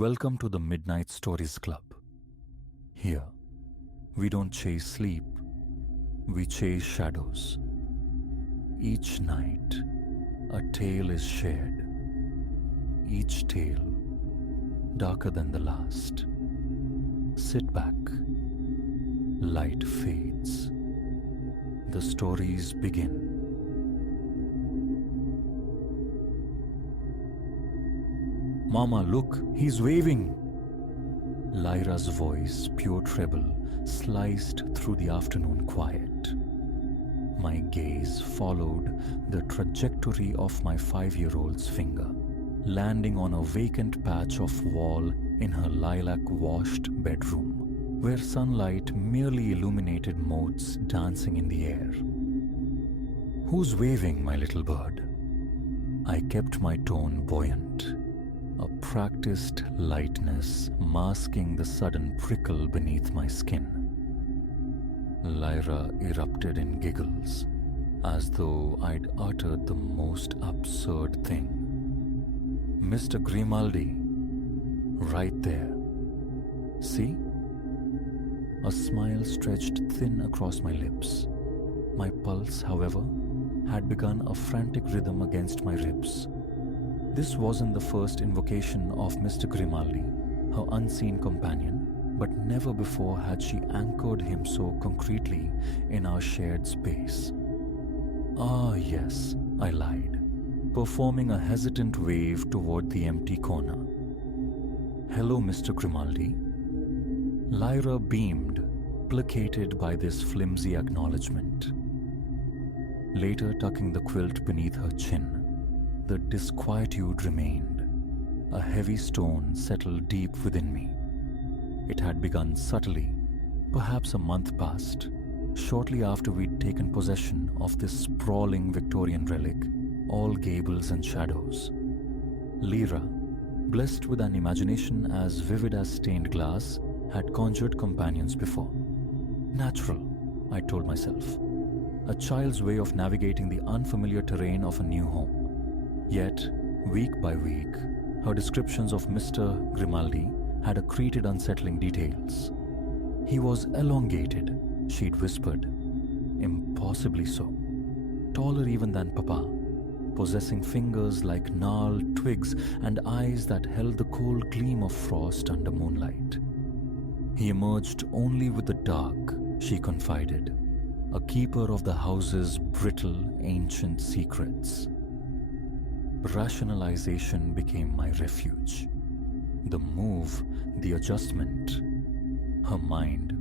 Welcome to the Midnight Stories Club. Here, we don't chase sleep, we chase shadows. Each night, a tale is shared. Each tale darker than the last. Sit back. Light fades. The stories begin. Mama, look, he's waving. Lyra's voice, pure treble, sliced through the afternoon quiet. My gaze followed the trajectory of my 5-year-old's finger, landing on a vacant patch of wall in her lilac-washed bedroom, where sunlight merely illuminated motes dancing in the air. Who's waving, my little bird? I kept my tone buoyant, a practiced lightness masking the sudden prickle beneath my skin. Lyra erupted in giggles, as though I'd uttered the most absurd thing. Mr. Grimaldi, right there. See? A smile stretched thin across my lips. My pulse, however, had begun a frantic rhythm against my ribs. This wasn't the first invocation of Mr. Grimaldi, her unseen companion, but never before had she anchored him so concretely in our shared space. Ah, yes, I lied, performing a hesitant wave toward the empty corner. Hello, Mr. Grimaldi. Lyra beamed, placated by this flimsy acknowledgement. Later, tucking the quilt beneath her chin, the disquietude remained. A heavy stone settled deep within me. It had begun subtly, perhaps a month past, shortly after we'd taken possession of this sprawling Victorian relic, all gables and shadows. Lyra, blessed with an imagination as vivid as stained glass, had conjured companions before. Natural, I told myself. A child's way of navigating the unfamiliar terrain of a new home. Yet, week by week, her descriptions of Mr. Grimaldi had accreted unsettling details. He was elongated, she'd whispered. Impossibly so. Taller even than Papa, possessing fingers like gnarled twigs and eyes that held the cold gleam of frost under moonlight. He emerged only with the dark, she confided, a keeper of the house's brittle, ancient secrets. Rationalization became my refuge. The move, the adjustment. Her mind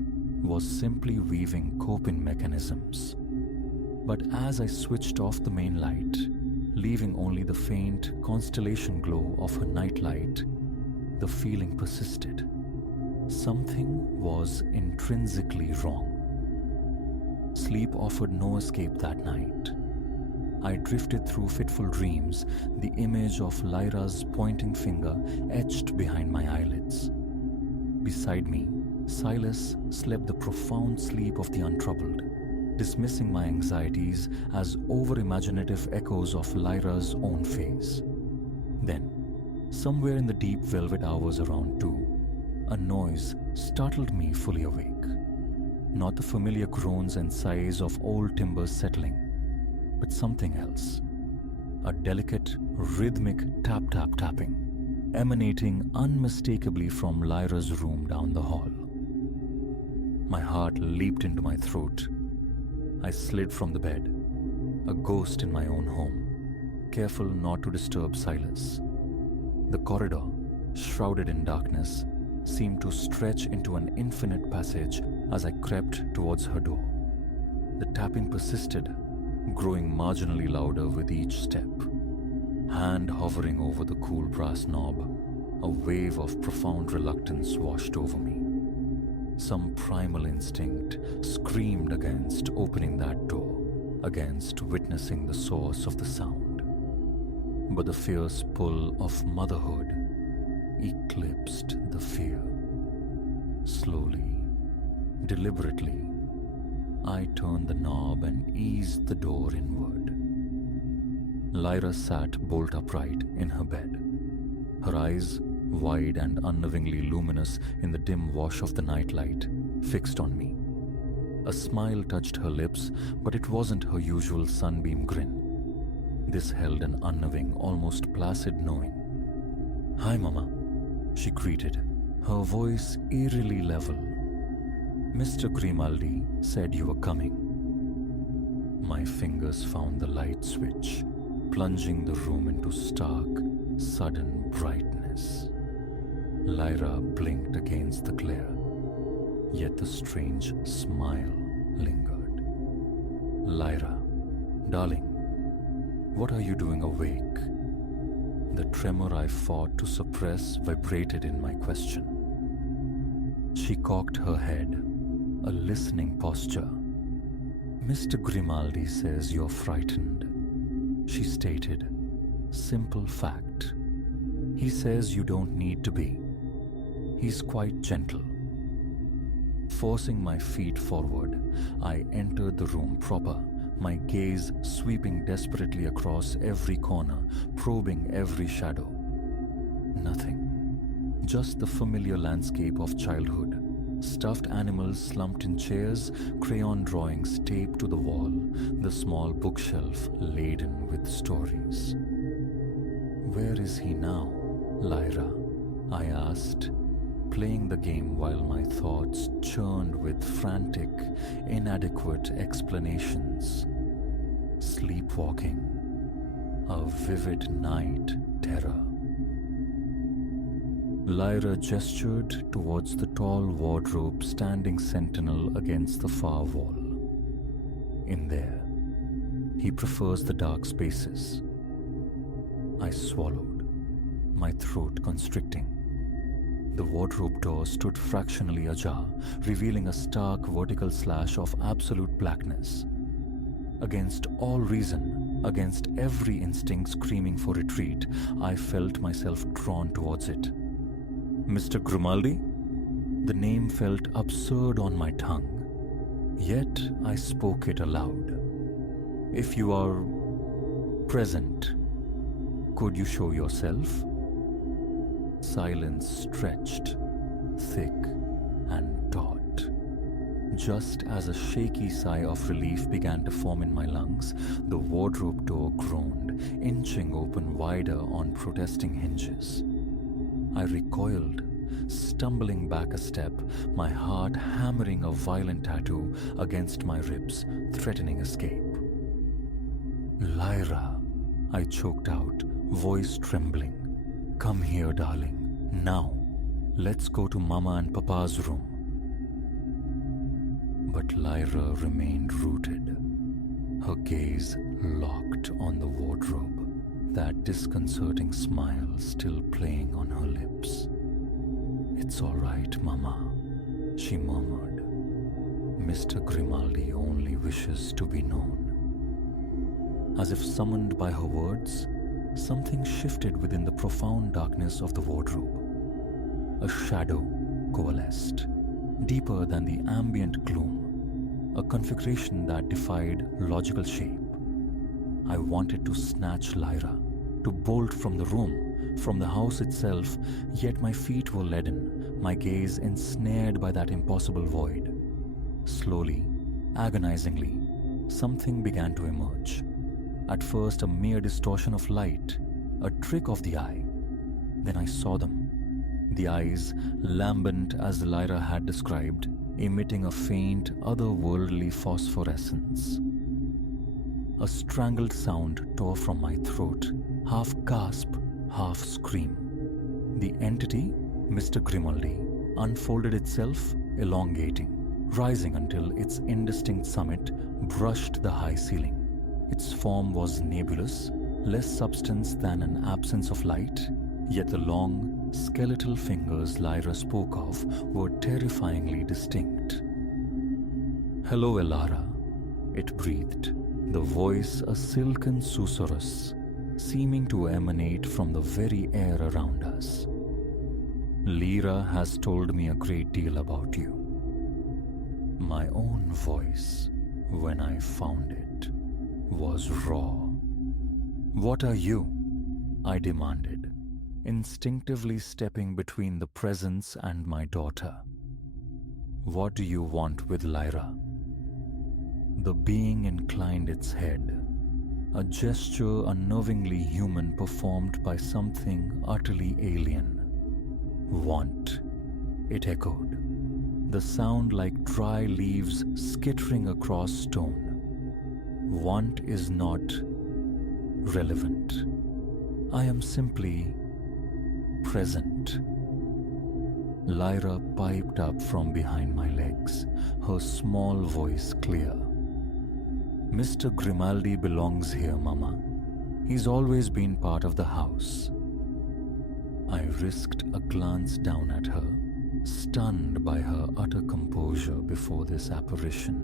was simply weaving coping mechanisms. But as I switched off the main light, leaving only the faint constellation glow of her nightlight, the feeling persisted. Something was intrinsically wrong. Sleep offered no escape that night. I drifted through fitful dreams, the image of Lyra's pointing finger etched behind my eyelids. Beside me, Silas slept the profound sleep of the untroubled, dismissing my anxieties as over-imaginative echoes of Lyra's own face. Then, somewhere in the deep velvet hours around 2, a noise startled me fully awake. Not the familiar groans and sighs of old timbers settling, but something else. A delicate, rhythmic tap-tap-tapping, emanating unmistakably from Lyra's room down the hall. My heart leaped into my throat. I slid from the bed, a ghost in my own home, careful not to disturb Silas. The corridor, shrouded in darkness, seemed to stretch into an infinite passage as I crept towards her door. The tapping persisted, growing marginally louder with each step. Hand hovering over the cool brass knob, a wave of profound reluctance washed over me. Some primal instinct screamed against opening that door, against witnessing the source of the sound. But the fierce pull of motherhood eclipsed the fear. Slowly, deliberately, I turned the knob and eased the door inward. Lyra sat bolt upright in her bed, her eyes wide and unnervingly luminous in the dim wash of the nightlight, fixed on me. A smile touched her lips, but it wasn't her usual sunbeam grin. This held an unnerving, almost placid knowing. "Hi, Mama," she greeted, her voice eerily level. "Mr. Grimaldi said you were coming." My fingers found the light switch, plunging the room into stark, sudden brightness. Lyra blinked against the glare, yet the strange smile lingered. "Lyra, darling, what are you doing awake?" The tremor I fought to suppress vibrated in my question. She cocked her head, a listening posture. "Mr. Grimaldi says you're frightened," she stated. "Simple fact. He says you don't need to be. He's quite gentle." Forcing my feet forward, I entered the room proper, my gaze sweeping desperately across every corner, probing every shadow. Nothing. Just the familiar landscape of childhood. Stuffed animals slumped in chairs, crayon drawings taped to the wall, the small bookshelf laden with stories. "Where is he now, Lyra?" I asked, playing the game while my thoughts churned with frantic, inadequate explanations. Sleepwalking. A vivid night terror. Lyra gestured towards the tall wardrobe standing sentinel against the far wall. "In there. He prefers the dark spaces." I swallowed, my throat constricting. The wardrobe door stood fractionally ajar, revealing a stark vertical slash of absolute blackness. Against all reason, against every instinct screaming for retreat, I felt myself drawn towards it. "Mr. Grimaldi?" The name felt absurd on my tongue, yet I spoke it aloud. "If you are present, could you show yourself?" Silence stretched, thick and taut. Just as a shaky sigh of relief began to form in my lungs, the wardrobe door groaned, inching open wider on protesting hinges. I recoiled, stumbling back a step, my heart hammering a violent tattoo against my ribs, threatening escape. "Lyra," I choked out, voice trembling. "Come here, darling. Now. Let's go to Mama and Papa's room." But Lyra remained rooted, her gaze locked on the wardrobe, that disconcerting smile still playing on her lips. "It's all right, Mama," she murmured. "Mr. Grimaldi only wishes to be known." As if summoned by her words, something shifted within the profound darkness of the wardrobe. A shadow coalesced, deeper than the ambient gloom, a configuration that defied logical shape. I wanted to snatch Lyra, to bolt from the room, from the house itself, yet my feet were leaden, my gaze ensnared by that impossible void. Slowly, agonizingly, something began to emerge. At first, a mere distortion of light, a trick of the eye. Then I saw them. The eyes, lambent as Lyra had described, emitting a faint, otherworldly phosphorescence. A strangled sound tore from my throat, half gasp, half scream. The entity, Mr. Grimaldi, unfolded itself, elongating, rising until its indistinct summit brushed the high ceiling. Its form was nebulous, less substance than an absence of light, yet the long, skeletal fingers Lyra spoke of were terrifyingly distinct. "Hello, Elara," it breathed, the voice a silken susurrus, seeming to emanate from the very air around us. "Lyra has told me a great deal about you." My own voice, when I found it, was raw. "What are you?" I demanded. instinctively stepping between the presence and my daughter. "What do you want with Lyra?" The being inclined its head, a gesture unnervingly human performed by something utterly alien. "Want," it echoed, the sound like dry leaves skittering across stone. "Want is not relevant. I am simply present." Lyra piped up from behind my legs, her small voice clear. "Mr. Grimaldi belongs here, Mama. He's always been part of the house." I risked a glance down at her, stunned by her utter composure before this apparition.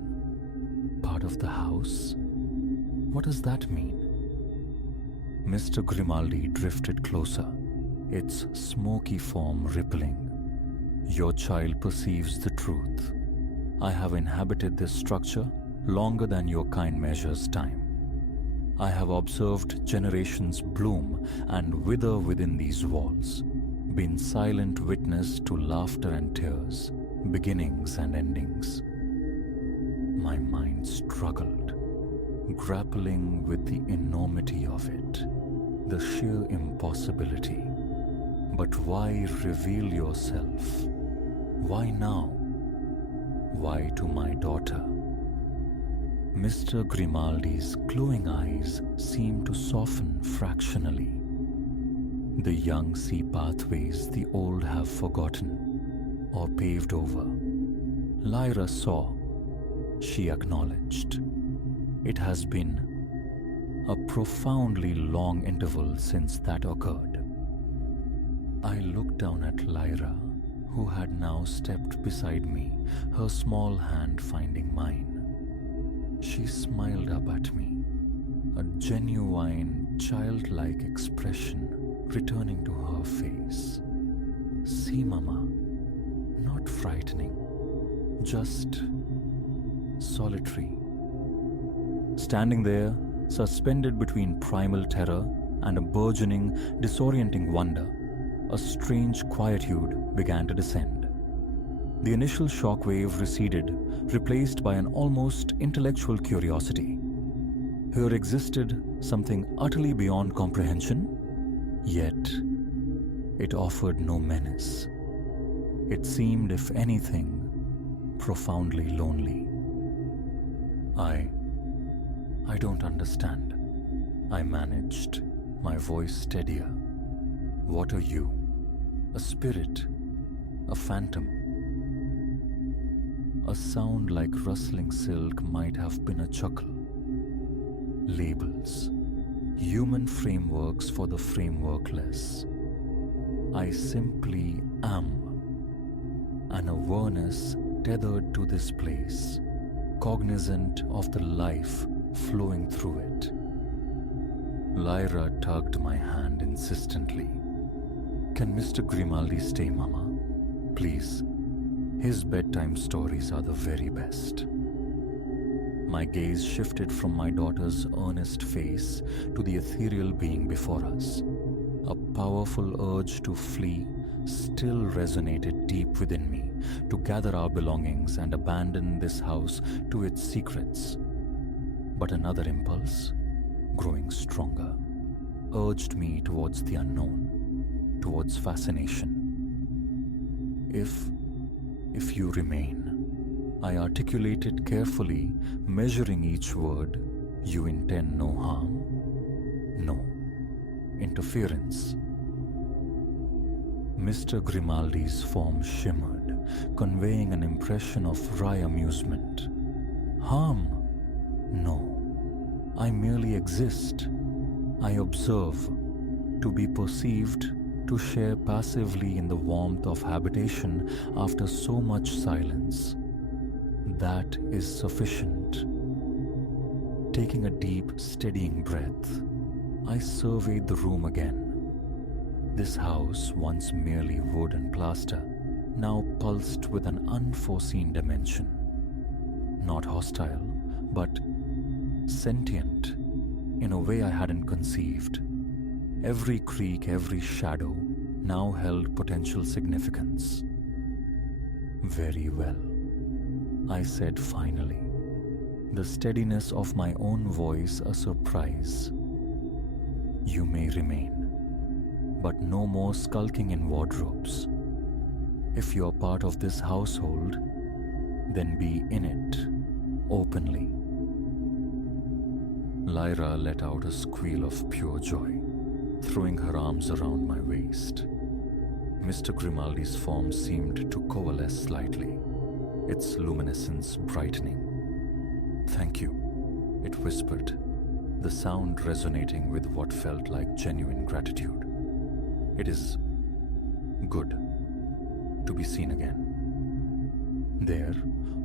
Part of the house? What does that mean? Mr. Grimaldi drifted closer, its smoky form rippling. "Your child perceives the truth. I have inhabited this structure longer than your kind measures time. I have observed generations bloom and wither within these walls, been silent witness to laughter and tears, beginnings and endings." My mind struggled, grappling with the enormity of it, the sheer impossibility. But why reveal yourself? Why now? Why to my daughter? Mr. Grimaldi's glowing eyes seemed to soften fractionally. The young see pathways the old have forgotten or paved over. Lyra saw. She acknowledged. It has been a profoundly long interval since that occurred. I looked down at Lyra, who had now stepped beside me, her small hand finding mine. She smiled up at me, a genuine, childlike expression returning to her face. "See, Mama, not frightening, just solitary." Standing there, suspended between primal terror and a burgeoning, disorienting wonder, a strange quietude began to descend. The initial shockwave receded, replaced by an almost intellectual curiosity. Here existed something utterly beyond comprehension, yet it offered no menace. It seemed, if anything, profoundly lonely. I don't understand," I managed, my voice steadier. "What are you? A spirit? A phantom?" A sound like rustling silk might have been a chuckle. Labels. Human frameworks for the frameworkless. I simply am. An awareness tethered to this place, cognizant of the life flowing through it. Lyra tugged my hand insistently. "Can Mr. Grimaldi stay, Mama? Please. His bedtime stories are the very best." My gaze shifted from my daughter's earnest face to the ethereal being before us. A powerful urge to flee still resonated deep within me, to gather our belongings and abandon this house to its secrets. But another impulse, growing stronger, urged me towards the unknown, towards fascination. If you remain," I articulated carefully, measuring each word, "you intend no harm, no interference." Mr. Grimaldi's form shimmered, conveying an impression of wry amusement. "Harm? No. I merely exist. I observe, to be perceived, to share passively in the warmth of habitation after so much silence. That is sufficient." Taking a deep, steadying breath, I surveyed the room again. This house, once merely wood and plaster, now pulsed with an unforeseen dimension. Not hostile, but sentient in a way I hadn't conceived. Every creak, every shadow now held potential significance. Very well, I said finally, the steadiness of my own voice a surprise. You may remain, but no more skulking in wardrobes. If you're part of this household, then be in it, openly. Lyra let out a squeal of pure joy, throwing her arms around my waist. Mr. Grimaldi's form seemed to coalesce slightly, its luminescence brightening. "Thank you," it whispered, the sound resonating with what felt like genuine gratitude. "It is good to be seen again." There,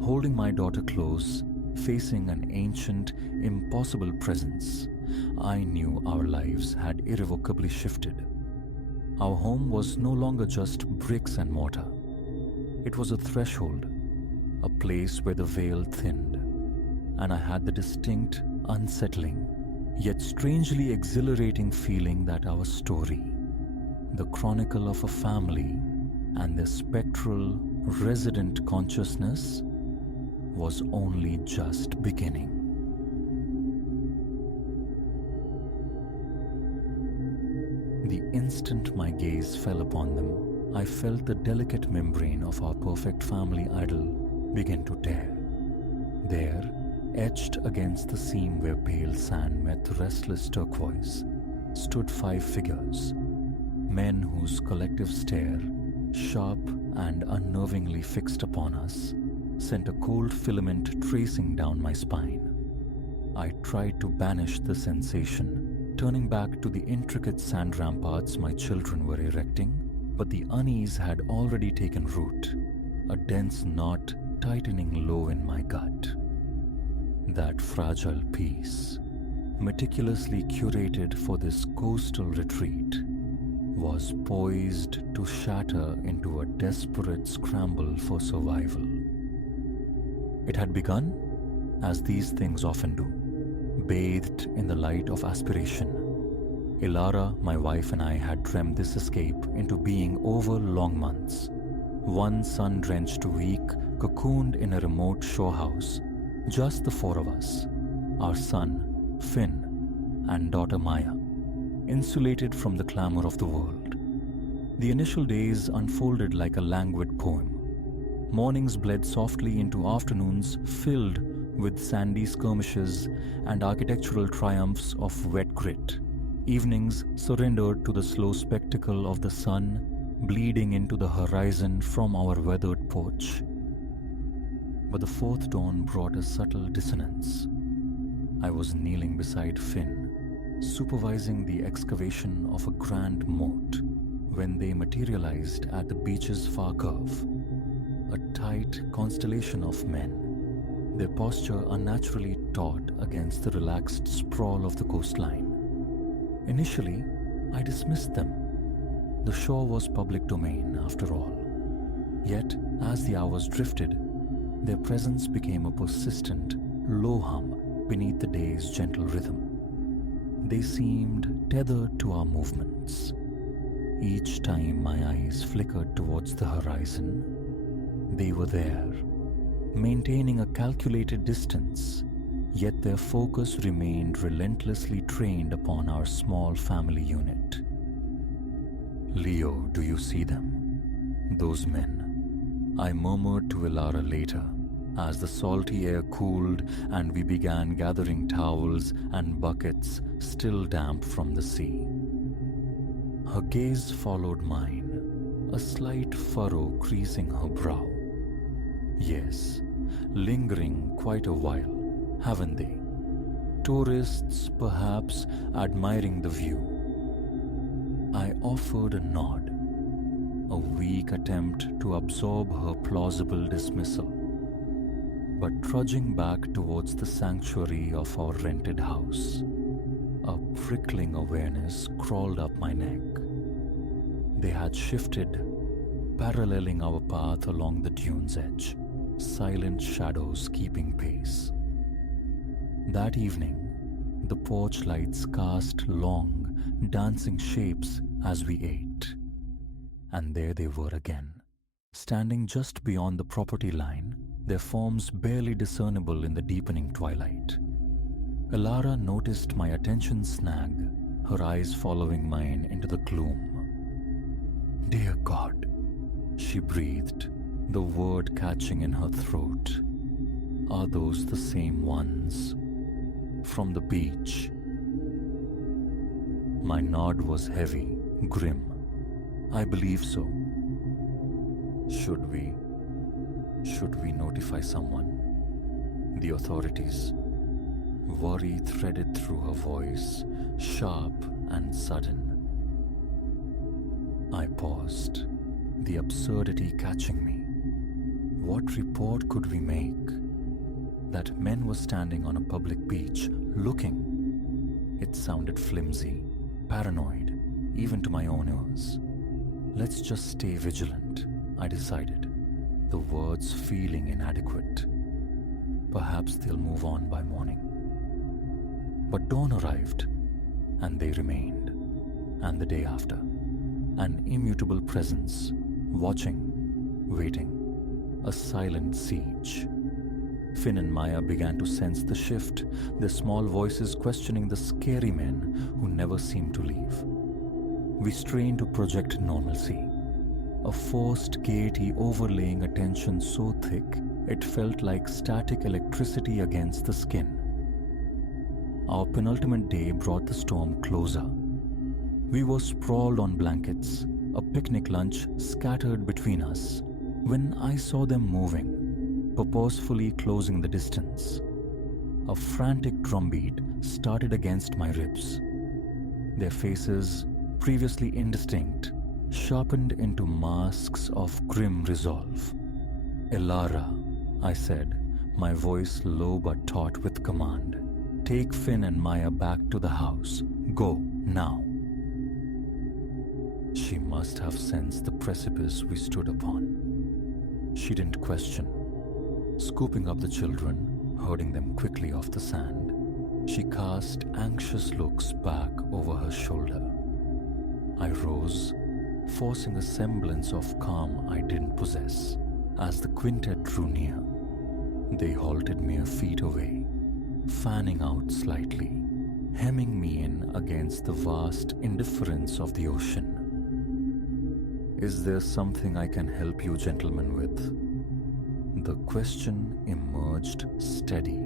holding my daughter close, facing an ancient, impossible presence, I knew our lives had irrevocably shifted. Our home was no longer just bricks and mortar. It was a threshold, a place where the veil thinned, and I had the distinct, unsettling, yet strangely exhilarating feeling that our story, the chronicle of a family and their spectral, resident consciousness, was only just beginning. The instant my gaze fell upon them, I felt the delicate membrane of our perfect family idol begin to tear. There, etched against the seam where pale sand met the restless turquoise, stood 5 figures, men whose collective stare, sharp and unnervingly fixed upon us, sent a cold filament tracing down my spine. I tried to banish the sensation, turning back to the intricate sand ramparts my children were erecting, but the unease had already taken root, a dense knot tightening low in my gut. That fragile piece, meticulously curated for this coastal retreat, was poised to shatter into a desperate scramble for survival. It had begun, as these things often do, bathed in the light of aspiration. Ilara, my wife, and I had dreamed this escape into being over long months. One sun-drenched week, cocooned in a remote shore house, just the 4 of us, our son, Finn, and daughter Maya, insulated from the clamor of the world. The initial days unfolded like a languid poem. Mornings bled softly into afternoons filled with sandy skirmishes and architectural triumphs of wet grit. Evenings surrendered to the slow spectacle of the sun bleeding into the horizon from our weathered porch. But the 4th dawn brought a subtle dissonance. I was kneeling beside Finn, supervising the excavation of a grand moat, when they materialized at the beach's far curve. A tight constellation of men, their posture unnaturally taut against the relaxed sprawl of the coastline. Initially, I dismissed them. The shore was public domain, after all. Yet, as the hours drifted, their presence became a persistent, low hum beneath the day's gentle rhythm. They seemed tethered to our movements. Each time my eyes flickered towards the horizon, they were there, maintaining a calculated distance, yet their focus remained relentlessly trained upon our small family unit. "Leo, do you see them? Those men," I murmured to Ilara later, as the salty air cooled and we began gathering towels and buckets still damp from the sea. Her gaze followed mine, a slight furrow creasing her brow. "Yes, lingering quite a while, haven't they? Tourists, perhaps, admiring the view." I offered a nod, a weak attempt to absorb her plausible dismissal. But trudging back towards the sanctuary of our rented house, a prickling awareness crawled up my neck. They had shifted, paralleling our path along the dune's edge, silent shadows keeping pace. That evening, the porch lights cast long, dancing shapes as we ate. And there they were again, standing just beyond the property line, their forms barely discernible in the deepening twilight. Elara noticed my attention snag, her eyes following mine into the gloom. "Dear God," she breathed, the word catching in her throat. "Are those the same ones? From the beach?" My nod was heavy, grim. "I believe so." Should we notify someone? The authorities? Worry threaded through her voice, sharp and sudden. I paused, the absurdity catching me. What report could we make? That men were standing on a public beach, looking. It sounded flimsy, paranoid, even to my own ears. Let's just stay vigilant, I decided, the words feeling inadequate. Perhaps they'll move on by morning. But dawn arrived, and they remained, and the day after, an immutable presence, watching, waiting, a silent siege. Finn and Maya began to sense the shift, their small voices questioning the scary men who never seemed to leave. We strained to project normalcy, a forced gaiety overlaying a tension so thick it felt like static electricity against the skin. Our penultimate day brought the storm closer. We were sprawled on blankets, a picnic lunch scattered between us, when I saw them moving, purposefully closing the distance. A frantic drumbeat started against my ribs. Their faces, previously indistinct, sharpened into masks of grim resolve. "Elara," I said, my voice low but taut with command. "Take Finn and Maya back to the house. Go, now." She must have sensed the precipice we stood upon. She didn't question. Scooping up the children, herding them quickly off the sand, she cast anxious looks back over her shoulder. I rose, forcing a semblance of calm I didn't possess, as the quintet drew near. They halted mere feet away, fanning out slightly, hemming me in against the vast indifference of the ocean. "Is there something I can help you gentlemen with?" The question emerged steady,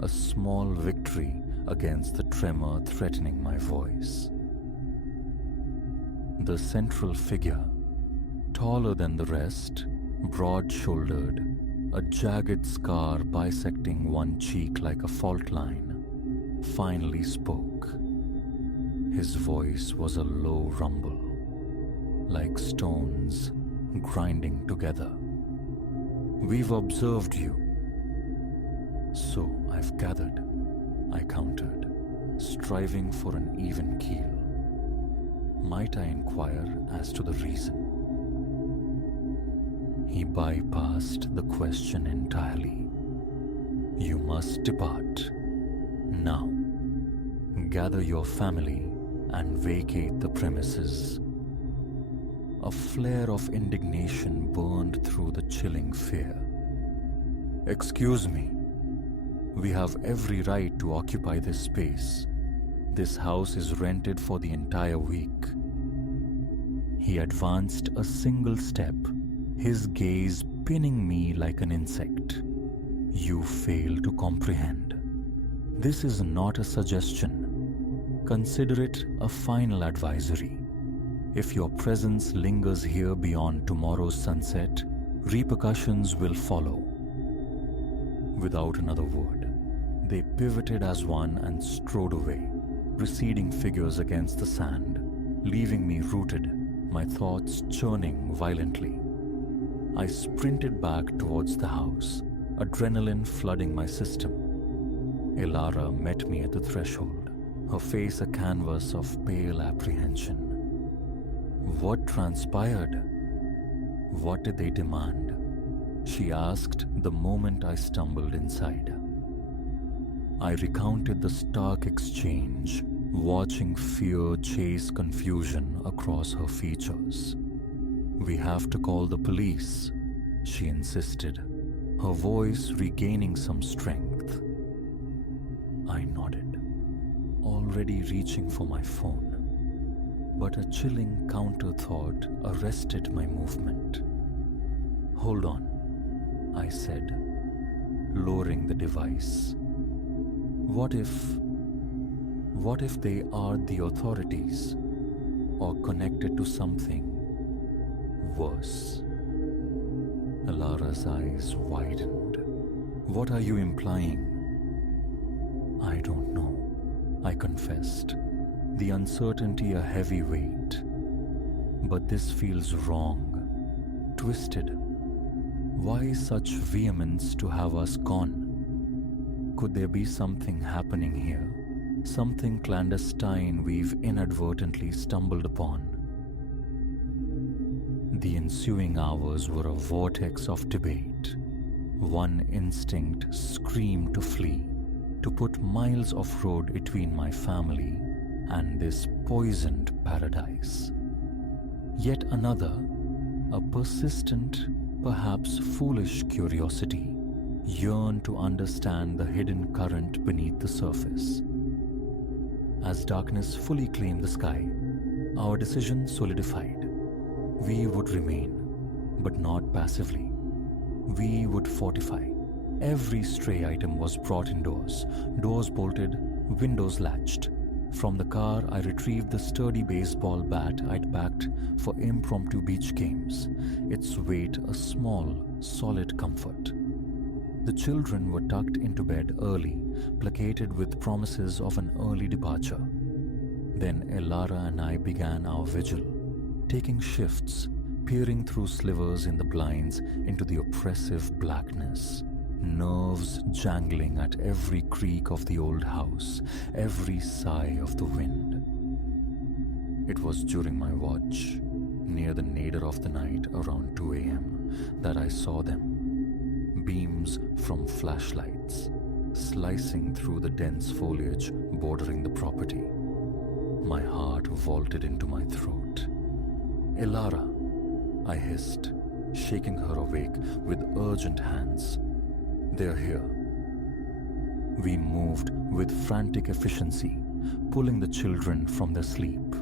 a small victory against the tremor threatening my voice. The central figure, taller than the rest, broad-shouldered, a jagged scar bisecting one cheek like a fault line, finally spoke. His voice was a low rumble, like stones grinding together. "We've observed you." "So I've gathered," I countered, striving for an even keel. Might I inquire as to the reason? He bypassed the question entirely. "You must depart. Now. Gather your family and vacate the premises." A flare of indignation burned through the chilling fear. "Excuse me. We have every right to occupy this space. This house is rented for the entire week." He advanced a single step, his gaze pinning me like an insect. "You fail to comprehend. This is not a suggestion. Consider it a final advisory. If your presence lingers here beyond tomorrow's sunset, repercussions will follow." Without another word, they pivoted as one and strode away, receding figures against the sand, leaving me rooted, my thoughts churning violently. I sprinted back towards the house, adrenaline flooding my system. Elara met me at the threshold, her face a canvas of pale apprehension. What transpired? What did they demand? She asked the moment I stumbled inside. I recounted the stark exchange, watching fear chase confusion across her features. "We have to call the police," she insisted, her voice regaining some strength. I nodded, already reaching for my phone, but a chilling counter-thought arrested my movement. "Hold on," I said, lowering the device. What if they are the authorities, or connected to something worse? Elara's eyes widened. "What are you implying?" "I don't know," I confessed, the uncertainty a heavy weight. "But this feels wrong, twisted. Why such vehemence to have us gone? Could there be something happening here? Something clandestine we've inadvertently stumbled upon?" The ensuing hours were a vortex of debate. One instinct screamed to flee, to put miles of road between my family and this poisoned paradise. Yet another, a persistent, perhaps foolish curiosity, yearned to understand the hidden current beneath the surface. As darkness fully claimed the sky, our decision solidified. We would remain, but not passively. We would fortify. Every stray item was brought indoors, doors bolted, windows latched. From the car, I retrieved the sturdy baseball bat I'd packed for impromptu beach games, its weight a small, solid comfort. The children were tucked into bed early, placated with promises of an early departure. Then Elara and I began our vigil, taking shifts, peering through slivers in the blinds into the oppressive blackness, nerves jangling at every creak of the old house, every sigh of the wind. It was during my watch, near the nadir of the night around 2 a.m., that I saw them, beams from flashlights, slicing through the dense foliage bordering the property. My heart vaulted into my throat. "Elara," I hissed, shaking her awake with urgent hands. "They're here." We moved with frantic efficiency, pulling the children from their sleep.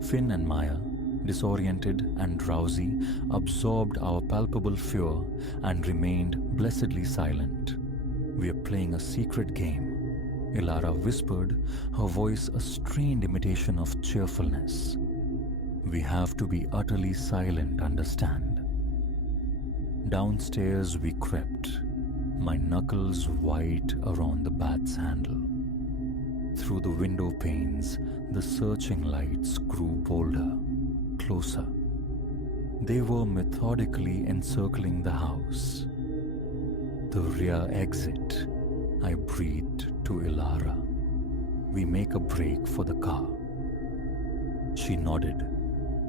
Finn and Maya, disoriented and drowsy, absorbed our palpable fear and remained blessedly silent. "We are playing a secret game," Elara whispered, her voice a strained imitation of cheerfulness. "We have to be utterly silent, understand?" Downstairs we crept, my knuckles white around the bat's handle. Through the window panes, the searching lights grew bolder, closer. They were methodically encircling the house. "The rear exit," I breathed to Elara. "We make a break for the car." She nodded,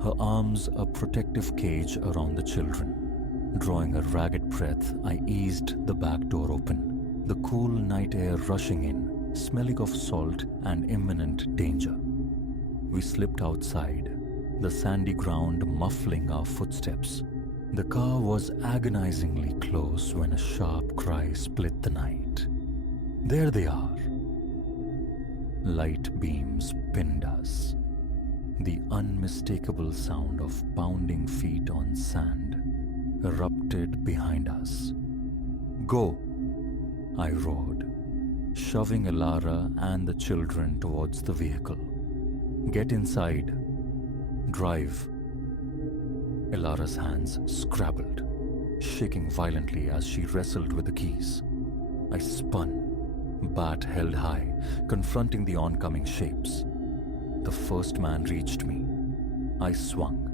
her arms a protective cage around the children. Drawing a ragged breath, I eased the back door open, the cool night air rushing in, smelling of salt and imminent danger. We slipped outside, the sandy ground muffling our footsteps. The car was agonizingly close when a sharp cry split the night. "There they are!" Light beams pinned us. The unmistakable sound of pounding feet on sand erupted behind us. "Go!" I roared, shoving Elara and the children towards the vehicle. "Get inside. Drive." Elara's hands scrabbled, shaking violently as she wrestled with the keys. I spun, bat held high, confronting the oncoming shapes. The first man reached me. I swung,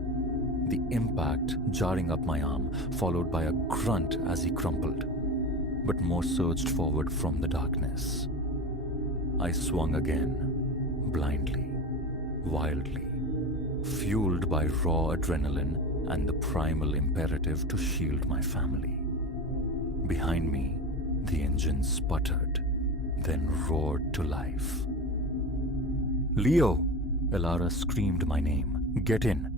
the impact jarring up my arm, followed by a grunt as he crumpled, but more surged forward from the darkness. I swung again, blindly, wildly, fueled by raw adrenaline and the primal imperative to shield my family. Behind me, the engine sputtered, then roared to life. Leo! Elara screamed my name. Get in!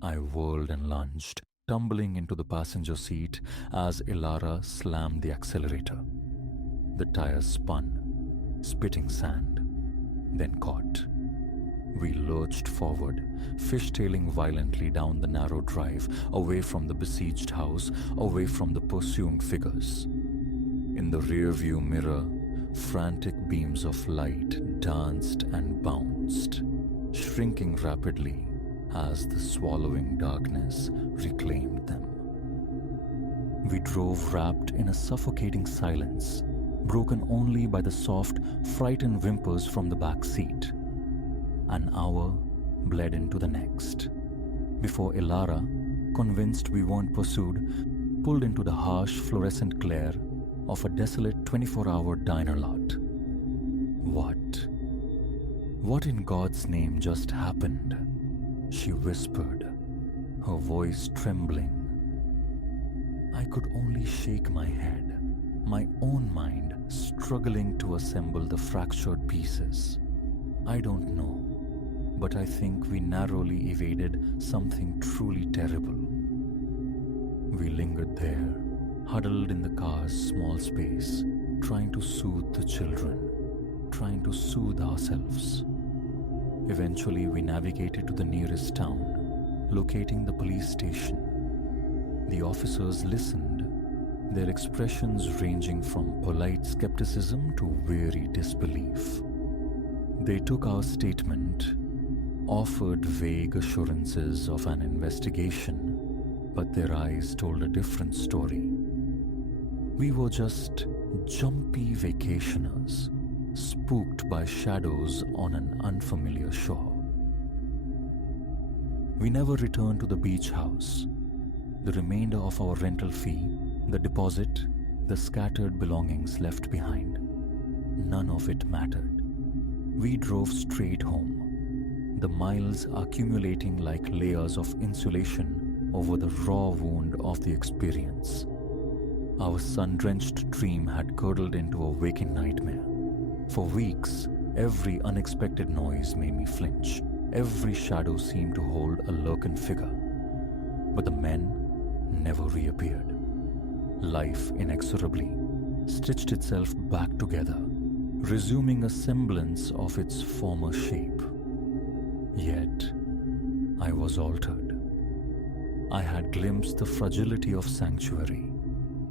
I whirled and lunged, tumbling into the passenger seat as Elara slammed the accelerator. The tires spun, spitting sand, then caught. We lurched forward, fishtailing violently down the narrow drive, away from the besieged house, away from the pursuing figures. In the rearview mirror, frantic beams of light danced and bounced, shrinking rapidly as the swallowing darkness reclaimed them. We drove wrapped in a suffocating silence, broken only by the soft, frightened whimpers from the back seat. An hour bled into the next, before Elara, convinced we weren't pursued, pulled into the harsh fluorescent glare of a desolate 24-hour diner lot. What in God's name just happened? She whispered, her voice trembling. I could only shake my head, my own mind struggling to assemble the fractured pieces. I don't know, but I think we narrowly evaded something truly terrible. We lingered there, huddled in the car's small space, trying to soothe the children, trying to soothe ourselves. Eventually, we navigated to the nearest town, locating the police station. The officers listened, their expressions ranging from polite skepticism to weary disbelief. They took our statement, offered vague assurances of an investigation, but their eyes told a different story. We were just jumpy vacationers, spooked by shadows on an unfamiliar shore. We never returned to the beach house. The remainder of our rental fee, the deposit, the scattered belongings left behind, none of it mattered. We drove straight home, the miles accumulating like layers of insulation over the raw wound of the experience. Our sun-drenched dream had curdled into a waking nightmare. For weeks, every unexpected noise made me flinch. Every shadow seemed to hold a lurking figure. But the men never reappeared. Life inexorably stitched itself back together, resuming a semblance of its former shape. Yet, I was altered. I had glimpsed the fragility of sanctuary,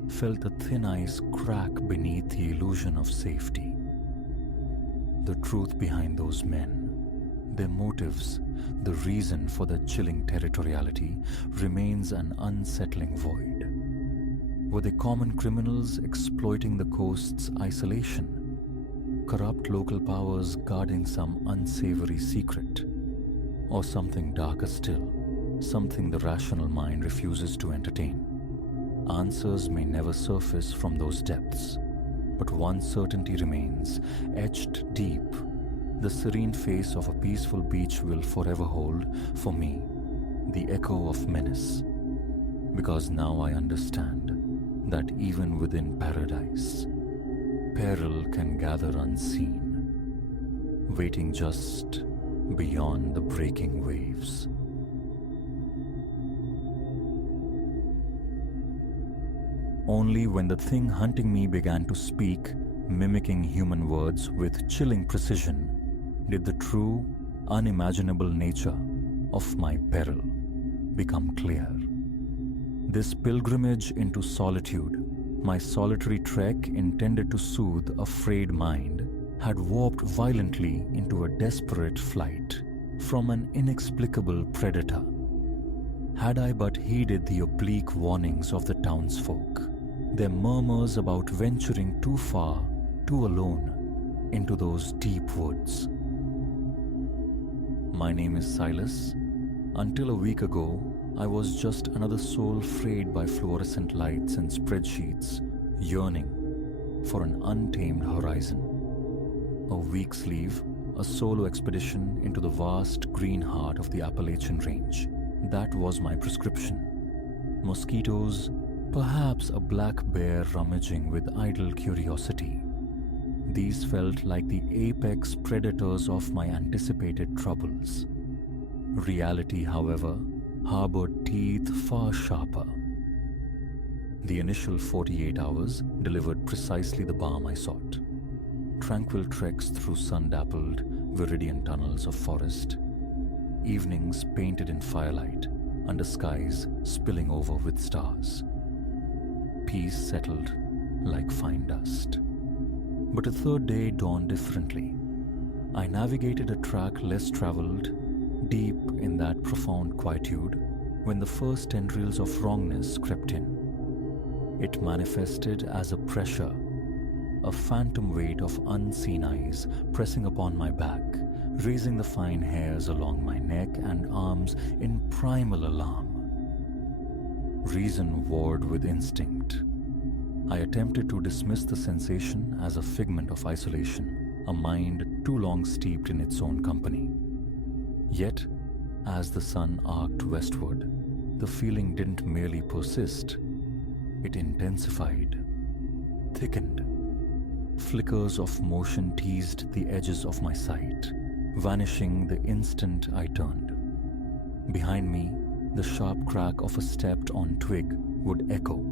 felt the thin ice crack beneath the illusion of safety. The truth behind those men, their motives, the reason for their chilling territoriality remains an unsettling void. Were they common criminals exploiting the coast's isolation? Corrupt local powers guarding some unsavory secret? Or something darker still, something the rational mind refuses to entertain? Answers may never surface from those depths, but one certainty remains, etched deep. The serene face of a peaceful beach will forever hold, for me, the echo of menace. Because now I understand that even within paradise, peril can gather unseen, waiting just beyond the breaking waves. Only when the thing hunting me began to speak, mimicking human words with chilling precision, did the true, unimaginable nature of my peril become clear. This pilgrimage into solitude, my solitary trek intended to soothe a frayed mind, had warped violently into a desperate flight from an inexplicable predator. Had I but heeded the oblique warnings of the townsfolk, their murmurs about venturing too far, too alone, into those deep woods. My name is Silas. Until a week ago, I was just another soul frayed by fluorescent lights and spreadsheets, yearning for an untamed horizon. A week's leave, a solo expedition into the vast green heart of the Appalachian Range. That was my prescription. Mosquitoes, perhaps a black bear rummaging with idle curiosity. These felt like the apex predators of my anticipated troubles. Reality, however, harbored teeth far sharper. The initial 48 hours delivered precisely the balm I sought. Tranquil treks through sun-dappled, viridian tunnels of forest. Evenings painted in firelight, under skies spilling over with stars. Peace settled like fine dust. But a third day dawned differently. I navigated a track less traveled, deep in that profound quietude, when the first tendrils of wrongness crept in. It manifested as a pressure, a phantom weight of unseen eyes pressing upon my back, raising the fine hairs along my neck and arms in primal alarm. Reason warred with instinct. I attempted to dismiss the sensation as a figment of isolation, a mind too long steeped in its own company. Yet, as the sun arced westward, the feeling didn't merely persist, it intensified, thickened. Flickers of motion teased the edges of my sight, vanishing the instant I turned. Behind me, the sharp crack of a stepped-on twig would echo,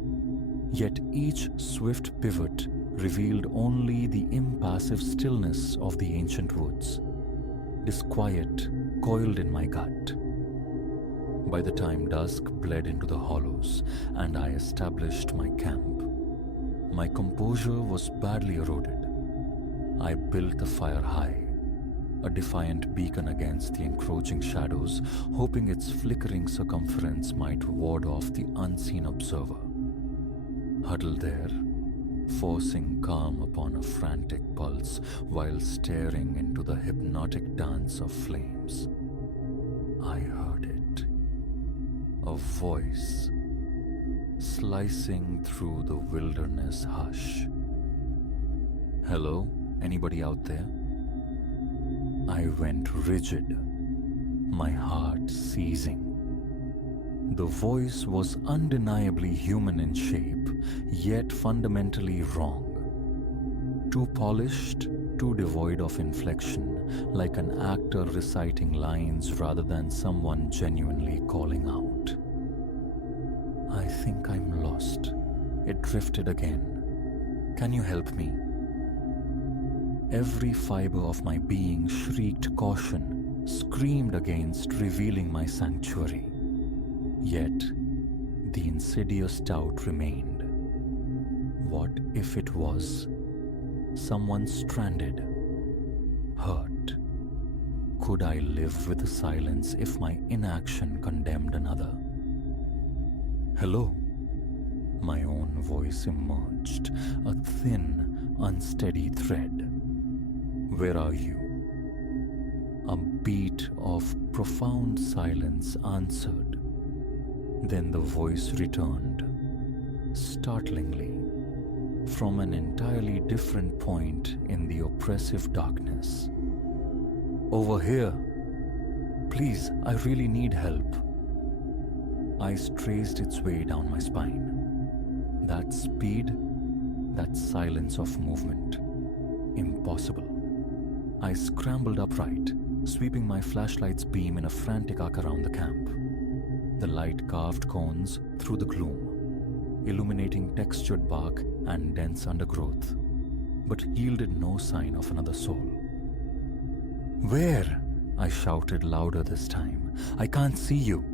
yet each swift pivot revealed only the impassive stillness of the ancient woods. Disquiet coiled in my gut. By the time dusk bled into the hollows and I established my camp, my composure was badly eroded. I built the fire high, a defiant beacon against the encroaching shadows, hoping its flickering circumference might ward off the unseen observer. Huddled there, forcing calm upon a frantic pulse while staring into the hypnotic dance of flames, I heard it. A voice slicing through the wilderness hush. Hello? Anybody out there? I went rigid, my heart seizing. The voice was undeniably human in shape, yet fundamentally wrong. Too polished, too devoid of inflection, like an actor reciting lines rather than someone genuinely calling out. I think I'm lost. It drifted again. Can you help me? Every fiber of my being shrieked caution, screamed against revealing my sanctuary. Yet, the insidious doubt remained. What if it was someone stranded, hurt? Could I live with the silence if my inaction condemned another? Hello? My own voice emerged, a thin, unsteady thread. Where are you? A beat of profound silence answered. Then the voice returned, startlingly, from an entirely different point in the oppressive darkness. Over here. Please, I really need help. Ice traced its way down my spine. That speed, that silence of movement. Impossible. I scrambled upright, sweeping my flashlight's beam in a frantic arc around the camp. The light carved cones through the gloom, illuminating textured bark and dense undergrowth, but yielded no sign of another soul. Where? I shouted louder this time. I can't see you.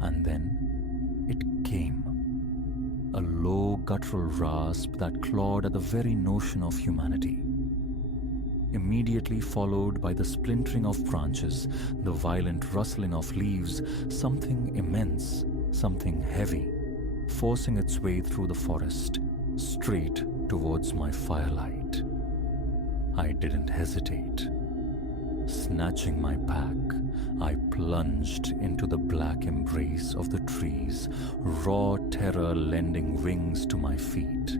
And then it came. A low guttural rasp that clawed at the very notion of humanity. Immediately followed by the splintering of branches, the violent rustling of leaves, something immense, something heavy, forcing its way through the forest, straight towards my firelight. I didn't hesitate. Snatching my pack, I plunged into the black embrace of the trees, raw terror lending wings to my feet.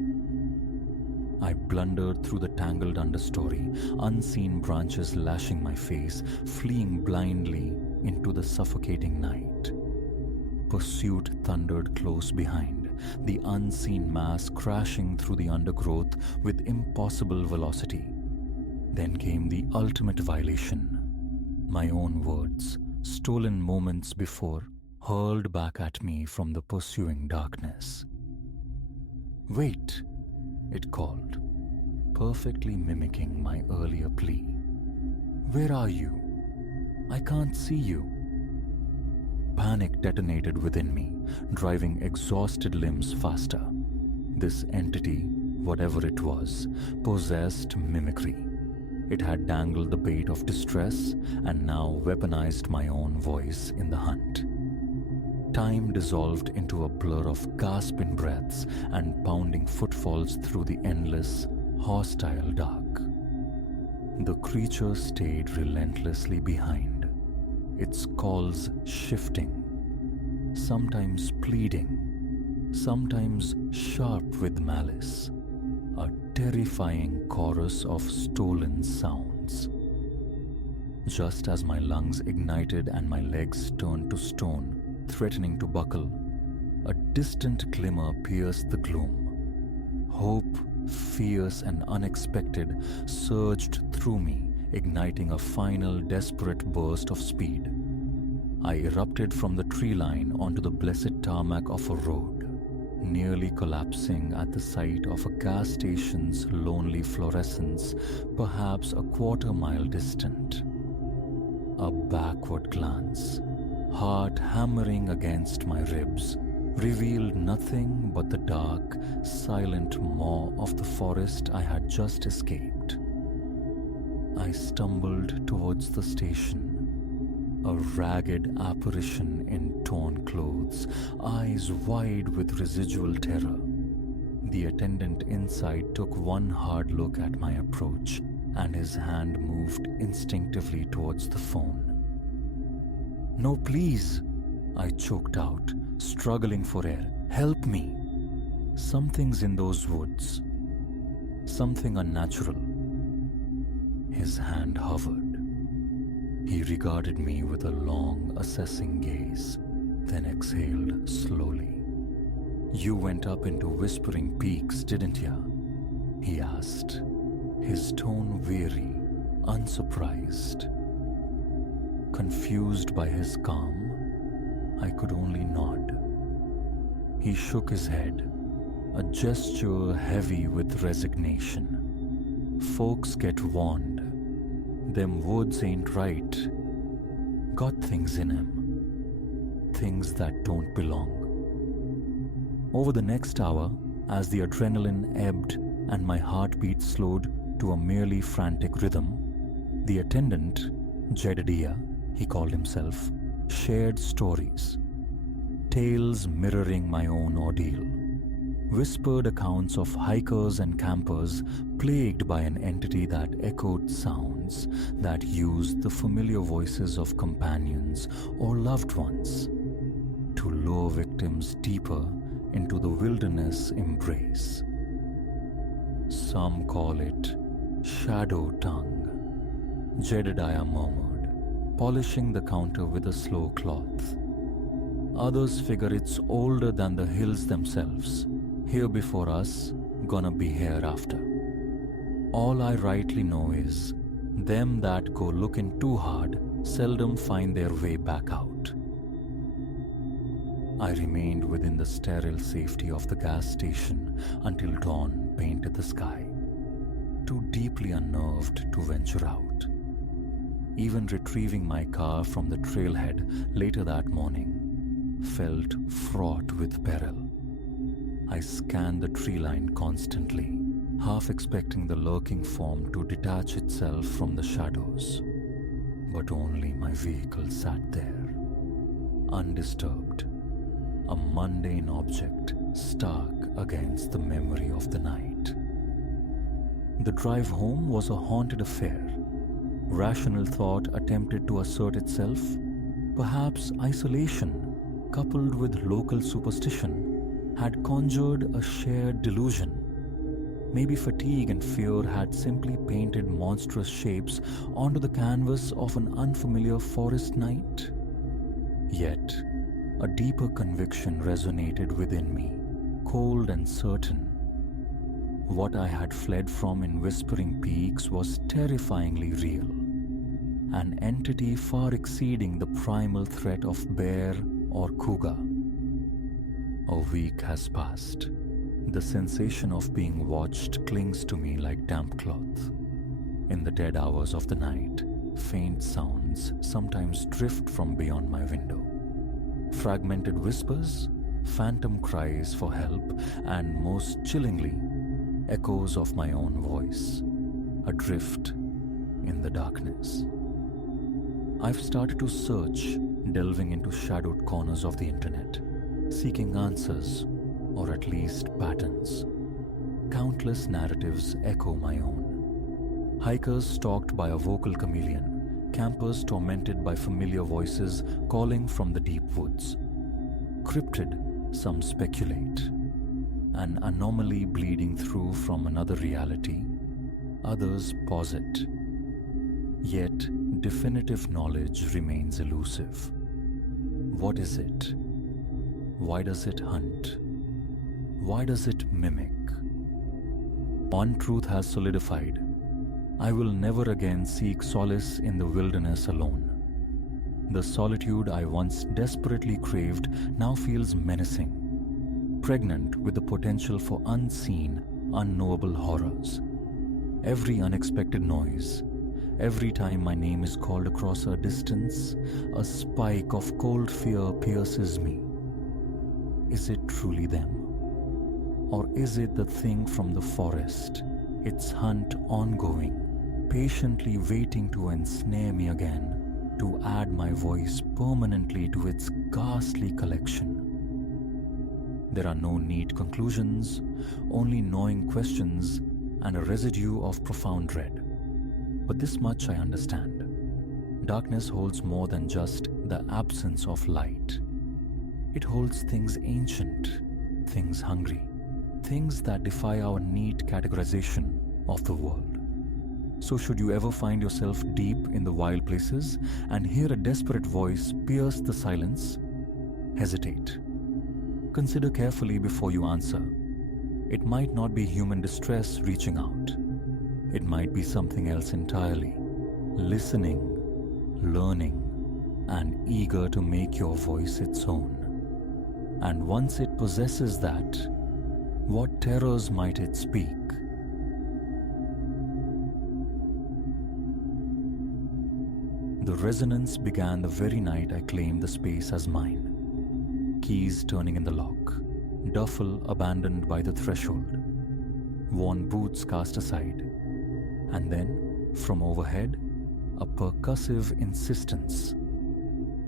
I blundered through the tangled understory, unseen branches lashing my face, fleeing blindly into the suffocating night. Pursuit thundered close behind, the unseen mass crashing through the undergrowth with impossible velocity. Then came the ultimate violation. My own words, stolen moments before, hurled back at me from the pursuing darkness. "Wait," it called, perfectly mimicking my earlier plea. "Where are you? I can't see you." Panic detonated within me, driving exhausted limbs faster. This entity, whatever it was, possessed mimicry. It had dangled the bait of distress and now weaponized my own voice in the hunt. Time dissolved into a blur of gasping breaths and pounding footfalls through the endless, hostile dark. The creature stayed relentlessly behind, its calls shifting, sometimes pleading, sometimes sharp with malice, a terrifying chorus of stolen sounds. Just as my lungs ignited and my legs turned to stone, threatening to buckle, a distant glimmer pierced the gloom. Hope, fierce and unexpected, surged through me, igniting a final desperate burst of speed. I erupted from the tree line onto the blessed tarmac of a road, nearly collapsing at the sight of a gas station's lonely fluorescence, perhaps a quarter-mile distant. A backward glance, heart hammering against my ribs, revealed nothing but the dark, silent maw of the forest I had just escaped. I stumbled towards the station, a ragged apparition in torn clothes, eyes wide with residual terror. The attendant inside took one hard look at my approach, and his hand moved instinctively towards the phone. "No, please," I choked out, struggling for air. "Help me. Something's in those woods. Something unnatural." His hand hovered. He regarded me with a long, assessing gaze, then exhaled slowly. "You went up into Whispering Peaks, didn't ya?" he asked, his tone weary, unsurprised. Confused by his calm, I could only nod. He shook his head, a gesture heavy with resignation. "Folks get warned. Them woods ain't right. Got things in 'em. Things that don't belong." Over the next hour, as the adrenaline ebbed and my heartbeat slowed to a merely frantic rhythm, the attendant, Jedediah, he called himself, shared stories, tales mirroring my own ordeal, whispered accounts of hikers and campers plagued by an entity that echoed sounds, that used the familiar voices of companions or loved ones to lure victims deeper into the wilderness embrace. "Some call it shadow tongue," Jedediah murmured, polishing the counter with a slow cloth. "Others figure it's older than the hills themselves. Here before us, gonna be hereafter. All I rightly know is, them that go looking too hard seldom find their way back out." I remained within the sterile safety of the gas station until dawn painted the sky, too deeply unnerved to venture out. Even retrieving my car from the trailhead later that morning felt fraught with peril. I scanned the tree line constantly, half expecting the lurking form to detach itself from the shadows. But only my vehicle sat there, undisturbed, a mundane object stark against the memory of the night. The drive home was a haunted affair. Rational thought attempted to assert itself. Perhaps isolation, coupled with local superstition, had conjured a shared delusion. Maybe fatigue and fear had simply painted monstrous shapes onto the canvas of an unfamiliar forest night. Yet, a deeper conviction resonated within me, cold and certain. What I had fled from in whispering peaks was terrifyingly real, an entity far exceeding the primal threat of bear or cougar. A week has passed. The sensation of being watched clings to me like damp cloth. In the dead hours of the night, faint sounds sometimes drift from beyond my window. Fragmented whispers, phantom cries for help, and most chillingly, echoes of my own voice, adrift in the darkness. I've started to search, delving into shadowed corners of the internet, seeking answers, or at least patterns. Countless narratives echo my own. Hikers stalked by a vocal chameleon, campers tormented by familiar voices calling from the deep woods. Cryptid, some speculate. An anomaly bleeding through from another reality, others posit. Yet, definitive knowledge remains elusive. What is it? Why does it hunt? Why does it mimic? One truth has solidified. I will never again seek solace in the wilderness alone. The solitude I once desperately craved now feels menacing, pregnant with the potential for unseen, unknowable horrors. Every unexpected noise, every time my name is called across a distance, a spike of cold fear pierces me. Is it truly them? Or is it the thing from the forest, its hunt ongoing, patiently waiting to ensnare me again, to add my voice permanently to its ghastly collection? There are no neat conclusions, only gnawing questions and a residue of profound dread. But this much I understand. Darkness holds more than just the absence of light. It holds things ancient, things hungry, things that defy our neat categorization of the world. So should you ever find yourself deep in the wild places and hear a desperate voice pierce the silence, hesitate. Consider carefully before you answer. It might not be human distress reaching out. It might be something else entirely, listening, learning, and eager to make your voice its own. And once it possesses that, what terrors might it speak? The resonance began the very night I claimed the space as mine. Keys turning in the lock, duffel abandoned by the threshold, worn boots cast aside, and then, from overhead, a percussive insistence,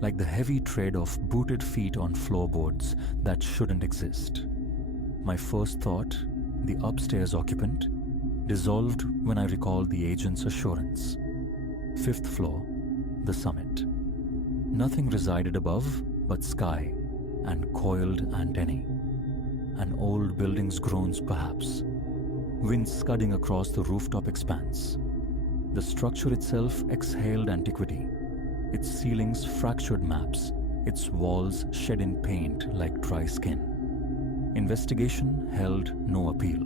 like the heavy tread of booted feet on floorboards that shouldn't exist. My first thought, the upstairs occupant, dissolved when I recalled the agent's assurance. 5th floor, the summit. Nothing resided above but sky and coiled antennae. An old building's groans perhaps, wind scudding across the rooftop expanse. The structure itself exhaled antiquity, its ceilings fractured maps, its walls shed in paint like dry skin. Investigation held no appeal.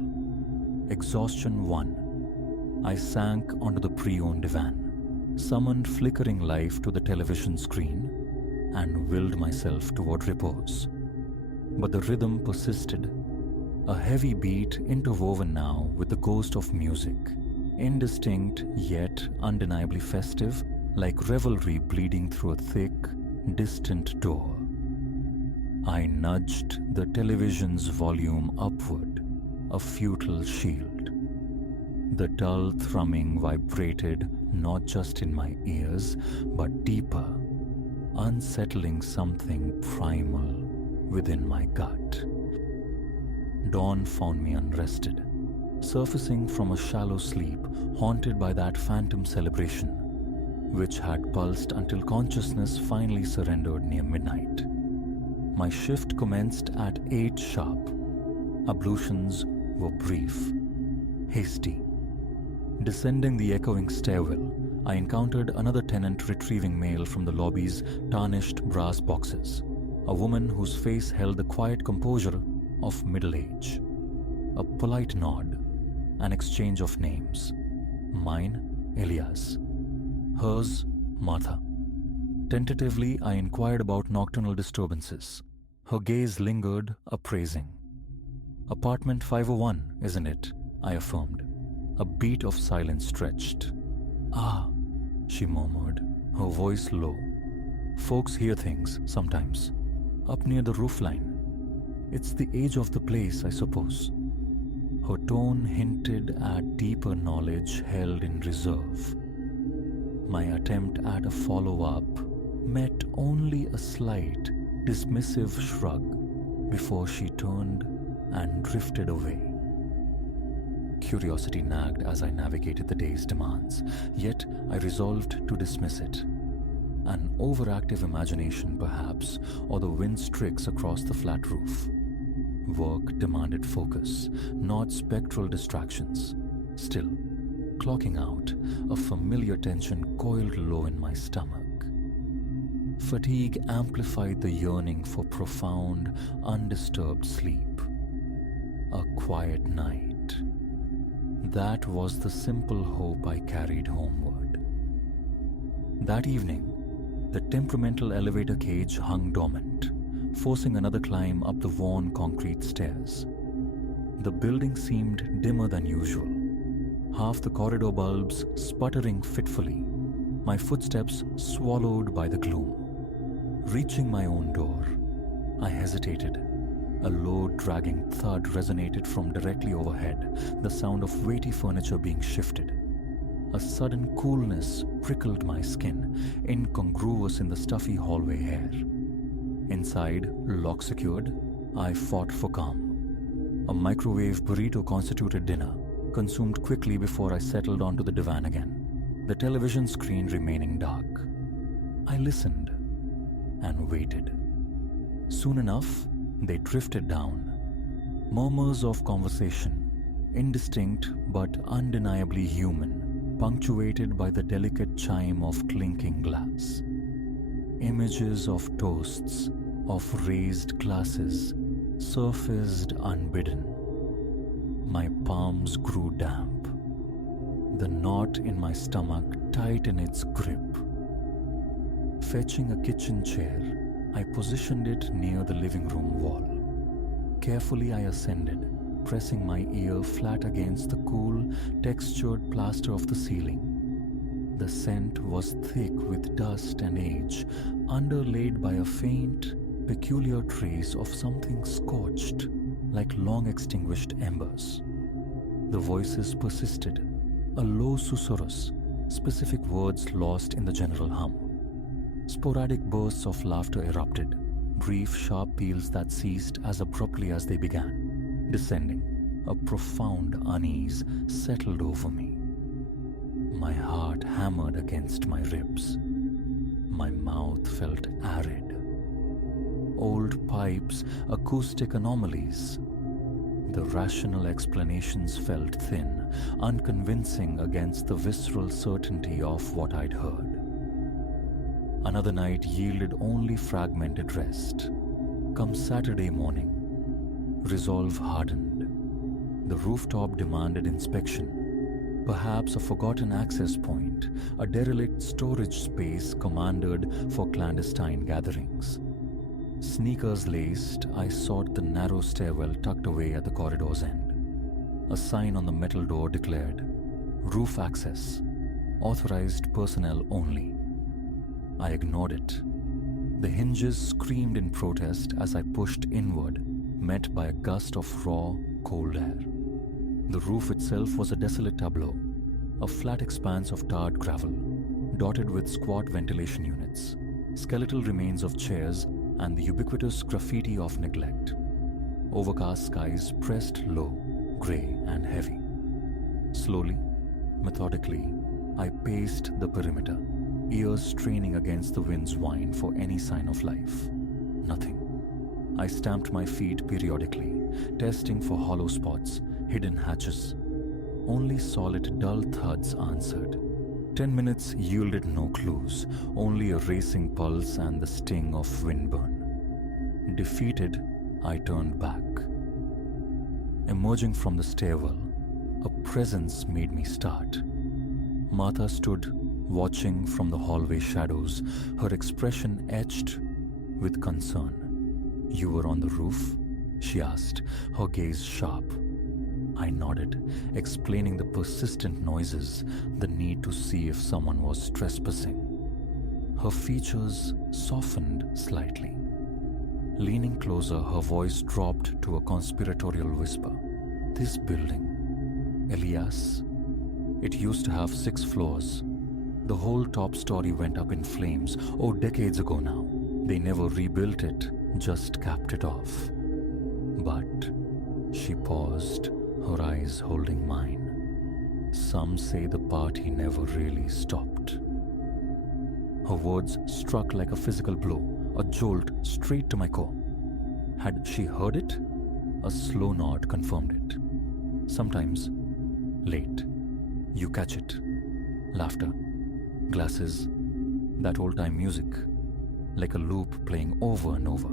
Exhaustion won. I sank onto the pre-owned divan, summoned flickering life to the television screen, and willed myself toward repose. But the rhythm persisted, a heavy beat interwoven now with the ghost of music, indistinct yet undeniably festive, like revelry bleeding through a thick, distant door. I nudged the television's volume upward, a futile shield. The dull thrumming vibrated not just in my ears, but deeper, unsettling something primal within my gut. Dawn found me unrested, surfacing from a shallow sleep haunted by that phantom celebration, which had pulsed until consciousness finally surrendered near midnight. My shift commenced at 8 sharp. Ablutions were brief, hasty. Descending the echoing stairwell, I encountered another tenant retrieving mail from the lobby's tarnished brass boxes, a woman whose face held the quiet composure of middle age. A polite nod, an exchange of names. Mine, Elias. Hers, Martha. Tentatively, I inquired about nocturnal disturbances. Her gaze lingered, appraising. Apartment 501, isn't it? I affirmed. A beat of silence stretched. Ah, she murmured, her voice low. Folks hear things, sometimes. Up near the roofline. It's the age of the place, I suppose. Her tone hinted at deeper knowledge held in reserve. My attempt at a follow-up met only a slight, dismissive shrug before she turned and drifted away. Curiosity nagged as I navigated the day's demands, yet I resolved to dismiss it. An overactive imagination, perhaps, or the wind's tricks across the flat roof. Work demanded focus, not spectral distractions. Still, clocking out, a familiar tension coiled low in my stomach. Fatigue amplified the yearning for profound, undisturbed sleep. A quiet night. That was the simple hope I carried homeward. That evening, the temperamental elevator cage hung dormant, forcing another climb up the worn concrete stairs. The building seemed dimmer than usual, half the corridor bulbs sputtering fitfully, my footsteps swallowed by the gloom. Reaching my own door, I hesitated. A low, dragging thud resonated from directly overhead, the sound of weighty furniture being shifted. A sudden coolness prickled my skin, incongruous in the stuffy hallway air. Inside, lock secured, I fought for calm. A microwave burrito constituted dinner, consumed quickly before I settled onto the divan again, the television screen remaining dark. I listened and waited. Soon enough, they drifted down. Murmurs of conversation, indistinct but undeniably human, punctuated by the delicate chime of clinking glass. Images of toasts, of raised glasses, surfaced unbidden. My palms grew damp. The knot in my stomach tight in its grip. Fetching a kitchen chair, I positioned it near the living room wall. Carefully I ascended, pressing my ear flat against the cool, textured plaster of the ceiling. The scent was thick with dust and age, underlaid by a faint, peculiar trace of something scorched, like long-extinguished embers. The voices persisted, a low susurrus, specific words lost in the general hum. Sporadic bursts of laughter erupted, brief, sharp peals that ceased as abruptly as they began. Descending, a profound unease settled over me. My heart hammered against my ribs. My mouth felt arid. Old pipes, acoustic anomalies. The rational explanations felt thin, unconvincing against the visceral certainty of what I'd heard. Another night yielded only fragmented rest. Come Saturday morning, resolve hardened. The rooftop demanded inspection. Perhaps a forgotten access point, a derelict storage space commanded for clandestine gatherings. Sneakers laced, I sought the narrow stairwell tucked away at the corridor's end. A sign on the metal door declared, "Roof access, authorized personnel only." I ignored it. The hinges screamed in protest as I pushed inward, met by a gust of raw, cold air. The roof itself was a desolate tableau, a flat expanse of tarred gravel, dotted with squat ventilation units, skeletal remains of chairs, and the ubiquitous graffiti of neglect. Overcast skies pressed low, grey and heavy. Slowly, methodically, I paced the perimeter, ears straining against the wind's whine for any sign of life. Nothing. I stamped my feet periodically, testing for hollow spots, hidden hatches. Only solid, dull thuds answered. 10 minutes yielded no clues, only a racing pulse and the sting of windburn. Defeated, I turned back. Emerging from the stairwell, a presence made me start. Martha stood watching from the hallway shadows, her expression etched with concern. "You were on the roof?" she asked, her gaze sharp. I nodded, explaining the persistent noises, the need to see if someone was trespassing. Her features softened slightly. Leaning closer, her voice dropped to a conspiratorial whisper. "This building, Elias, it used to have 6 floors. The whole top story went up in flames, decades ago now. They never rebuilt it, just capped it off. But," she paused, her eyes holding mine, "some say the party never really stopped." Her words struck like a physical blow, a jolt straight to my core. Had she heard it? A slow nod confirmed it. Sometimes, late, you catch it. Laughter, glasses, that old-time music, like a loop playing over and over.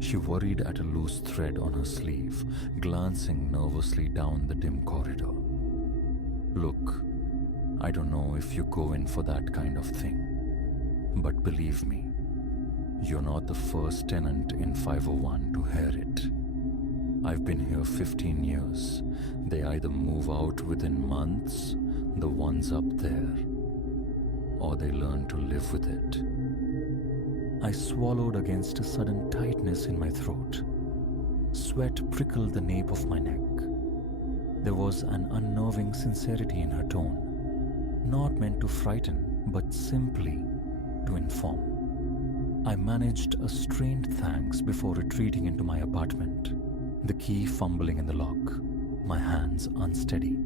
She worried at a loose thread on her sleeve, glancing nervously down the dim corridor. "Look, I don't know if you go in for that kind of thing, but believe me, you're not the first tenant in 501 to hear it. I've been here 15 years. They either move out within months, the ones up there, or they learn to live with it." I swallowed against a sudden tightness in my throat. Sweat prickled the nape of my neck. There was an unnerving sincerity in her tone, not meant to frighten, but simply to inform. I managed a strained thanks before retreating into my apartment, the key fumbling in the lock, my hands unsteady.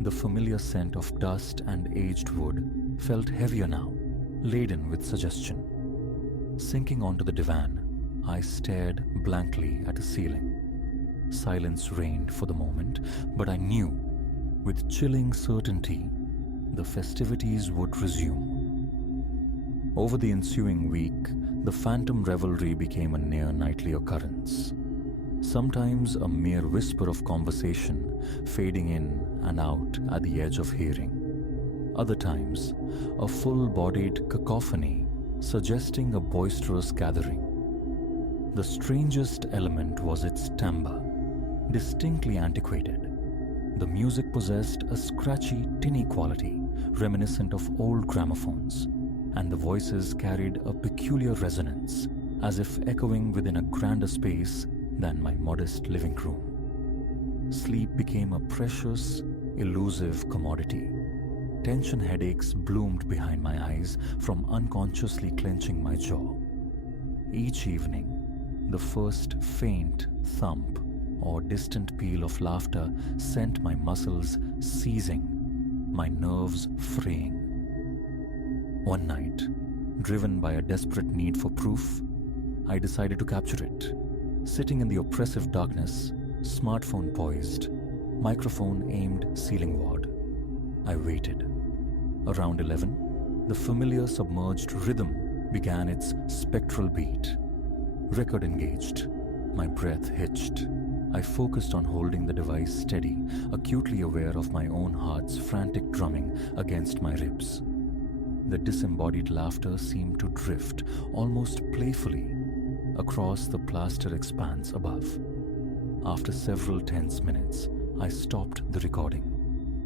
The familiar scent of dust and aged wood felt heavier now, laden with suggestion. Sinking onto the divan, I stared blankly at the ceiling. Silence reigned for the moment, but I knew, with chilling certainty, the festivities would resume. Over the ensuing week, the phantom revelry became a near-nightly occurrence. Sometimes a mere whisper of conversation, fading in and out at the edge of hearing. Other times, a full-bodied cacophony suggesting a boisterous gathering. The strangest element was its timbre, distinctly antiquated. The music possessed a scratchy, tinny quality, reminiscent of old gramophones, and the voices carried a peculiar resonance, as if echoing within a grander space than my modest living room. Sleep became a precious, elusive commodity. Tension headaches bloomed behind my eyes from unconsciously clenching my jaw. Each evening, the first faint thump or distant peal of laughter sent my muscles seizing, my nerves fraying. One night, driven by a desperate need for proof, I decided to capture it. Sitting in the oppressive darkness, smartphone poised, microphone aimed ceilingward, I waited. Around 11, the familiar submerged rhythm began its spectral beat. Record engaged. My breath hitched. I focused on holding the device steady, acutely aware of my own heart's frantic drumming against my ribs. The disembodied laughter seemed to drift, almost playfully, across the plaster expanse above. After several tense minutes, I stopped the recording.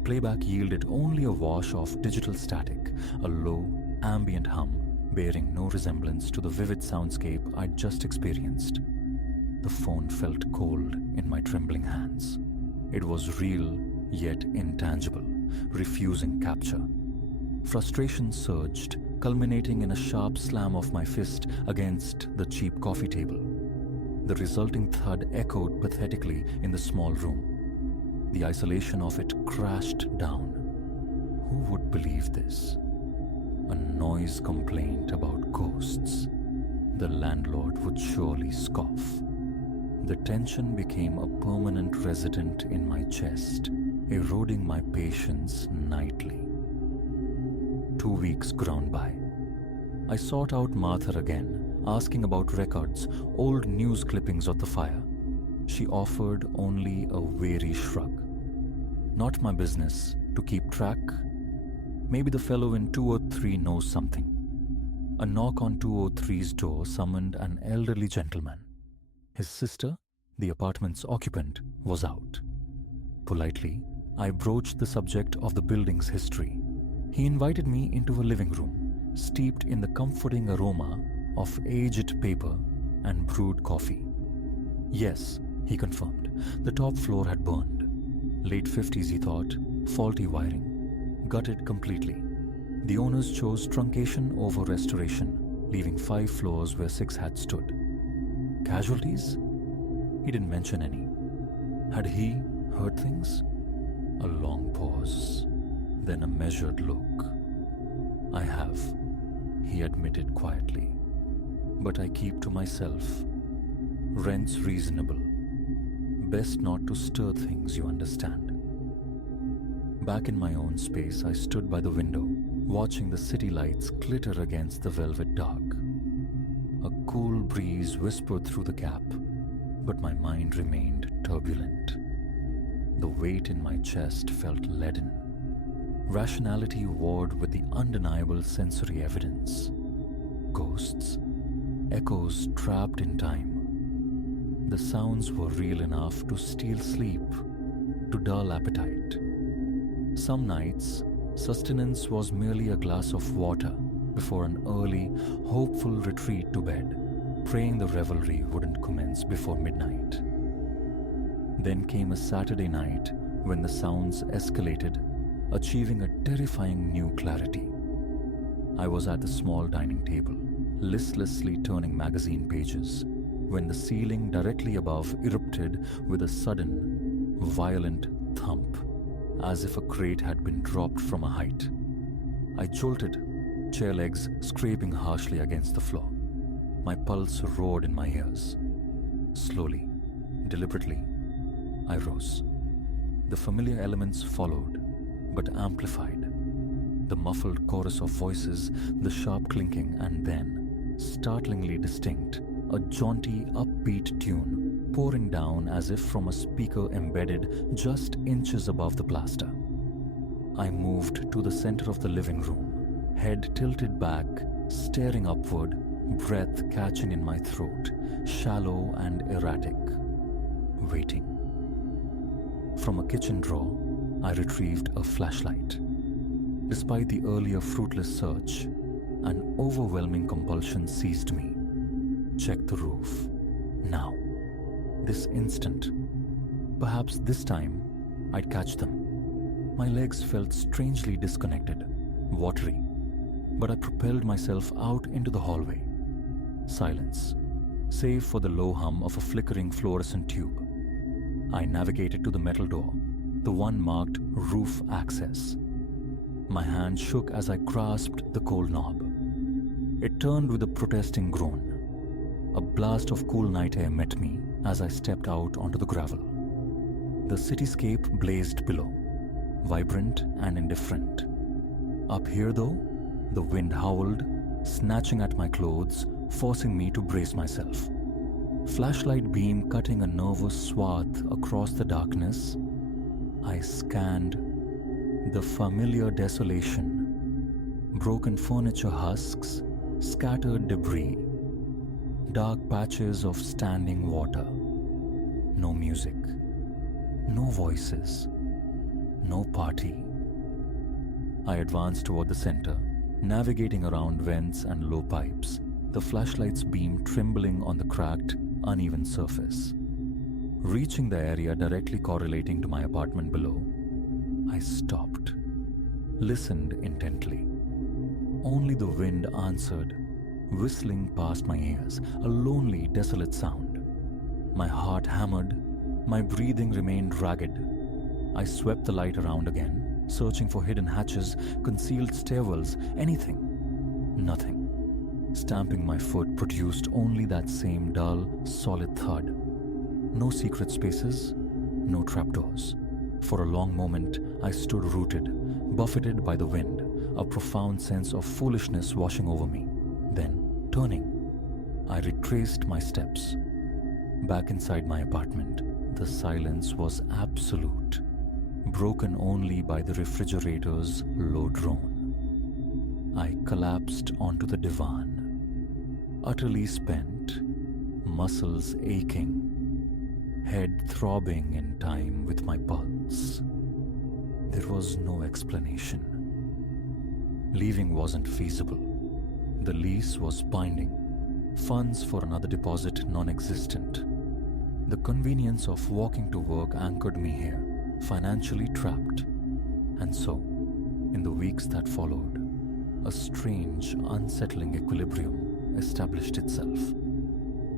Playback yielded only a wash of digital static, a low, ambient hum bearing no resemblance to the vivid soundscape I'd just experienced. The phone felt cold in my trembling hands. It was real, yet intangible, refusing capture. Frustration surged, culminating in a sharp slam of my fist against the cheap coffee table. The resulting thud echoed pathetically in the small room. The isolation of it crashed down. Who would believe this? A noise complaint about ghosts. The landlord would surely scoff. The tension became a permanent resident in my chest, eroding my patience nightly. 2 weeks ground by. I sought out Martha again, asking about records, old news clippings of the fire. she offered only a weary shrug. Not my business to keep track. Maybe the fellow in 203 knows something. A knock on 203's door summoned an elderly gentleman. His sister, the apartment's occupant, was out. Politely, I broached the subject of the building's history. He invited me into a living room, steeped in the comforting aroma of aged paper and brewed coffee. Yes, he confirmed, the top floor had burned. Late 50s, he thought, faulty wiring, gutted completely. The owners chose truncation over restoration, leaving 5 floors where 6 had stood. Casualties? He didn't mention any. Had he heard things? A long pause, then a measured look. I have, he admitted quietly. But I keep to myself. Rent's reasonable. Best not to stir things, you understand. Back in my own space, I stood by the window, watching the city lights glitter against the velvet dark. A cool breeze whispered through the gap, but my mind remained turbulent. The weight in my chest felt leaden. Rationality warred with the undeniable sensory evidence. Ghosts, echoes trapped in time. The sounds were real enough to steal sleep, to dull appetite. Some nights, sustenance was merely a glass of water before an early, hopeful retreat to bed, praying the revelry wouldn't commence before midnight. Then came a Saturday night when the sounds escalated, achieving a terrifying new clarity. I was at the small dining table, listlessly turning magazine pages, when the ceiling directly above erupted with a sudden, violent thump, as if a crate had been dropped from a height. I jolted, chair legs scraping harshly against the floor. My pulse roared in my ears. Slowly, deliberately, I rose. The familiar elements followed, but amplified. The muffled chorus of voices, the sharp clinking, and then, startlingly distinct, a jaunty, upbeat tune pouring down as if from a speaker embedded just inches above the plaster. I moved to the center of the living room, head tilted back, staring upward, breath catching in my throat, shallow and erratic, waiting. From a kitchen drawer, I retrieved a flashlight. Despite the earlier fruitless search, an overwhelming compulsion seized me. Check the roof. Now. This instant. Perhaps this time, I'd catch them. My legs felt strangely disconnected, watery, but I propelled myself out into the hallway. Silence, save for the low hum of a flickering fluorescent tube. I navigated to the metal door, the one marked roof access. My hand shook as I grasped the cold knob. It turned with a protesting groan. A blast of cool night air met me as I stepped out onto the gravel. The cityscape blazed below, vibrant and indifferent. Up here, though, the wind howled, snatching at my clothes, forcing me to brace myself. Flashlight beam cutting a nervous swath across the darkness, I scanned the familiar desolation. Broken furniture husks, scattered debris, dark patches of standing water. No music, no voices, no party. I advanced toward the center, navigating around vents and low pipes, the flashlight's beam trembling on the cracked, uneven surface. Reaching the area directly correlating to my apartment below, I stopped, listened intently. Only the wind answered, whistling past my ears, a lonely, desolate sound. My heart hammered, my breathing remained ragged. I swept the light around again, searching for hidden hatches, concealed stairwells, anything. Nothing. Stamping my foot produced only that same dull, solid thud. No secret spaces, no trapdoors. For a long moment, I stood rooted, buffeted by the wind, a profound sense of foolishness washing over me. Then, turning, I retraced my steps. Back inside my apartment, the silence was absolute, broken only by the refrigerator's low drone. I collapsed onto the divan, utterly spent, muscles aching, head throbbing in time with my pulse. There was no explanation. Leaving wasn't feasible. The lease was binding, funds for another deposit non-existent. The convenience of walking to work anchored me here, financially trapped. And so, in the weeks that followed, a strange, unsettling equilibrium established itself.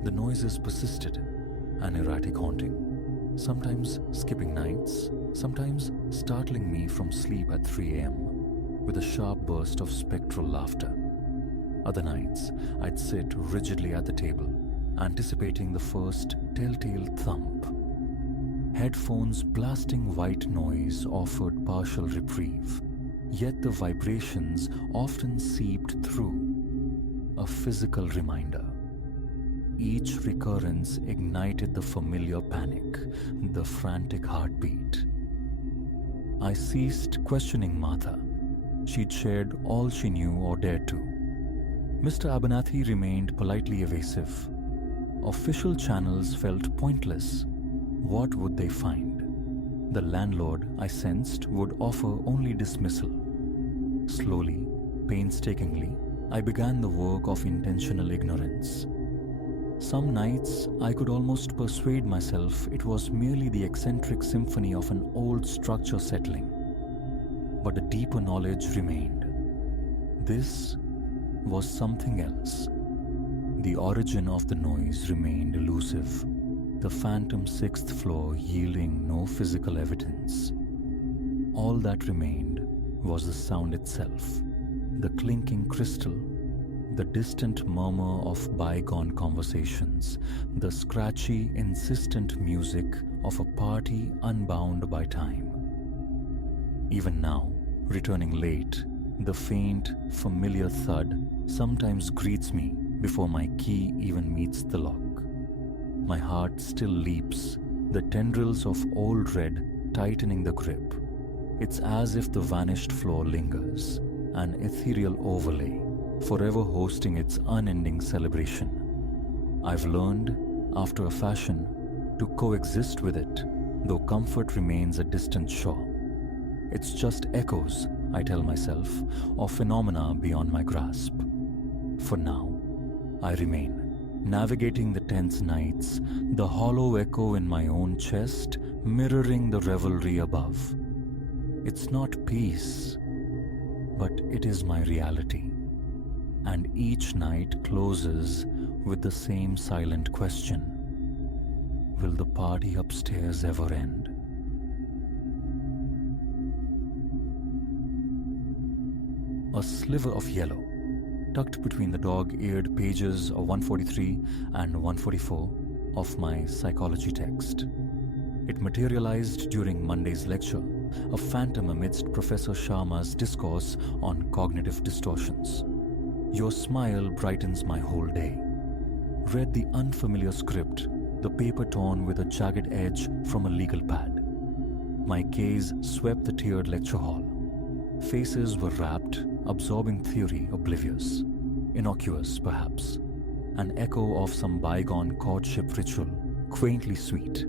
The noises persisted, an erratic haunting, sometimes skipping nights, sometimes startling me from sleep at 3 a.m. with a sharp burst of spectral laughter. Other nights, I'd sit rigidly at the table, anticipating the first telltale thump. Headphones blasting white noise offered partial reprieve, yet the vibrations often seeped through, a physical reminder. Each recurrence ignited the familiar panic, the frantic heartbeat. I ceased questioning Martha. She'd shared all she knew or dared to. Mr. Abernathy remained politely evasive. Official channels felt pointless. What would they find? The landlord, I sensed, would offer only dismissal. Slowly, painstakingly, I began the work of intentional ignorance. Some nights, I could almost persuade myself it was merely the eccentric symphony of an old structure settling. But a deeper knowledge remained. This was something else. The origin of the noise remained elusive, the phantom sixth floor yielding no physical evidence. All that remained was the sound itself, the clinking crystal, the distant murmur of bygone conversations, the scratchy, insistent music of a party unbound by time. Even now, returning late, the faint, familiar thud sometimes greets me before my key even meets the lock. My heart still leaps, the tendrils of old red tightening the grip. It's as if the vanished floor lingers, an ethereal overlay, forever hosting its unending celebration. I've learned, after a fashion, to coexist with it, though comfort remains a distant shore. It's just echoes, I tell myself, of phenomena beyond my grasp. For now, I remain, navigating the tense nights, the hollow echo in my own chest, mirroring the revelry above. It's not peace, but it is my reality. And each night closes with the same silent question. Will the party upstairs ever end? A sliver of yellow, tucked between the dog-eared pages of 143 and 144 of my psychology text. It materialized during Monday's lecture, a phantom amidst Professor Sharma's discourse on cognitive distortions. Your smile brightens my whole day. Read the unfamiliar script, the paper torn with a jagged edge from a legal pad. My gaze swept the tiered lecture hall. Faces were rapt, absorbing theory oblivious, innocuous perhaps, an echo of some bygone courtship ritual, quaintly sweet.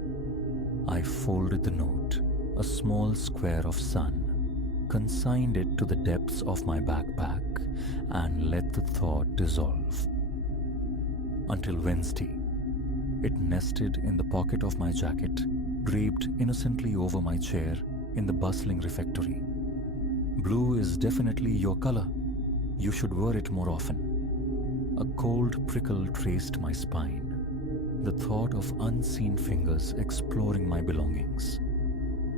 I folded the note, a small square of sun, consigned it to the depths of my backpack, and let the thought dissolve. Until Wednesday, it nested in the pocket of my jacket, draped innocently over my chair in the bustling refectory. Blue is definitely your color. You should wear it more often. A cold prickle traced my spine, the thought of unseen fingers exploring my belongings.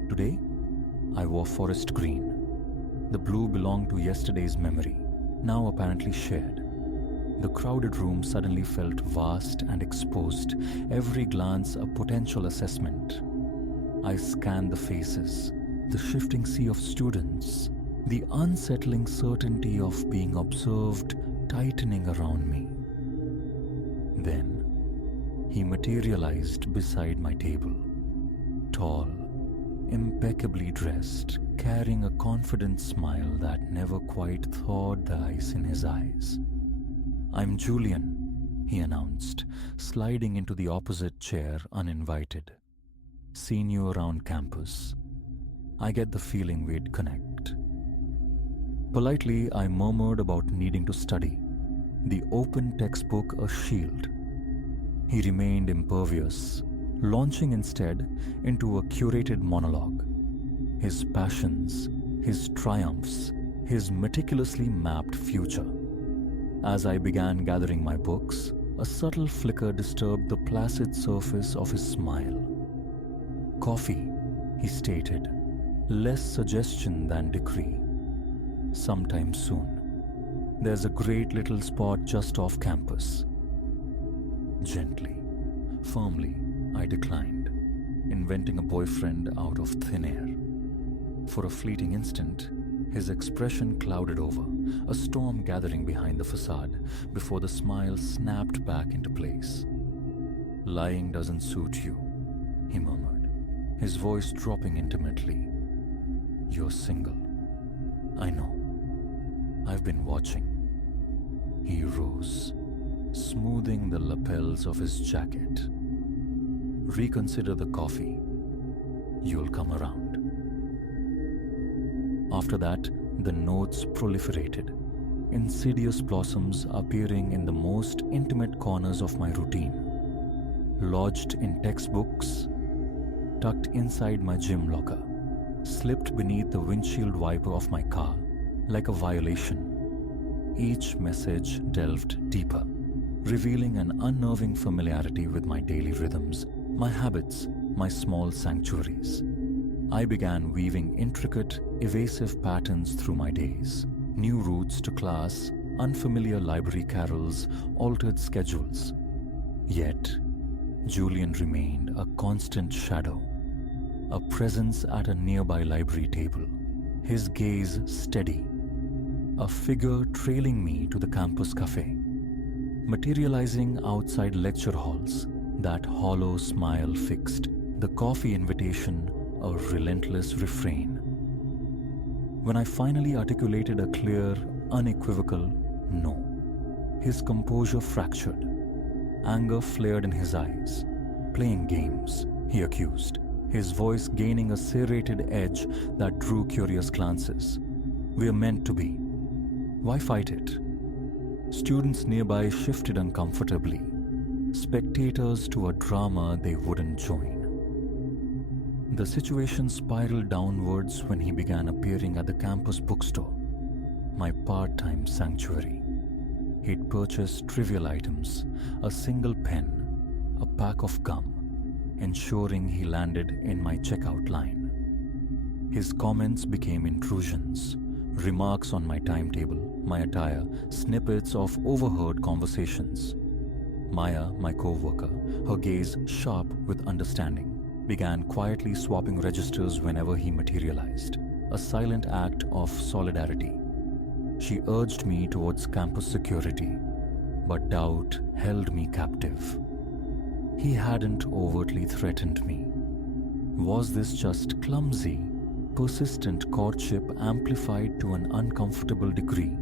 Today, I wore forest green. The blue belonged to yesterday's memory, now apparently shared. The crowded room suddenly felt vast and exposed, every glance a potential assessment. I scanned the faces, the shifting sea of students, the unsettling certainty of being observed tightening around me. Then, he materialized beside my table, tall, impeccably dressed, carrying a confident smile that never quite thawed the ice in his eyes. "I'm Julian," he announced, sliding into the opposite chair uninvited. "Seen you around campus. I get the feeling we'd connect." Politely, I murmured about needing to study, the open textbook a shield. He remained impervious, launching instead into a curated monologue. His passions, his triumphs, his meticulously mapped future. As I began gathering my books, a subtle flicker disturbed the placid surface of his smile. "Coffee," he stated, "less suggestion than decree. Sometime soon. There's a great little spot just off campus." Gently, firmly, I declined, inventing a boyfriend out of thin air. For a fleeting instant, his expression clouded over, a storm gathering behind the facade before the smile snapped back into place. "Lying doesn't suit you," he murmured, his voice dropping intimately. "You're single. I know. I've been watching." He rose, smoothing the lapels of his jacket. "Reconsider the coffee. You'll come around." After that, the notes proliferated, insidious blossoms appearing in the most intimate corners of my routine. Lodged in textbooks, tucked inside my gym locker, slipped beneath the windshield wiper of my car like a violation. Each message delved deeper, revealing an unnerving familiarity with my daily rhythms, my habits, my small sanctuaries. I began weaving intricate, evasive patterns through my days. New routes to class, unfamiliar library carols, altered schedules. Yet, Julian remained a constant shadow, a presence at a nearby library table, his gaze steady, a figure trailing me to the campus cafe, materializing outside lecture halls, that hollow smile fixed, the coffee invitation a relentless refrain. When I finally articulated a clear, unequivocal no, his composure fractured. Anger flared in his eyes. "Playing games," he accused, his voice gaining a serrated edge that drew curious glances. "We're meant to be. Why fight it?" Students nearby shifted uncomfortably, spectators to a drama they wouldn't join. The situation spiraled downwards when he began appearing at the campus bookstore, my part-time sanctuary. He'd purchased trivial items, a single pen, a pack of gum, ensuring he landed in my checkout line. His comments became intrusions, remarks on my timetable, my attire, snippets of overheard conversations. Maya, my co-worker, her gaze sharp with understanding, began quietly swapping registers whenever he materialized, a silent act of solidarity. She urged me towards campus security, but doubt held me captive. He hadn't overtly threatened me. Was this just clumsy, persistent courtship amplified to an uncomfortable degree?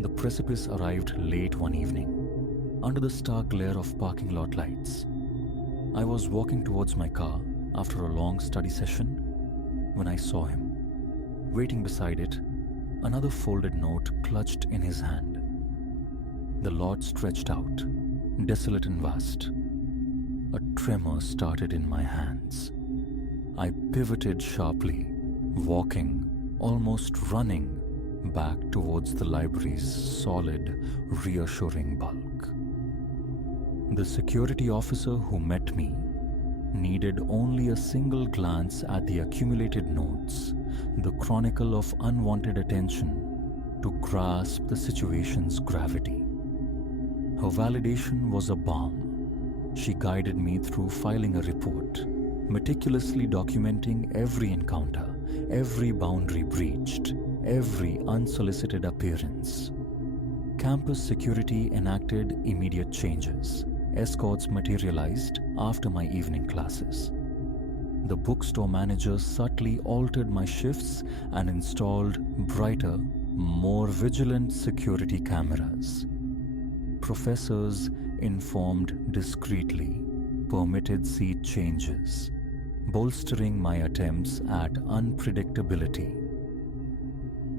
The precipice arrived late one evening, under the stark glare of parking lot lights. I was walking towards my car after a long study session when I saw him. Waiting beside it, another folded note clutched in his hand. The lot stretched out, desolate and vast. A tremor started in my hands. I pivoted sharply, walking, almost running, back towards the library's solid, reassuring bulk. The security officer who met me needed only a single glance at the accumulated notes, the chronicle of unwanted attention, to grasp the situation's gravity. Her validation was a balm. She guided me through filing a report, meticulously documenting every encounter, every boundary breached, every unsolicited appearance. Campus security enacted immediate changes. escorts materialized after my evening classes. The bookstore manager subtly altered my shifts and installed brighter, more vigilant security cameras. Professors informed discreetly, permitted seat changes, bolstering my attempts at unpredictability.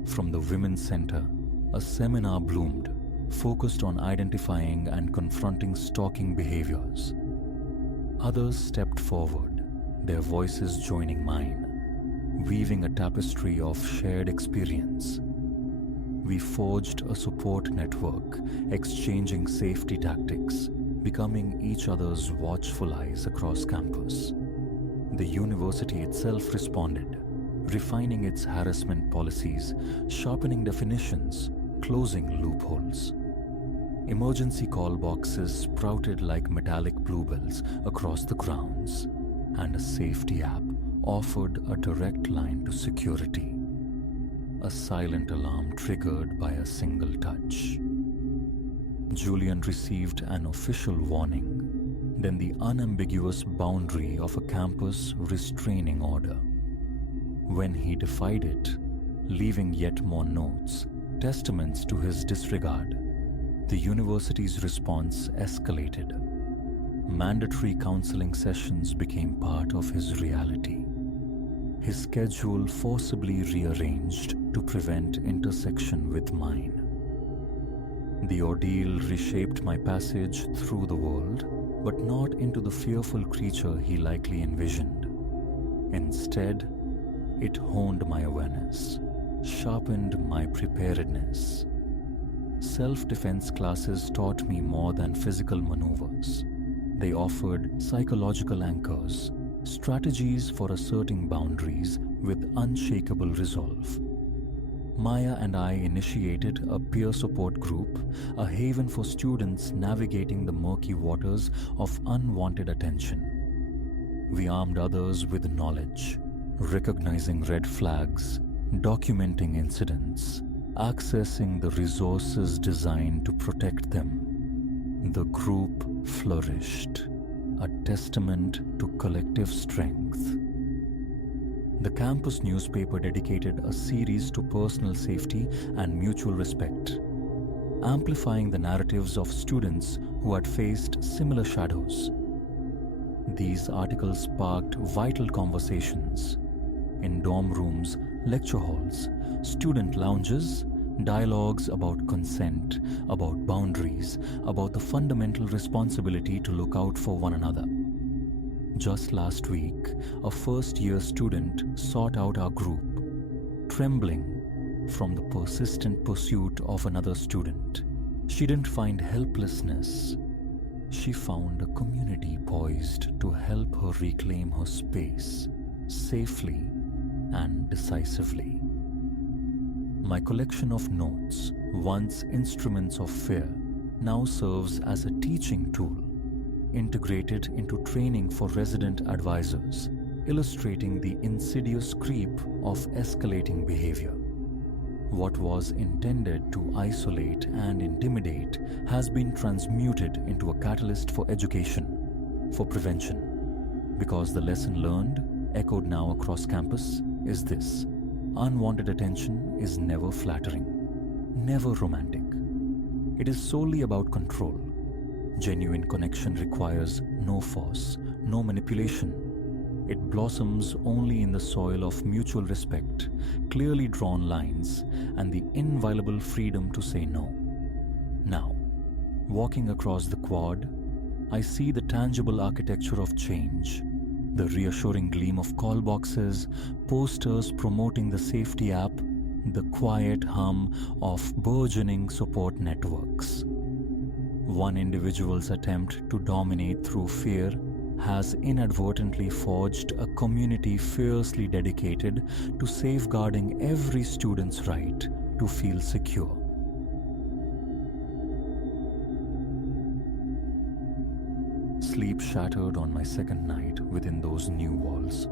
From the Women's Center, a seminar bloomed, focused on identifying and confronting stalking behaviors. Others stepped forward, their voices joining mine, weaving a tapestry of shared experience. We forged a support network, exchanging safety tactics, becoming each other's watchful eyes across campus. The university itself responded, refining its harassment policies, sharpening definitions, closing loopholes. Emergency call boxes sprouted like metallic bluebells across the grounds, and a safety app offered a direct line to security. A silent alarm triggered by a single touch. Julian received an official warning, then the unambiguous boundary of a campus restraining order. When he defied it, leaving yet more notes, testaments to his disregard, the university's response escalated. Mandatory counseling sessions became part of his reality. His schedule forcibly rearranged to prevent intersection with mine. The ordeal reshaped my passage through the world, but not into the fearful creature he likely envisioned. Instead, it honed my awareness, sharpened my preparedness. Self-defense classes taught me more than physical maneuvers. They offered psychological anchors, strategies for asserting boundaries with unshakable resolve. Maya and I initiated a peer support group, a haven for students navigating the murky waters of unwanted attention. We armed others with knowledge, recognizing red flags, documenting incidents, accessing the resources designed to protect them. The group flourished, a testament to collective strength. The campus newspaper dedicated a series to personal safety and mutual respect, amplifying the narratives of students who had faced similar shadows. These articles sparked vital conversations in dorm rooms, lecture halls, student lounges, dialogues about consent, about boundaries, about the fundamental responsibility to look out for one another. Just last week, a first-year student sought out our group, trembling from the persistent pursuit of another student. She didn't find helplessness. She found a community poised to help her reclaim her space, safely and decisively. My collection of notes, once instruments of fear, now serves as a teaching tool, integrated into training for resident advisors, illustrating the insidious creep of escalating behavior. What was intended to isolate and intimidate has been transmuted into a catalyst for education, for prevention. Because the lesson learned, echoed now across campus, is this: unwanted attention is never flattering, never romantic. It is solely about control. Genuine connection requires no force, no manipulation. It blossoms only in the soil of mutual respect, clearly drawn lines, and the inviolable freedom to say no. Now, walking across the quad, I see the tangible architecture of change. The reassuring gleam of call boxes, posters promoting the safety app, the quiet hum of burgeoning support networks. One individual's attempt to dominate through fear has inadvertently forged a community fiercely dedicated to safeguarding every student's right to feel secure. Sleep shattered on my second night within those new walls,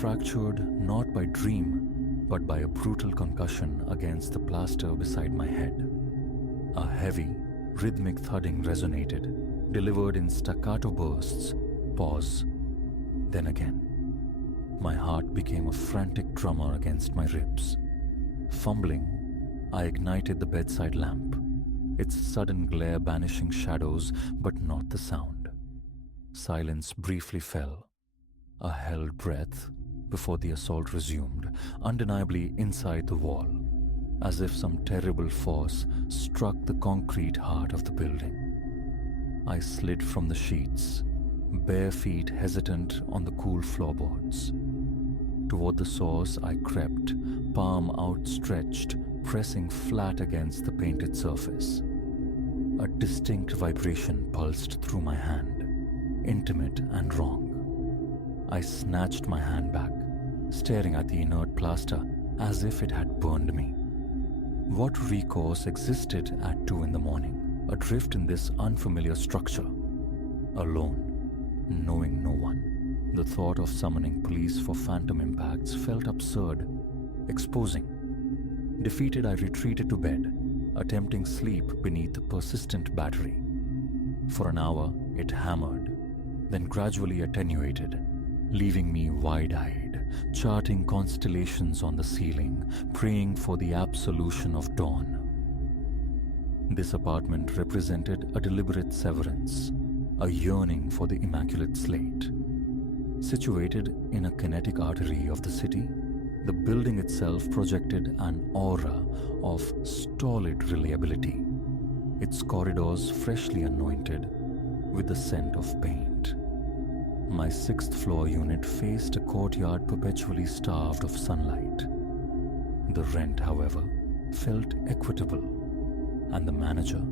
fractured not by dream, but by a brutal concussion against the plaster beside my head. A heavy, rhythmic thudding resonated, delivered in staccato bursts, pause, then again. My heart became a frantic drummer against my ribs. Fumbling, I ignited the bedside lamp, its sudden glare banishing shadows but not the sound. Silence briefly fell, a held breath before the assault resumed, undeniably inside the wall, as if some terrible force struck the concrete heart of the building. I slid from the sheets, bare feet hesitant on the cool floorboards. Toward the source I crept, palm outstretched, pressing flat against the painted surface. A distinct vibration pulsed through my hand, intimate and wrong. I snatched my hand back, staring at the inert plaster as if it had burned me. What recourse existed at 2 a.m, adrift in this unfamiliar structure? Alone, knowing no one, the thought of summoning police for phantom impacts felt absurd, exposing. Defeated, I retreated to bed, attempting sleep beneath the persistent battery. For an hour, it hammered, then gradually attenuated, leaving me wide-eyed, charting constellations on the ceiling, praying for the absolution of dawn. This apartment represented a deliberate severance, a yearning for the immaculate slate. Situated in a kinetic artery of the city, the building itself projected an aura of stolid reliability, its corridors freshly anointed with the scent of paint. My 6th floor unit faced a courtyard perpetually starved of sunlight. The rent, however, felt equitable, and the manager,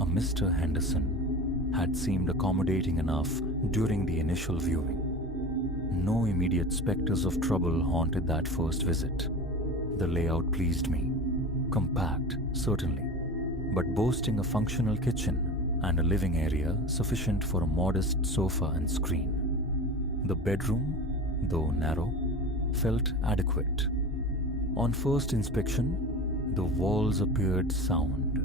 a Mr. Henderson, had seemed accommodating enough during the initial viewing. No immediate specters of trouble haunted that first visit. The layout pleased me. Compact, certainly, but boasting a functional kitchen and a living area sufficient for a modest sofa and screen. The bedroom, though narrow, felt adequate. On first inspection, the walls appeared sound,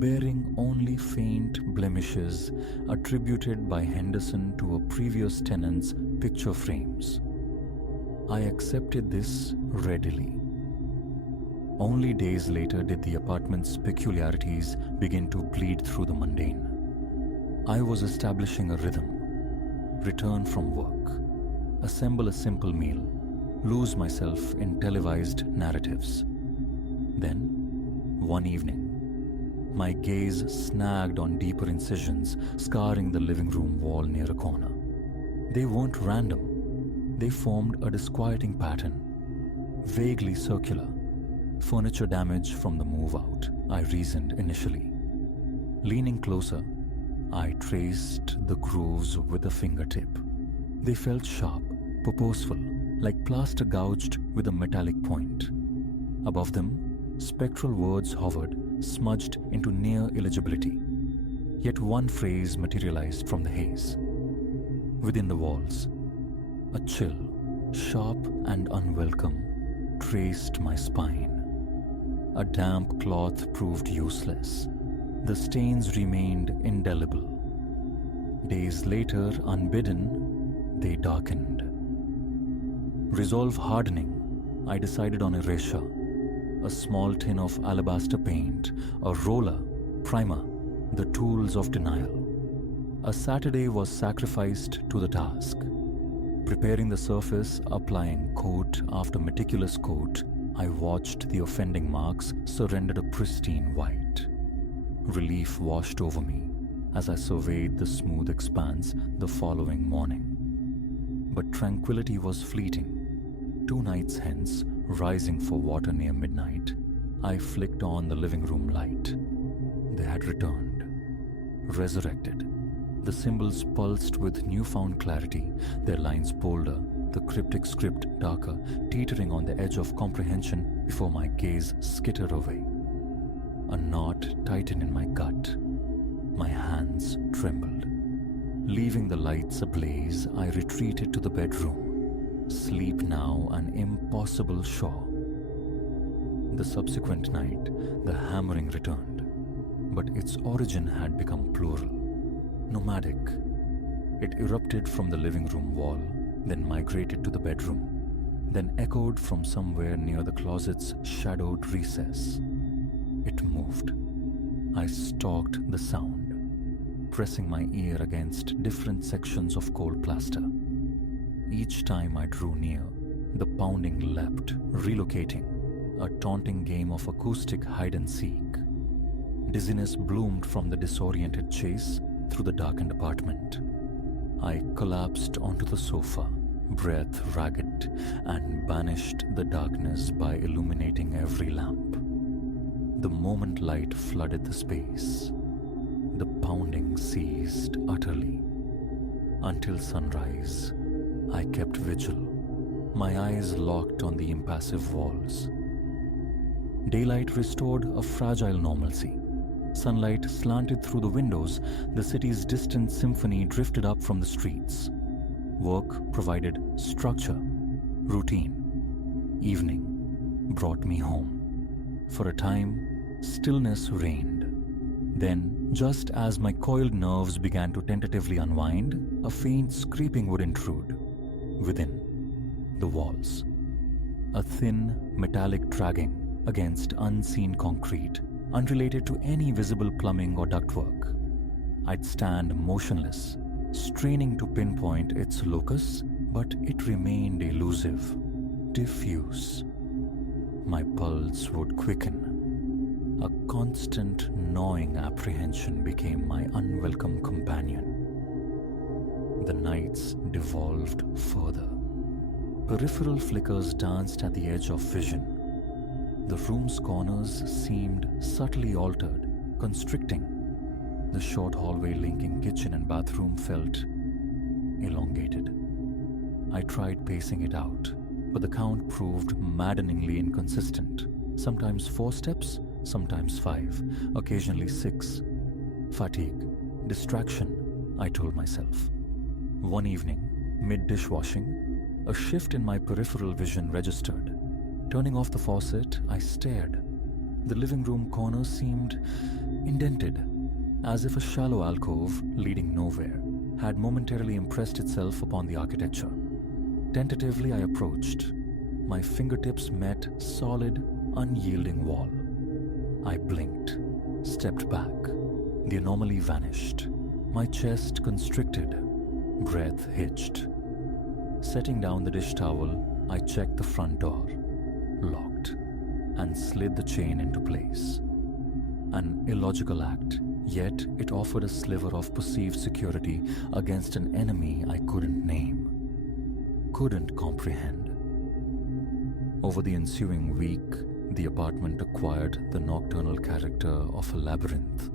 bearing only faint blemishes attributed by Henderson to a previous tenant's picture frames. I accepted this readily. Only days later did the apartment's peculiarities begin to bleed through the mundane. I was establishing a rhythm, return from work, assemble a simple meal, lose myself in televised narratives. Then, one evening, my gaze snagged on deeper incisions scarring the living room wall near a corner. They weren't random. They formed a disquieting pattern, vaguely circular. Furniture damage from the move-out, I reasoned initially. Leaning closer, I traced the grooves with a fingertip. They felt sharp, purposeful, like plaster gouged with a metallic point. Above them, spectral words hovered, smudged into near illegibility. Yet one phrase materialized from the haze. Within the walls, a chill, sharp and unwelcome, traced my spine. A damp cloth proved useless. The stains remained indelible. Days later, unbidden, they darkened. Resolve hardening, I decided on erasure. A small tin of alabaster paint, a roller, primer, the tools of denial. A Saturday was sacrificed to the task. Preparing the surface, applying coat after meticulous coat, I watched the offending marks surrender a pristine white. Relief washed over me as I surveyed the smooth expanse the following morning. But tranquility was fleeting. 2 nights hence, rising for water near midnight, I flicked on the living room light. They had returned, resurrected. The symbols pulsed with newfound clarity, their lines bolder, the cryptic script darker, teetering on the edge of comprehension before my gaze skittered away. A knot tightened in my gut. My hands trembled. Leaving the lights ablaze, I retreated to the bedroom. Sleep now an impossible shore. The subsequent night, the hammering returned, but its origin had become plural. nomadic. It erupted from the living room wall, then migrated to the bedroom, then echoed from somewhere near the closet's shadowed recess. It moved. I stalked the sound, pressing my ear against different sections of cold plaster. Each time I drew near, the pounding leapt, relocating, a taunting game of acoustic hide-and-seek. Dizziness bloomed from the disoriented chase through the darkened apartment. I collapsed onto the sofa, breath ragged, and banished the darkness by illuminating every lamp. The moment light flooded the space, the pounding ceased utterly. Until sunrise, I kept vigil, my eyes locked on the impassive walls. Daylight restored a fragile normalcy. Sunlight slanted through the windows, the city's distant symphony drifted up from the streets. Work provided structure, routine. Evening brought me home. For a time, stillness reigned. Then, just as my coiled nerves began to tentatively unwind, a faint scraping would intrude. Within, the walls. A thin, metallic dragging against unseen concrete, unrelated to any visible plumbing or ductwork. I'd stand motionless, straining to pinpoint its locus, but it remained elusive, diffuse. My pulse would quicken. A constant gnawing apprehension became my unwelcome companion. The nights devolved further. Peripheral flickers danced at the edge of vision. The room's corners seemed subtly altered, constricting. The short hallway linking kitchen and bathroom felt elongated. I tried pacing it out, but the count proved maddeningly inconsistent. Sometimes 4 steps, sometimes 5, occasionally 6. Fatigue, distraction, I told myself. One evening, mid-dishwashing, a shift in my peripheral vision registered. Turning off the faucet, I stared. The living room corner seemed indented, as if a shallow alcove leading nowhere had momentarily impressed itself upon the architecture. Tentatively, I approached. My fingertips met solid, unyielding wall. I blinked, stepped back. The anomaly vanished. My chest constricted, breath hitched. Setting down the dish towel, I checked the front door. Locked, and slid the chain into place. An illogical act, yet it offered a sliver of perceived security against an enemy I couldn't name, couldn't comprehend. Over the ensuing week, the apartment acquired the nocturnal character of a labyrinth.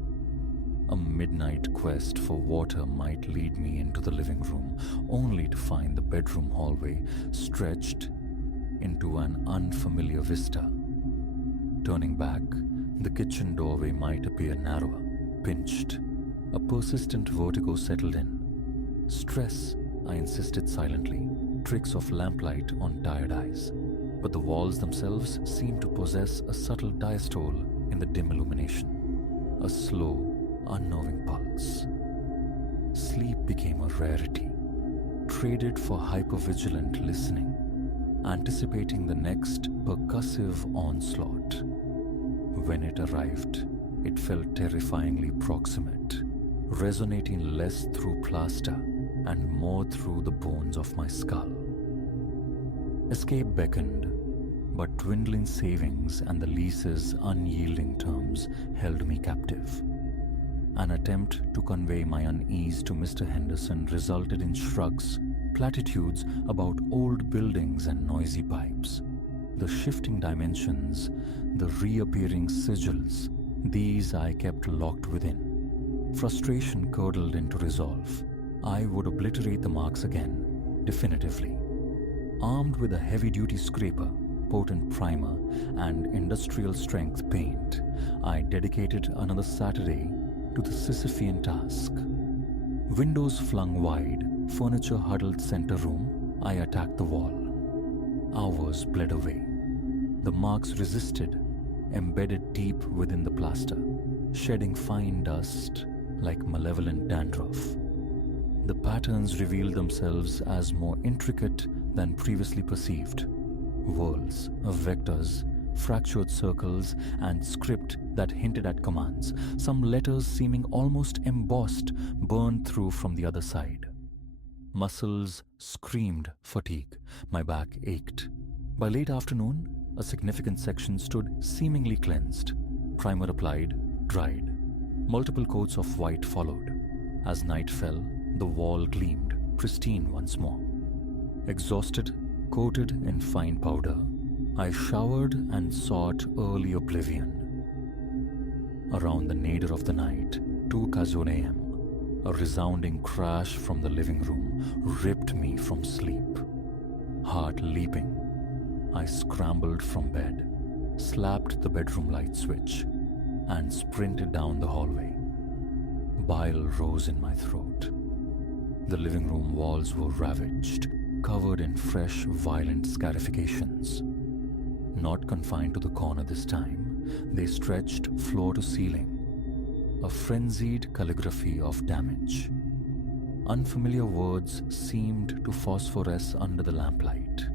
A midnight quest for water might lead me into the living room, only to find the bedroom hallway stretched into an unfamiliar vista. Turning back, the kitchen doorway might appear narrower, pinched. A persistent vertigo settled in. Stress, I insisted silently, tricks of lamplight on tired eyes. But the walls themselves seemed to possess a subtle diastole in the dim illumination. A slow, unnerving pulse. Sleep became a rarity, traded for hypervigilant listening, anticipating the next percussive onslaught. When it arrived, it felt terrifyingly proximate, resonating less through plaster and more through the bones of my skull. Escape beckoned, but dwindling savings and the lease's unyielding terms held me captive. An attempt to convey my unease to Mr. Henderson resulted in shrugs, platitudes about old buildings and noisy pipes. The shifting dimensions, the reappearing sigils, these I kept locked within. Frustration curdled into resolve. I would obliterate the marks again, definitively. Armed with a heavy-duty scraper, potent primer, and industrial-strength paint, I dedicated another Saturday to the Sisyphean task. Windows flung wide, furniture huddled center room, I attacked the wall. Hours bled away. The marks resisted, embedded deep within the plaster, shedding fine dust like malevolent dandruff. The patterns revealed themselves as more intricate than previously perceived. Whorls, vectors, fractured circles, and script that hinted at commands, some letters seeming almost embossed burned through from the other side. Muscles screamed fatigue. My back ached. By late afternoon, a significant section stood seemingly cleansed. Primer applied, dried. Multiple coats of white followed. As night fell, the wall gleamed, pristine once more. Exhausted, coated in fine powder, I showered and sought early oblivion. Around the nadir of the night, 2 a.m., a resounding crash from the living room ripped me from sleep. Heart leaping, I scrambled from bed, slapped the bedroom light switch, and sprinted down the hallway. Bile rose in my throat. The living room walls were ravaged, covered in fresh, violent scarifications. Not confined to the corner this time, they stretched floor to ceiling. A frenzied calligraphy of damage. Unfamiliar words seemed to phosphoresce under the lamplight.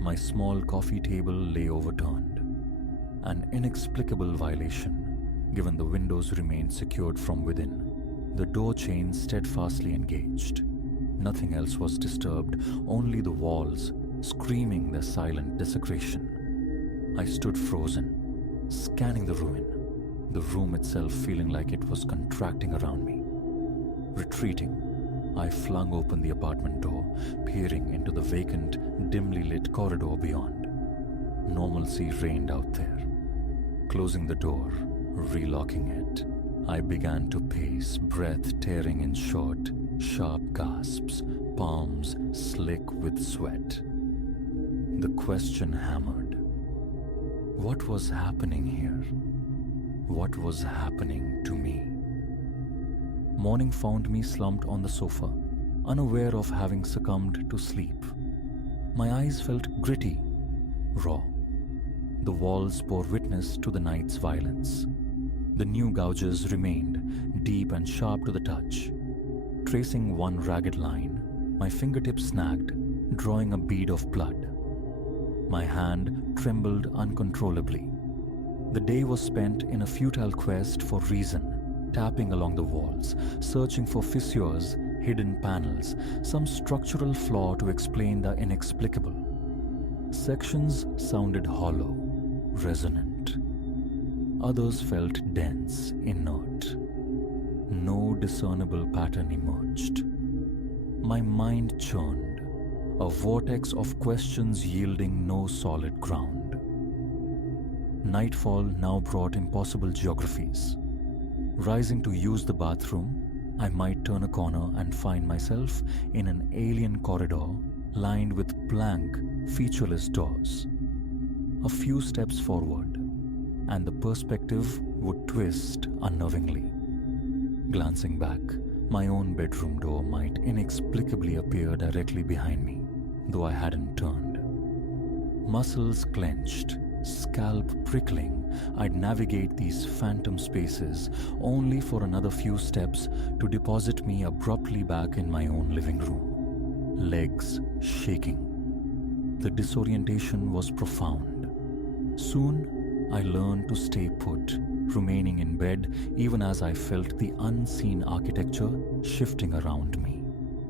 My small coffee table lay overturned. An inexplicable violation, given the windows remained secured from within. The door chain steadfastly engaged. Nothing else was disturbed, only the walls, screaming their silent desecration. I stood frozen, scanning the ruin, the room itself feeling like it was contracting around me. Retreating, I flung open the apartment door, peering into the vacant, dimly lit corridor beyond. Normalcy reigned out there. Closing the door, relocking it, I began to pace, breath tearing in short, sharp gasps, palms slick with sweat. The question hammered. What was happening here? What was happening to me? Morning found me slumped on the sofa, unaware of having succumbed to sleep. My eyes felt gritty, raw. The walls bore witness to the night's violence. The new gouges remained, deep and sharp to the touch. Tracing one ragged line, my fingertip snagged, drawing a bead of blood. My hand trembled uncontrollably. The day was spent in a futile quest for reason, tapping along the walls, searching for fissures, hidden panels, some structural flaw to explain the inexplicable. Sections sounded hollow, resonant. Others felt dense, inert. No discernible pattern emerged. My mind churned, a vortex of questions yielding no solid ground. Nightfall now brought impossible geographies. Rising to use the bathroom, I might turn a corner and find myself in an alien corridor lined with blank, featureless doors. A few steps forward, and the perspective would twist unnervingly. Glancing back, my own bedroom door might inexplicably appear directly behind me, though I hadn't turned. Muscles clenched, scalp prickling, I'd navigate these phantom spaces only for another few steps to deposit me abruptly back in my own living room. Legs shaking. The disorientation was profound. Soon, I learned to stay put, remaining in bed even as I felt the unseen architecture shifting around me,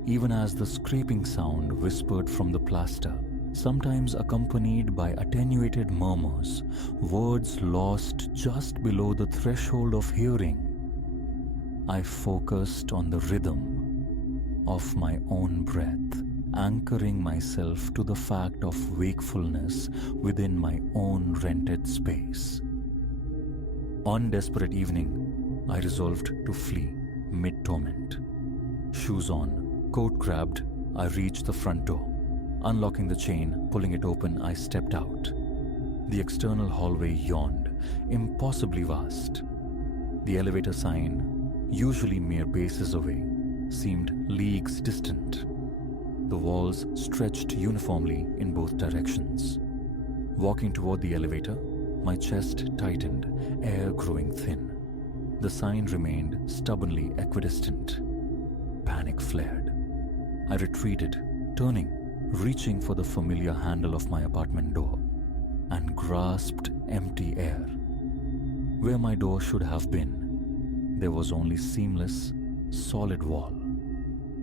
even as the scraping sound whispered from the plaster, sometimes accompanied by attenuated murmurs, words lost just below the threshold of hearing. I focused on the rhythm of my own breath, anchoring myself to the fact of wakefulness within my own rented space. On desperate evening, I resolved to flee, mid-torment. Shoes on, coat grabbed, I reached the front door. Unlocking the chain, pulling it open, I stepped out. The external hallway yawned, impossibly vast. The elevator sign, usually mere paces away, seemed leagues distant. The walls stretched uniformly in both directions. Walking toward the elevator, my chest tightened, air growing thin. The sign remained stubbornly equidistant. Panic flared. I retreated, turning, reaching for the familiar handle of my apartment door, and grasped empty air. Where my door should have been, there was only seamless, solid wall.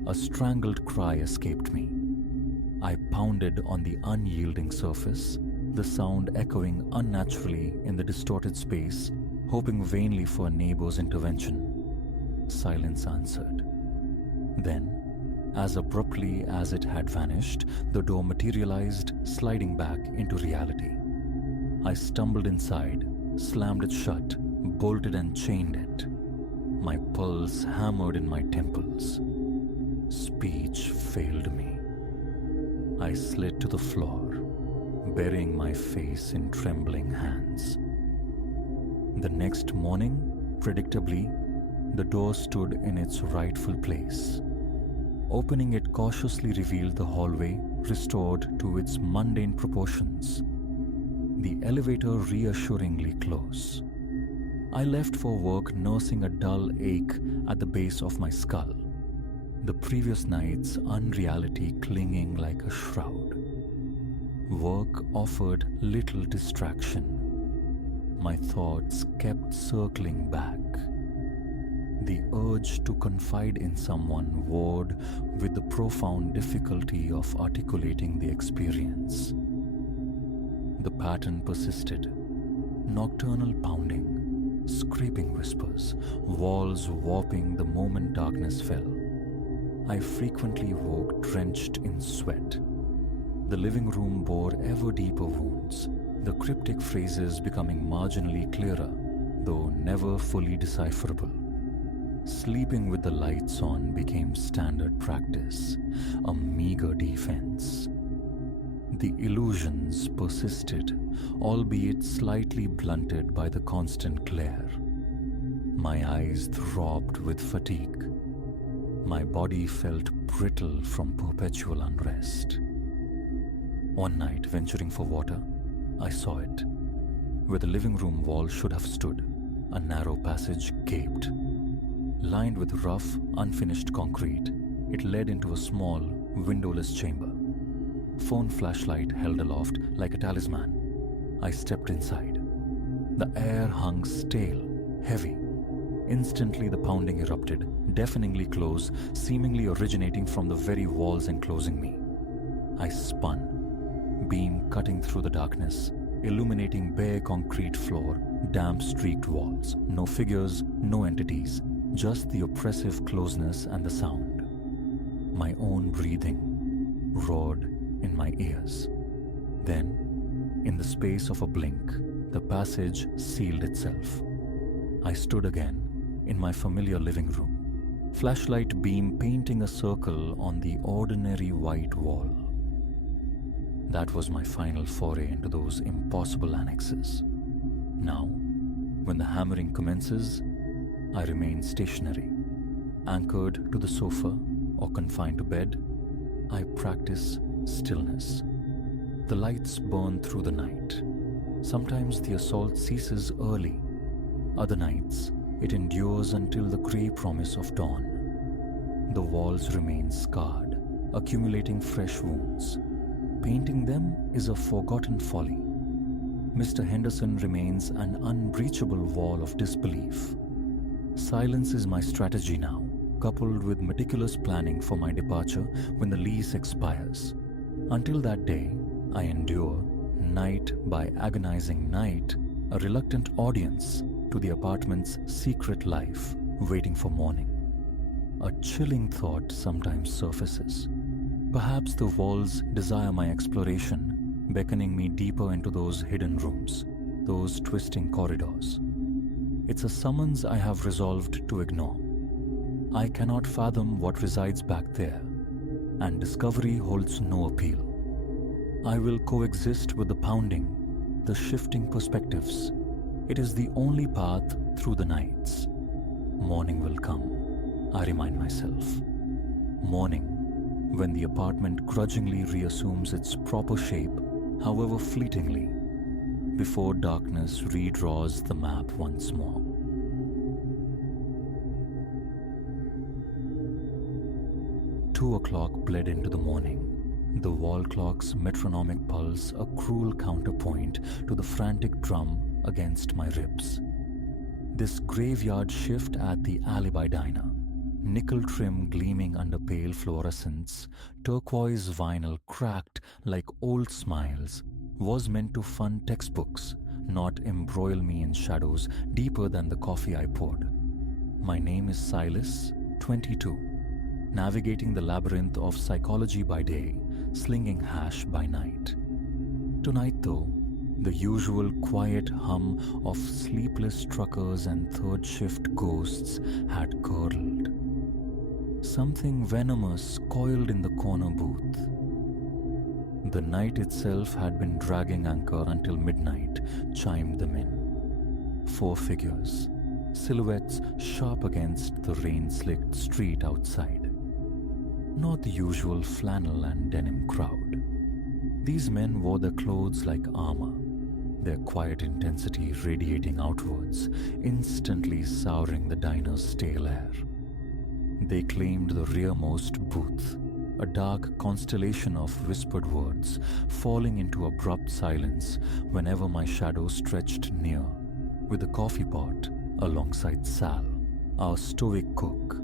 A strangled cry escaped me. I pounded on the unyielding surface, the sound echoing unnaturally in the distorted space, hoping vainly for a neighbor's intervention. Silence answered. Then, as abruptly as it had vanished, the door materialized, sliding back into reality. I stumbled inside, slammed it shut, bolted and chained it. My pulse hammered in my temples. Speech failed me. I slid to the floor, burying my face in trembling hands. The next morning, predictably, the door stood in its rightful place. Opening it cautiously revealed the hallway restored to its mundane proportions. The elevator reassuringly close. I left for work nursing a dull ache at the base of my skull, the previous night's unreality clinging like a shroud. Work offered little distraction. My thoughts kept circling back. The urge to confide in someone warred with the profound difficulty of articulating the experience. The pattern persisted. Nocturnal pounding, scraping whispers, walls warping the moment darkness fell. I frequently woke drenched in sweat. The living room bore ever deeper wounds, the cryptic phrases becoming marginally clearer, though never fully decipherable. Sleeping with the lights on became standard practice, a meager defense. The illusions persisted, albeit slightly blunted by the constant glare. My eyes throbbed with fatigue. My body felt brittle from perpetual unrest. One night, venturing for water, I saw it. Where the living room wall should have stood, a narrow passage gaped. Lined with rough, unfinished concrete, it led into a small, windowless chamber. Phone flashlight held aloft like a talisman. I stepped inside. The air hung stale, heavy. Instantly the pounding erupted, deafeningly close, seemingly originating from the very walls enclosing me. I spun, beam cutting through the darkness, illuminating bare concrete floor, damp streaked walls, no figures, no entities, just the oppressive closeness and the sound. My own breathing roared in my ears. Then, in the space of a blink, the passage sealed itself. I stood again in my familiar living room, flashlight beam painting a circle on the ordinary white wall. That was my final foray into those impossible annexes. Now, when the hammering commences, I remain stationary, anchored to the sofa or confined to bed. I practice stillness. The lights burn through the night. Sometimes the assault ceases early. Other nights, it endures until the grey promise of dawn. The walls remain scarred, accumulating fresh wounds. Painting them is a forgotten folly. Mr. Henderson remains an unbreachable wall of disbelief. Silence is my strategy now, coupled with meticulous planning for my departure when the lease expires. Until that day, I endure, night by agonizing night, a reluctant audience to the apartment's secret life, waiting for morning. A chilling thought sometimes surfaces. Perhaps the walls desire my exploration, beckoning me deeper into those hidden rooms, those twisting corridors. It's a summons I have resolved to ignore. I cannot fathom what resides back there, and discovery holds no appeal. I will coexist with the pounding, the shifting perspectives. It is the only path through the nights. Morning will come, I remind myself. Morning, when the apartment grudgingly reassumes its proper shape, however fleetingly, before darkness redraws the map once more. 2 o'clock bled into the morning, the wall clock's metronomic pulse a cruel counterpoint to the frantic drum against my ribs. This graveyard shift at the Alibi Diner, nickel trim gleaming under pale fluorescence, turquoise vinyl cracked like old smiles, was meant to fund textbooks, not embroil me in shadows deeper than the coffee I poured. My name is Silas, 22, navigating the labyrinth of psychology by day, slinging hash by night. Tonight, though, the usual quiet hum of sleepless truckers and third shift ghosts had curdled. Something venomous coiled in the corner booth. The night itself had been dragging anchor until midnight chimed them in. 4 figures, silhouettes sharp against the rain-slicked street outside. Not the usual flannel and denim crowd. These men wore their clothes like armor, their quiet intensity radiating outwards, instantly souring the diner's stale air. They claimed the rearmost booth, a dark constellation of whispered words falling into abrupt silence whenever my shadow stretched near, with the coffee pot alongside Sal, our stoic cook,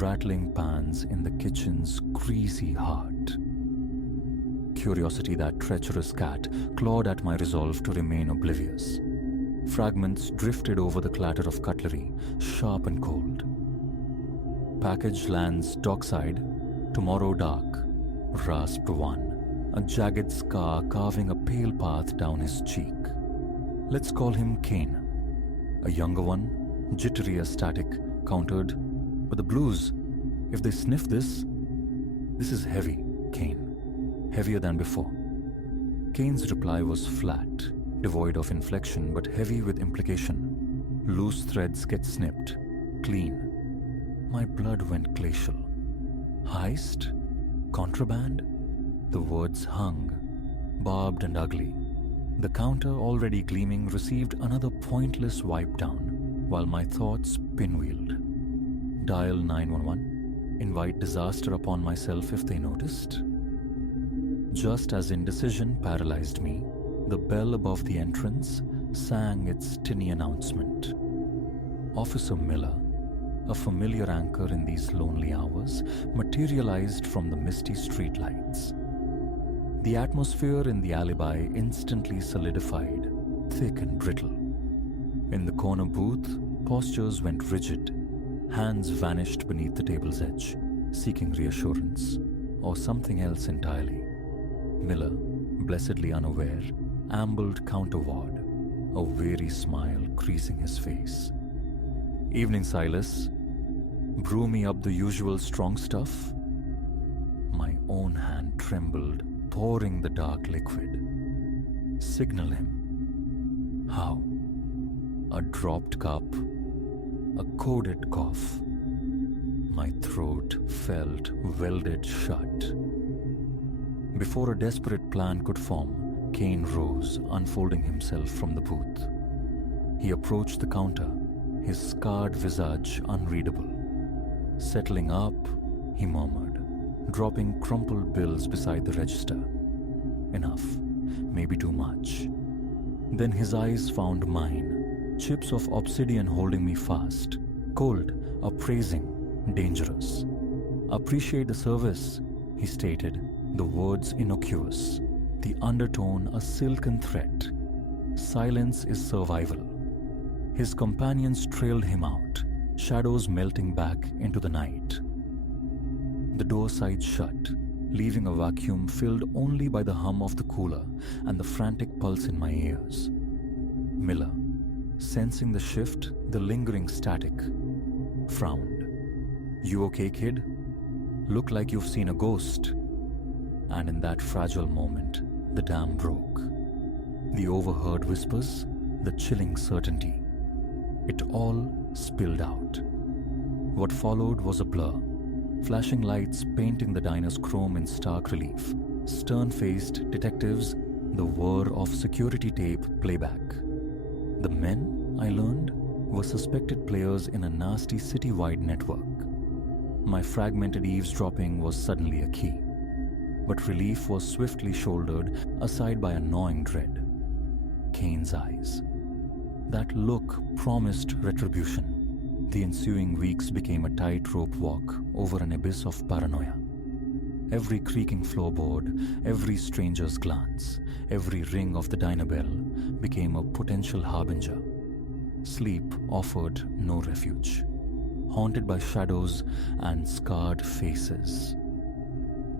rattling pans in the kitchen's greasy heart. Curiosity, that treacherous cat, clawed at my resolve to remain oblivious. Fragments drifted over the clatter of cutlery, sharp and cold. Package lands dockside, tomorrow dark, rasped one, a jagged scar carving a pale path down his cheek. Let's call him Kane. A younger one, jittery as static, countered, but the blues, if they sniff this is heavy, Kane. Heavier than before. Kane's reply was flat, devoid of inflection but heavy with implication. Loose threads get snipped, clean. My blood went glacial. Heist? Contraband? The words hung, barbed and ugly. The counter, already gleaming, received another pointless wipe down, while my thoughts pinwheeled. Dial 911, invite disaster upon myself if they noticed. Just as indecision paralyzed me, the bell above the entrance sang its tinny announcement. Officer Miller, a familiar anchor in these lonely hours, materialized from the misty streetlights. The atmosphere in the Alibi instantly solidified, thick and brittle. In the corner booth, postures went rigid. Hands vanished beneath the table's edge, seeking reassurance, or something else entirely. Miller, blessedly unaware, ambled counterward, a weary smile creasing his face. Evening, Silas. Brew me up the usual strong stuff? My own hand trembled, pouring the dark liquid. Signal him. How? A dropped cup, a coded cough. My throat felt welded shut. Before a desperate plan could form, Kane rose, unfolding himself from the booth. He approached the counter, his scarred visage unreadable. Settling up, he murmured, dropping crumpled bills beside the register. Enough, maybe too much. Then his eyes found mine, chips of obsidian holding me fast, cold, appraising, dangerous. Appreciate the service, he stated, the words innocuous, the undertone a silken threat. Silence is survival. His companions trailed him out, shadows melting back into the night. The door side shut, leaving a vacuum filled only by the hum of the cooler and the frantic pulse in my ears. Miller, sensing the shift, the lingering static, frowned. You okay, kid? Look like you've seen a ghost. And in that fragile moment, the dam broke. The overheard whispers, the chilling certainty. It all spilled out. What followed was a blur, flashing lights painting the diner's chrome in stark relief, stern-faced detectives, the whir of security tape playback. The men, I learned, were suspected players in a nasty city-wide network. My fragmented eavesdropping was suddenly a key, but relief was swiftly shouldered aside by a gnawing dread. Kane's eyes. That look promised retribution. The ensuing weeks became a tightrope walk over an abyss of paranoia. Every creaking floorboard, every stranger's glance, every ring of the diner bell became a potential harbinger. Sleep offered no refuge, haunted by shadows and scarred faces.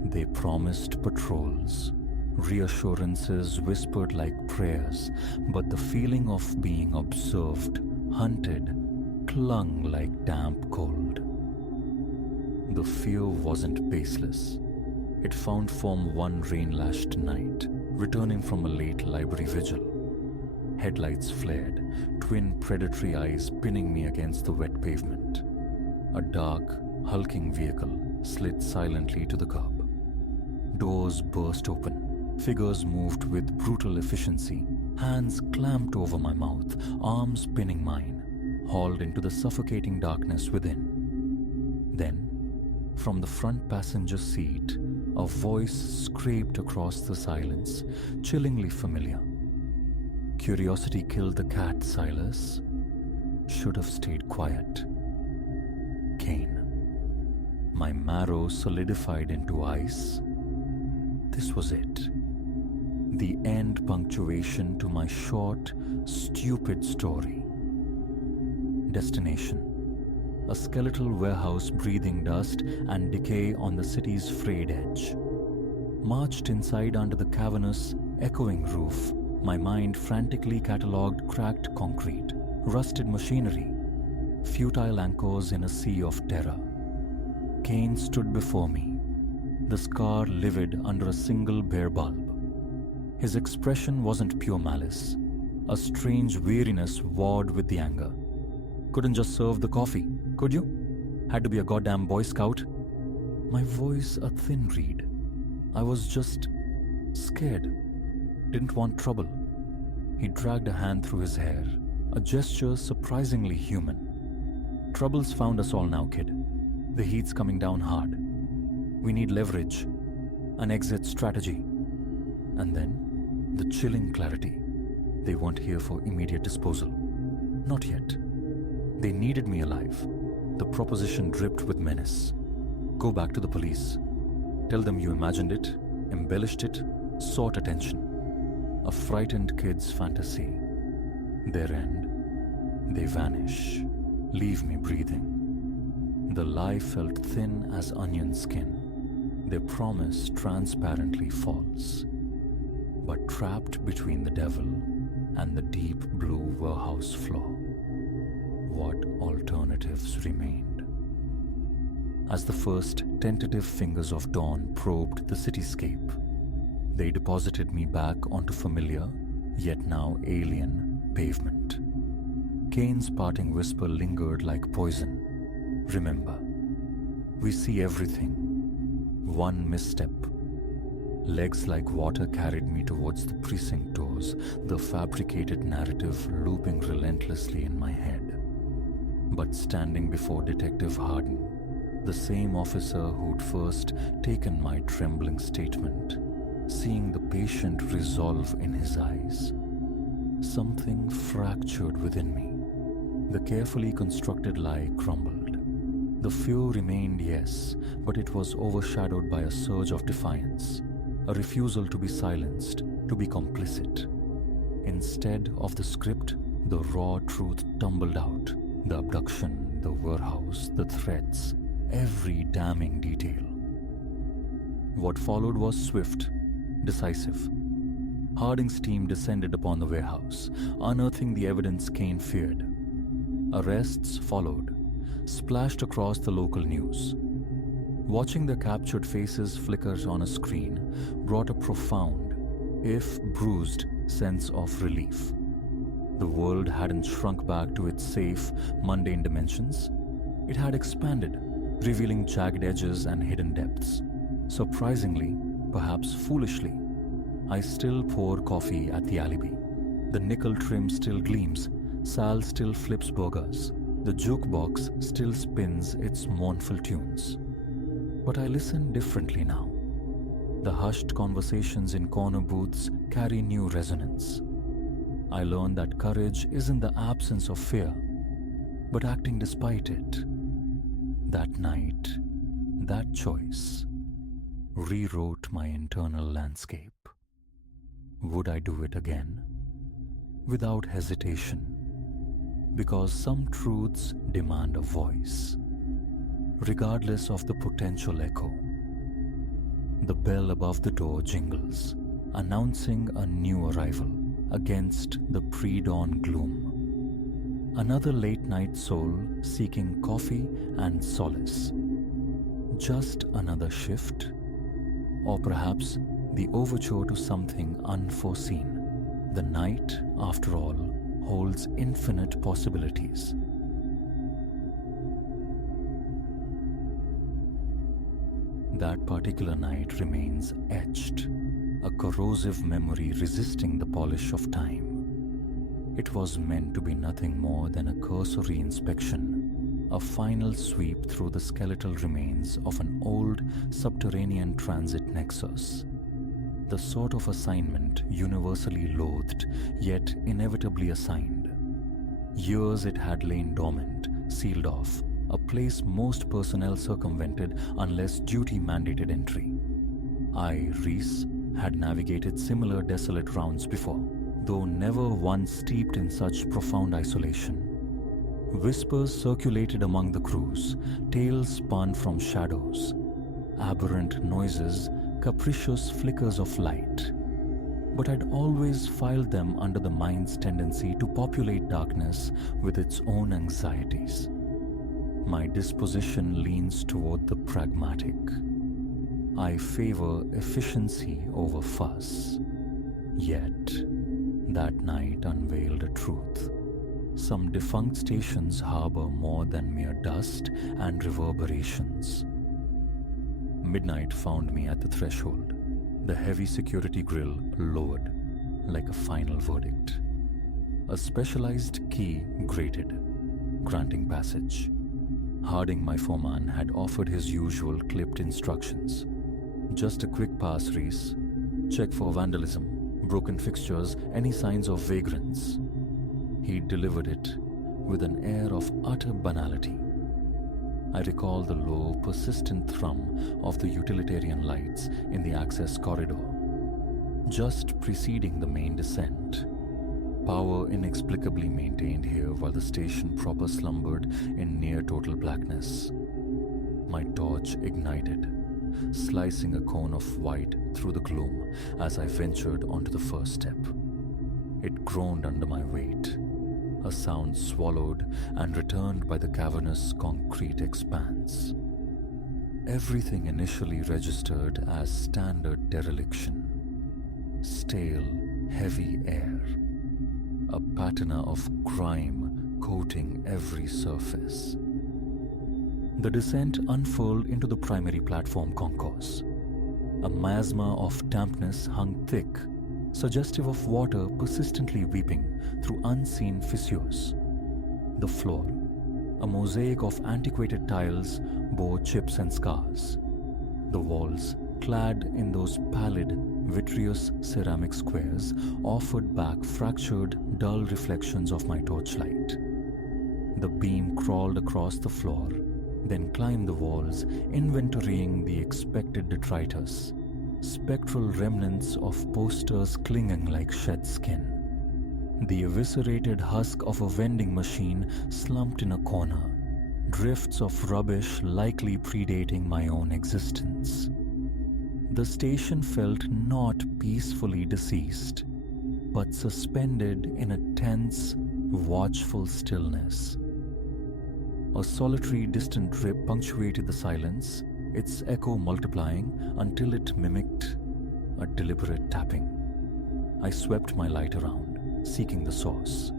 They promised patrols, reassurances whispered like prayers, but the feeling of being observed, hunted, clung like damp cold. The fear wasn't baseless. It found form one rain-lashed night, returning from a late library vigil. Headlights flared, twin predatory eyes pinning me against the wet pavement. A dark, hulking vehicle slid silently to the curb. Doors burst open. Figures moved with brutal efficiency, hands clamped over my mouth, arms pinning mine, hauled into the suffocating darkness within. Then, from the front passenger seat, a voice scraped across the silence, chillingly familiar. Curiosity killed the cat, Silas. Should have stayed quiet. Kane. My marrow solidified into ice. This was it. The end punctuation to my short, stupid story. Destination: a skeletal warehouse breathing dust and decay on the city's frayed edge. Marched inside under the cavernous, echoing roof, my mind frantically catalogued cracked concrete, rusted machinery, futile anchors in a sea of terror. Kane stood before me, the scar livid under a single bare bulb. His expression wasn't pure malice. A strange weariness warred with the anger. Couldn't just serve the coffee, could you? Had to be a goddamn Boy Scout? My voice a thin reed. I was just scared. Didn't want trouble. He dragged a hand through his hair, a gesture surprisingly human. Trouble's found us all now, kid. The heat's coming down hard. We need leverage, an exit strategy. And then, the chilling clarity. They weren't here for immediate disposal. Not yet. They needed me alive. The proposition dripped with menace. Go back to the police. Tell them you imagined it, embellished it, sought attention. A frightened kid's fantasy. Their end. They vanish. Leave me breathing. The lie felt thin as onion skin. Their promise transparently false. But trapped between the devil and the deep blue warehouse floor, what alternatives remained? As the first tentative fingers of dawn probed the cityscape, they deposited me back onto familiar, yet now alien, pavement. Kane's parting whisper lingered like poison. Remember, we see everything. One misstep. Legs like water carried me towards the precinct doors, the fabricated narrative looping relentlessly in my head. But standing before Detective Harden, the same officer who'd first taken my trembling statement, seeing the patient resolve in his eyes, something fractured within me. The carefully constructed lie crumbled. The fear remained, yes, but it was overshadowed by a surge of defiance, a refusal to be silenced, to be complicit. Instead of the script, the raw truth tumbled out. The abduction, the warehouse, the threats, every damning detail. What followed was swift, decisive. Harding's team descended upon the warehouse, unearthing the evidence Kane feared. Arrests followed, splashed across the local news. Watching the captured faces flicker on a screen brought a profound, if bruised, sense of relief. The world hadn't shrunk back to its safe, mundane dimensions. It had expanded, revealing jagged edges and hidden depths. Surprisingly, perhaps foolishly, I still pour coffee at the alibi. The nickel trim still gleams. Sal still flips burgers. The jukebox still spins its mournful tunes, but I listen differently now. The hushed conversations in corner booths carry new resonance. I learned that courage isn't the absence of fear, but acting despite it. That night, that choice, rewrote my internal landscape. Would I do it again? Without hesitation, because some truths demand a voice, regardless of the potential echo. The bell above the door jingles, announcing a new arrival against the pre-dawn gloom. Another late-night soul seeking coffee and solace. Just another shift, or perhaps the overture to something unforeseen. The night, after all, holds infinite possibilities. That particular night remains etched, a corrosive memory resisting the polish of time. It was meant to be nothing more than a cursory inspection, a final sweep through the skeletal remains of an old subterranean transit nexus. The sort of assignment universally loathed, yet inevitably assigned. Years it had lain dormant, sealed off, a place most personnel circumvented unless duty mandated entry. I, Reese, had navigated similar desolate rounds before, though never once steeped in such profound isolation. Whispers circulated among the crews, tales spun from shadows, aberrant noises, capricious flickers of light. But I'd always filed them under the mind's tendency to populate darkness with its own anxieties. My disposition leans toward the pragmatic. I favor efficiency over fuss. Yet, that night unveiled a truth. Some defunct stations harbor more than mere dust and reverberations. Midnight found me at the threshold, the heavy security grille lowered like a final verdict. A specialized key grated, granting passage. Harding, my foreman, had offered his usual clipped instructions. Just a quick pass, Reese. Check for vandalism, broken fixtures, any signs of vagrants. He delivered it with an air of utter banality. I recall the low, persistent thrum of the utilitarian lights in the access corridor, just preceding the main descent. Power inexplicably maintained here while the station proper slumbered in near-total blackness. My torch ignited, slicing a cone of white through the gloom as I ventured onto the first step. It groaned under my weight, a sound swallowed and returned by the cavernous concrete expanse. Everything initially registered as standard dereliction. Stale, heavy air. A patina of grime coating every surface. The descent unfurled into the primary platform concourse. A miasma of dampness hung thick, suggestive of water persistently weeping through unseen fissures. The floor, a mosaic of antiquated tiles, bore chips and scars. The walls, clad in those pallid, vitreous ceramic squares, offered back fractured, dull reflections of my torchlight. The beam crawled across the floor, then climbed the walls, inventorying the expected detritus, spectral remnants of posters clinging like shed skin. The eviscerated husk of a vending machine slumped in a corner, drifts of rubbish likely predating my own existence. The station felt not peacefully deceased, but suspended in a tense, watchful stillness. A solitary distant drip punctuated the silence, its echo multiplying until it mimicked a deliberate tapping. I swept my light around, seeking the source.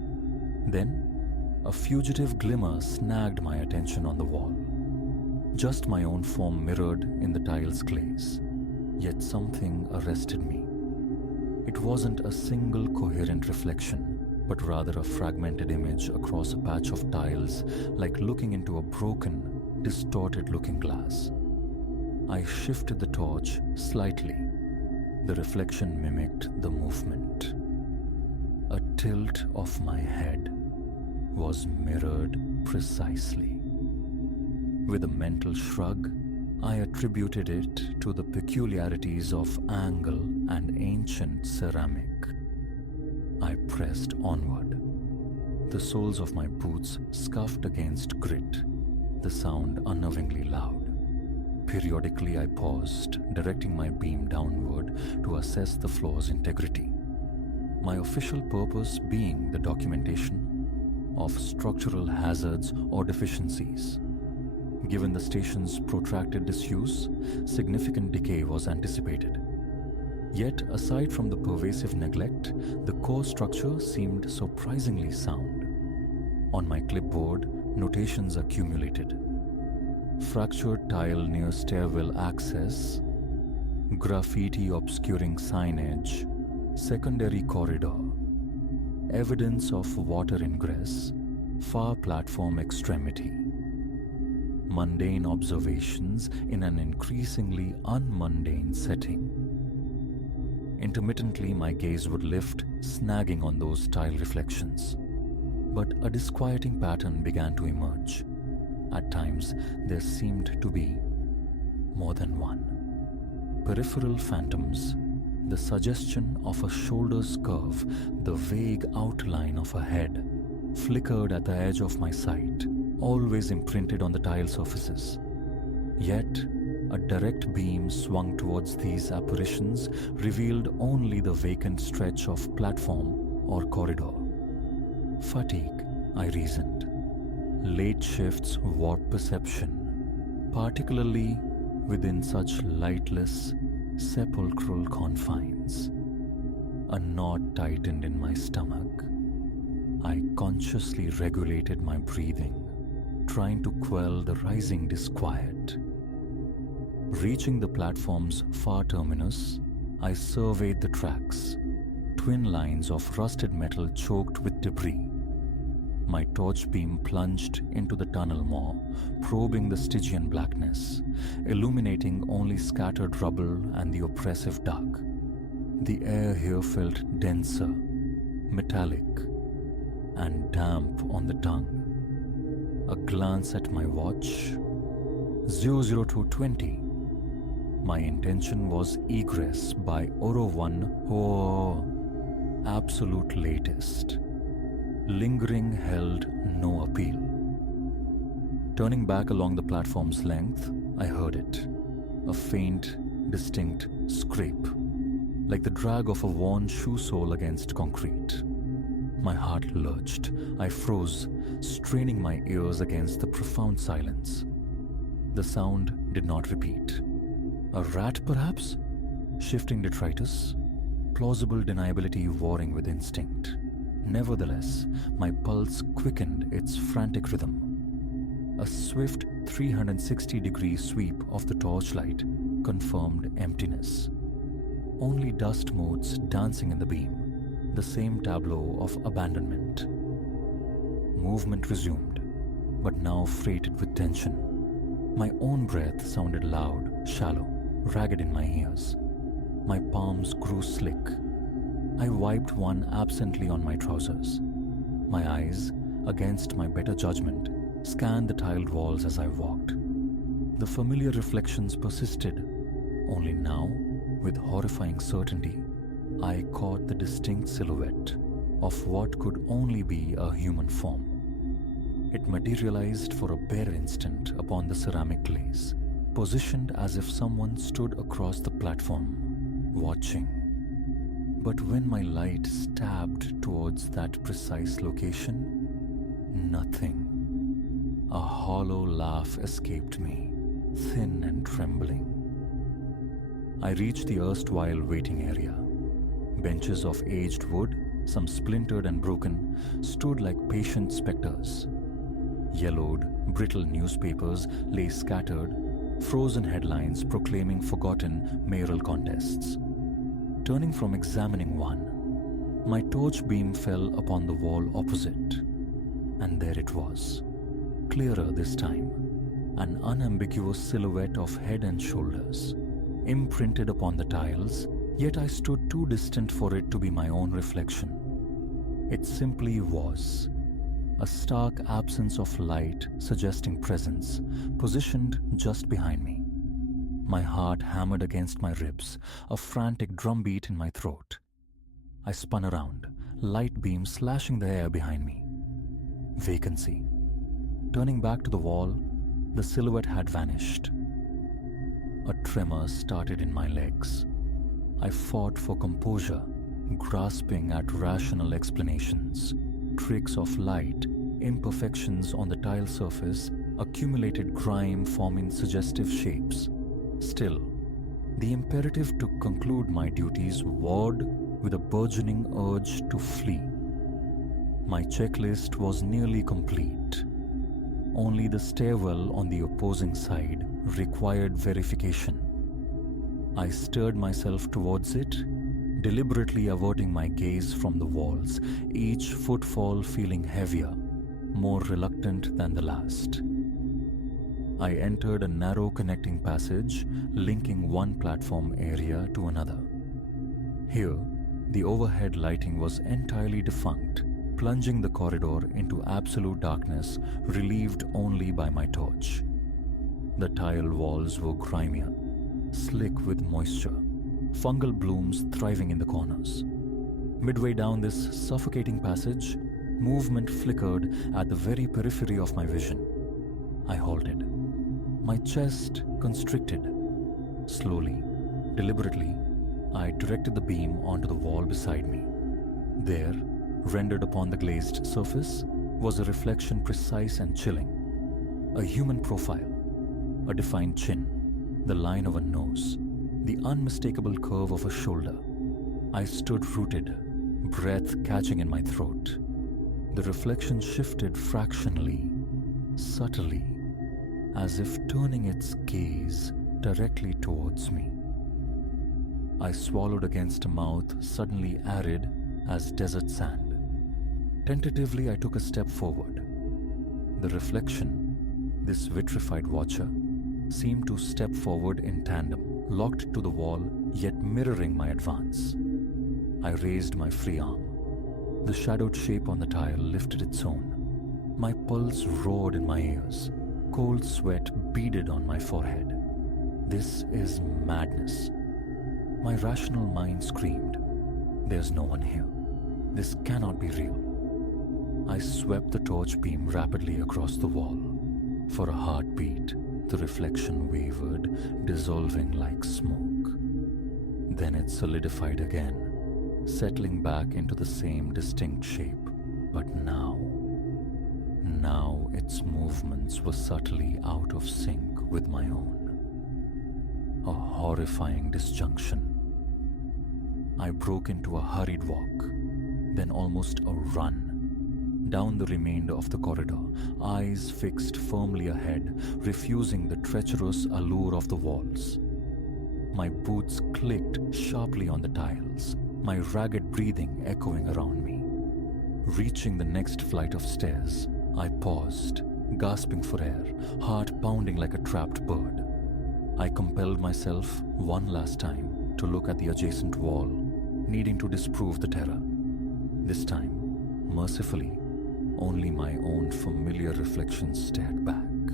Then, a fugitive glimmer snagged my attention on the wall. Just my own form mirrored in the tile's glaze. Yet something arrested me. It wasn't a single coherent reflection, but rather a fragmented image across a patch of tiles, like looking into a broken, distorted looking glass. I shifted the torch slightly. The reflection mimicked the movement. A tilt of my head was mirrored precisely. With a mental shrug, I attributed it to the peculiarities of angle and ancient ceramic. I pressed onward. The soles of my boots scuffed against grit, the sound unnervingly loud. Periodically, I paused, directing my beam downward to assess the floor's integrity. My official purpose being the documentation of structural hazards or deficiencies. Given the station's protracted disuse, significant decay was anticipated. Yet, aside from the pervasive neglect, the core structure seemed surprisingly sound. On my clipboard, notations accumulated. Fractured tile near stairwell access, graffiti obscuring signage, secondary corridor, evidence of water ingress, far platform extremity. Mundane observations in an increasingly unmundane setting. Intermittently, my gaze would lift, snagging on those tile reflections. But a disquieting pattern began to emerge. At times, there seemed to be more than one. Peripheral phantoms, the suggestion of a shoulder's curve, the vague outline of a head, flickered at the edge of my sight, always imprinted on the tile surfaces. Yet, a direct beam swung towards these apparitions revealed only the vacant stretch of platform or corridor. Fatigue, I reasoned. Late shifts warp perception, particularly within such lightless, sepulchral confines. A knot tightened in my stomach. I consciously regulated my breathing, trying to quell the rising disquiet. Reaching the platform's far terminus, I surveyed the tracks, twin lines of rusted metal choked with debris. My torch beam plunged into the tunnel maw, probing the Stygian blackness, illuminating only scattered rubble and the oppressive dark. The air here felt denser, metallic, and damp on the tongue. A glance at my watch, 00220. My intention was egress by Oro 1 absolute latest. Lingering held no appeal. Turning back along the platform's length, I heard it. A faint, distinct scrape, like the drag of a worn shoe sole against concrete. My heart lurched. I froze, straining my ears against the profound silence. The sound did not repeat. A rat, perhaps? Shifting detritus? Plausible deniability warring with instinct. Nevertheless, my pulse quickened its frantic rhythm. A swift 360-degree sweep of the torchlight confirmed emptiness. Only dust motes dancing in the beam, the same tableau of abandonment. Movement resumed, but now freighted with tension. My own breath sounded loud, shallow, ragged in my ears. My palms grew slick. I wiped one absently on my trousers. My eyes, against my better judgment, scanned the tiled walls as I walked. The familiar reflections persisted, only now, with horrifying certainty, I caught the distinct silhouette of what could only be a human form. It materialized for a bare instant upon the ceramic glaze, positioned as if someone stood across the platform, watching. But when my light stabbed towards that precise location, nothing. A hollow laugh escaped me, thin and trembling. I reached the erstwhile waiting area. Benches of aged wood, some splintered and broken, stood like patient specters. Yellowed, brittle newspapers lay scattered, frozen headlines proclaiming forgotten mayoral contests. Turning from examining one, My torch beam fell upon the wall opposite, and there it was, clearer this time, an unambiguous silhouette of head and shoulders, imprinted upon the tiles, yet I stood too distant for it to be my own reflection. It simply was, a stark absence of light suggesting presence, positioned just behind me. My heart hammered against my ribs, a frantic drumbeat in my throat. I spun around, light beams slashing the air behind me. Vacancy. Turning back to the wall, the silhouette had vanished. A tremor started in my legs. I fought for composure, grasping at rational explanations. Tricks of light, imperfections on the tile surface, accumulated grime forming suggestive shapes. Still, the imperative to conclude my duties warred with a burgeoning urge to flee. My checklist was nearly complete. Only the stairwell on the opposing side required verification. I stirred myself towards it, deliberately averting my gaze from the walls, each footfall feeling heavier, more reluctant than the last. I entered a narrow connecting passage linking one platform area to another. Here, the overhead lighting was entirely defunct, plunging the corridor into absolute darkness, relieved only by my torch. The tile walls were grimier, slick with moisture, fungal blooms thriving in the corners. Midway down this suffocating passage, movement flickered at the very periphery of my vision. I halted. My chest constricted. Slowly, deliberately, I directed the beam onto the wall beside me. There, rendered upon the glazed surface, was a reflection precise and chilling. A human profile, a defined chin, the line of a nose, the unmistakable curve of a shoulder. I stood rooted, breath catching in my throat. The reflection shifted fractionally, subtly, as if turning its gaze directly towards me. I swallowed against a mouth suddenly arid as desert sand. Tentatively, I took a step forward. The reflection, this vitrified watcher, seemed to step forward in tandem, locked to the wall, yet mirroring my advance. I raised my free arm. The shadowed shape on the tile lifted its own. My pulse roared in my ears. Cold sweat beaded on my forehead. This is madness. My rational mind screamed, "There's no one here. This cannot be real." I swept the torch beam rapidly across the wall. For a heartbeat, the reflection wavered, dissolving like smoke. Then it solidified again, settling back into the same distinct shape, but now its movements were subtly out of sync with my own. A horrifying disjunction. I broke into a hurried walk, then almost a run, down the remainder of the corridor, eyes fixed firmly ahead, refusing the treacherous allure of the walls. My boots clicked sharply on the tiles, my ragged breathing echoing around me. Reaching the next flight of stairs, I paused, gasping for air, heart pounding like a trapped bird. I compelled myself one last time to look at the adjacent wall, needing to disprove the terror. This time, mercifully, only my own familiar reflection stared back.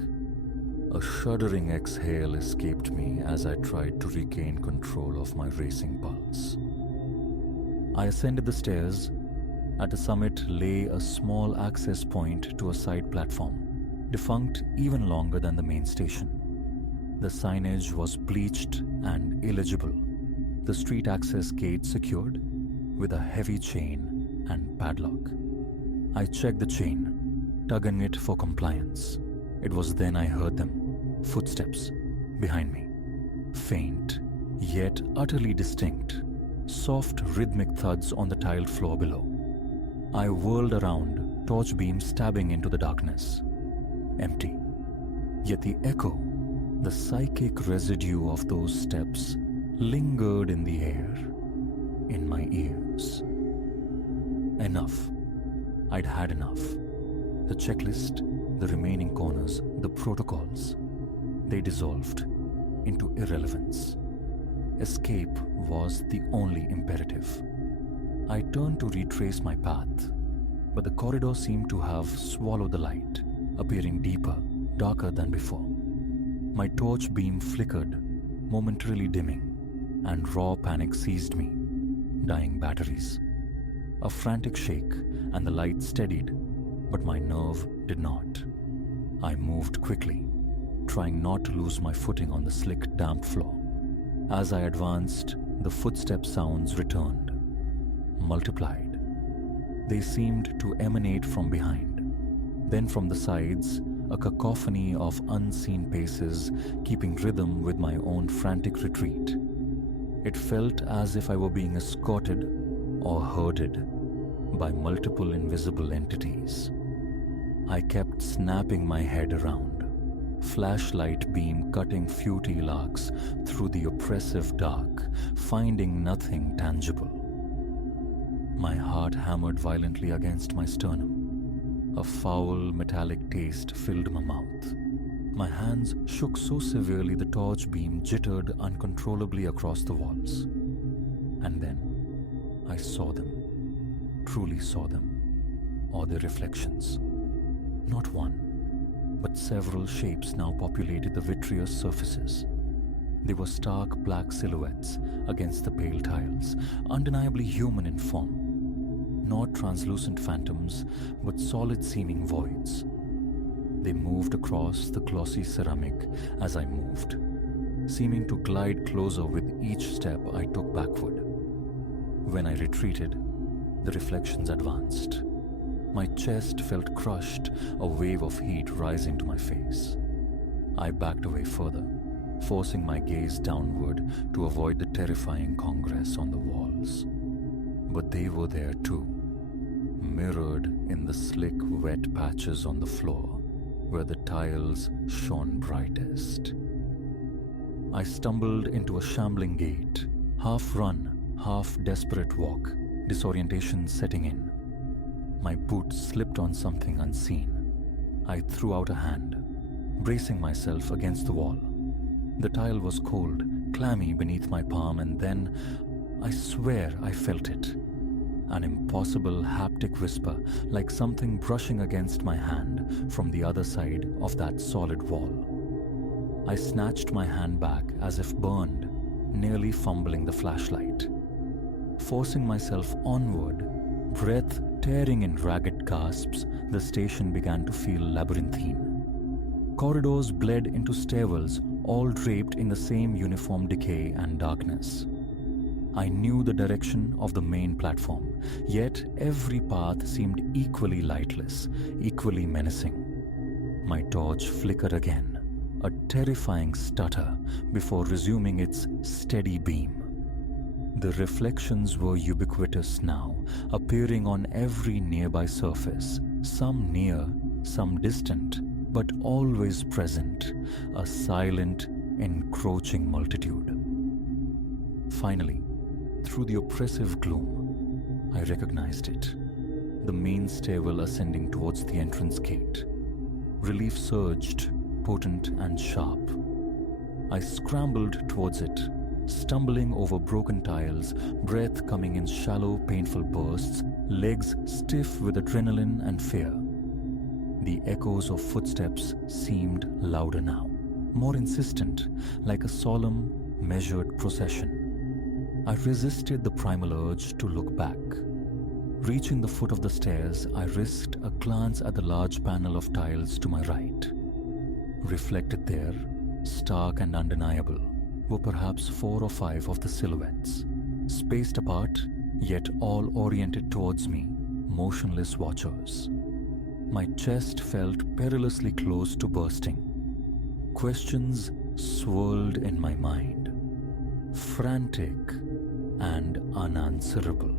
A shuddering exhale escaped me as I tried to regain control of my racing pulse. I ascended the stairs. At the summit lay a small access point to a side platform, defunct even longer than the main station. The signage was bleached and illegible, the street access gate secured with a heavy chain and padlock. I checked the chain, tugging it for compliance. It was then I heard them, footsteps, behind me. Faint, yet utterly distinct, soft rhythmic thuds on the tiled floor below. I whirled around, torch beam stabbing into the darkness. Empty. Yet the echo, the psychic residue of those steps, lingered in the air, in my ears. Enough. I'd had enough. The checklist, the remaining corners, the protocols, they dissolved into irrelevance. Escape was the only imperative. I turned to retrace my path, but the corridor seemed to have swallowed the light, appearing deeper, darker than before. My torch beam flickered, momentarily dimming, and raw panic seized me. Dying batteries. A frantic shake, and the light steadied, but my nerve did not. I moved quickly, trying not to lose my footing on the slick, damp floor. As I advanced, the footstep sounds returned, multiplied. They seemed to emanate from behind, then from the sides, a cacophony of unseen paces keeping rhythm with my own frantic retreat. It felt as if I were being escorted or herded by multiple invisible entities. I kept snapping my head around, flashlight beam cutting futile arcs through the oppressive dark, finding nothing tangible. My heart hammered violently against my sternum. A foul metallic taste filled my mouth. My hands shook so severely the torch beam jittered uncontrollably across the walls. And then I saw them, truly saw them, or their reflections. Not one, but several shapes now populated the vitreous surfaces. They were stark black silhouettes against the pale tiles, undeniably human in form. Not translucent phantoms, but solid-seeming voids. They moved across the glossy ceramic as I moved, seeming to glide closer with each step I took backward. When I retreated, the reflections advanced. My chest felt crushed, a wave of heat rising to my face. I backed away further, forcing my gaze downward to avoid the terrifying congress on the walls. But they were there too, mirrored in the slick, wet patches on the floor where the tiles shone brightest. I stumbled into a shambling gate, half run, half desperate walk, disorientation setting in. My boot slipped on something unseen. I threw out a hand, bracing myself against the wall. The tile was cold, clammy beneath my palm, and then I swear I felt it. An impossible haptic whisper, like something brushing against my hand from the other side of that solid wall. I snatched my hand back as if burned, nearly fumbling the flashlight. Forcing myself onward, breath tearing in ragged gasps, the station began to feel labyrinthine. Corridors bled into stairwells, all draped in the same uniform decay and darkness. I knew the direction of the main platform, yet every path seemed equally lightless, equally menacing. My torch flickered again, a terrifying stutter before resuming its steady beam. The reflections were ubiquitous now, appearing on every nearby surface, some near, some distant, but always present, a silent, encroaching multitude. Finally, through the oppressive gloom, I recognized it. The main stairwell ascending towards the entrance gate. Relief surged, potent and sharp. I scrambled towards it, stumbling over broken tiles, breath coming in shallow, painful bursts, legs stiff with adrenaline and fear. The echoes of footsteps seemed louder now, more insistent, like a solemn, measured procession. I resisted the primal urge to look back. Reaching the foot of the stairs, I risked a glance at the large panel of tiles to my right. Reflected there, stark and undeniable, were perhaps 4 or 5 of the silhouettes, spaced apart, yet all oriented towards me, motionless watchers. My chest felt perilously close to bursting. Questions swirled in my mind, frantic and unanswerable.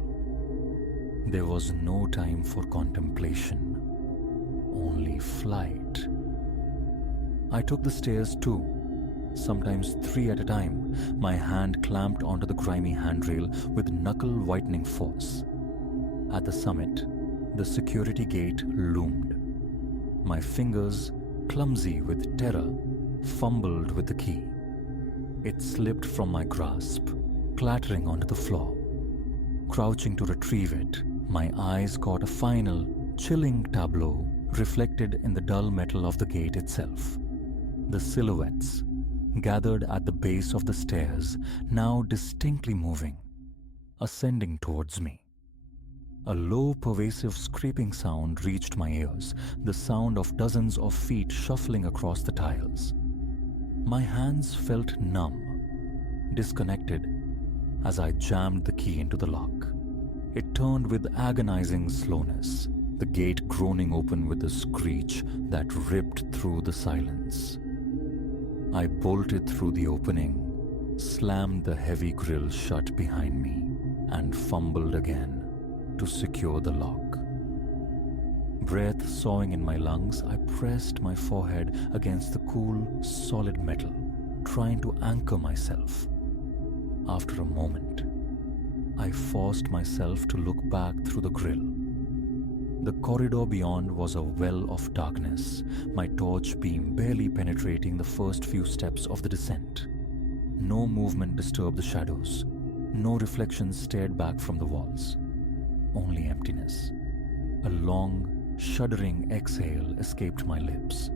There was no time for contemplation, only flight. I took the stairs too, sometimes 3 at a time, my hand clamped onto the grimy handrail with knuckle-whitening force. At the summit, the security gate loomed. My fingers, clumsy with terror, fumbled with the key. It slipped from my grasp, clattering onto the floor. Crouching to retrieve it, my eyes caught a final, chilling tableau reflected in the dull metal of the gate itself. The silhouettes, gathered at the base of the stairs, now distinctly moving, ascending towards me. A low, pervasive scraping sound reached my ears, the sound of dozens of feet shuffling across the tiles. My hands felt numb, disconnected, as I jammed the key into the lock. It turned with agonizing slowness, the gate groaning open with a screech that ripped through the silence. I bolted through the opening, slammed the heavy grille shut behind me, and fumbled again to secure the lock. Breath sawing in my lungs, I pressed my forehead against the cool, solid metal, trying to anchor myself. After a moment, I forced myself to look back through the grille. The corridor beyond was a well of darkness, my torch beam barely penetrating the first few steps of the descent. No movement disturbed the shadows. No reflections stared back from the walls. Only emptiness. A long, shuddering exhale escaped my lips.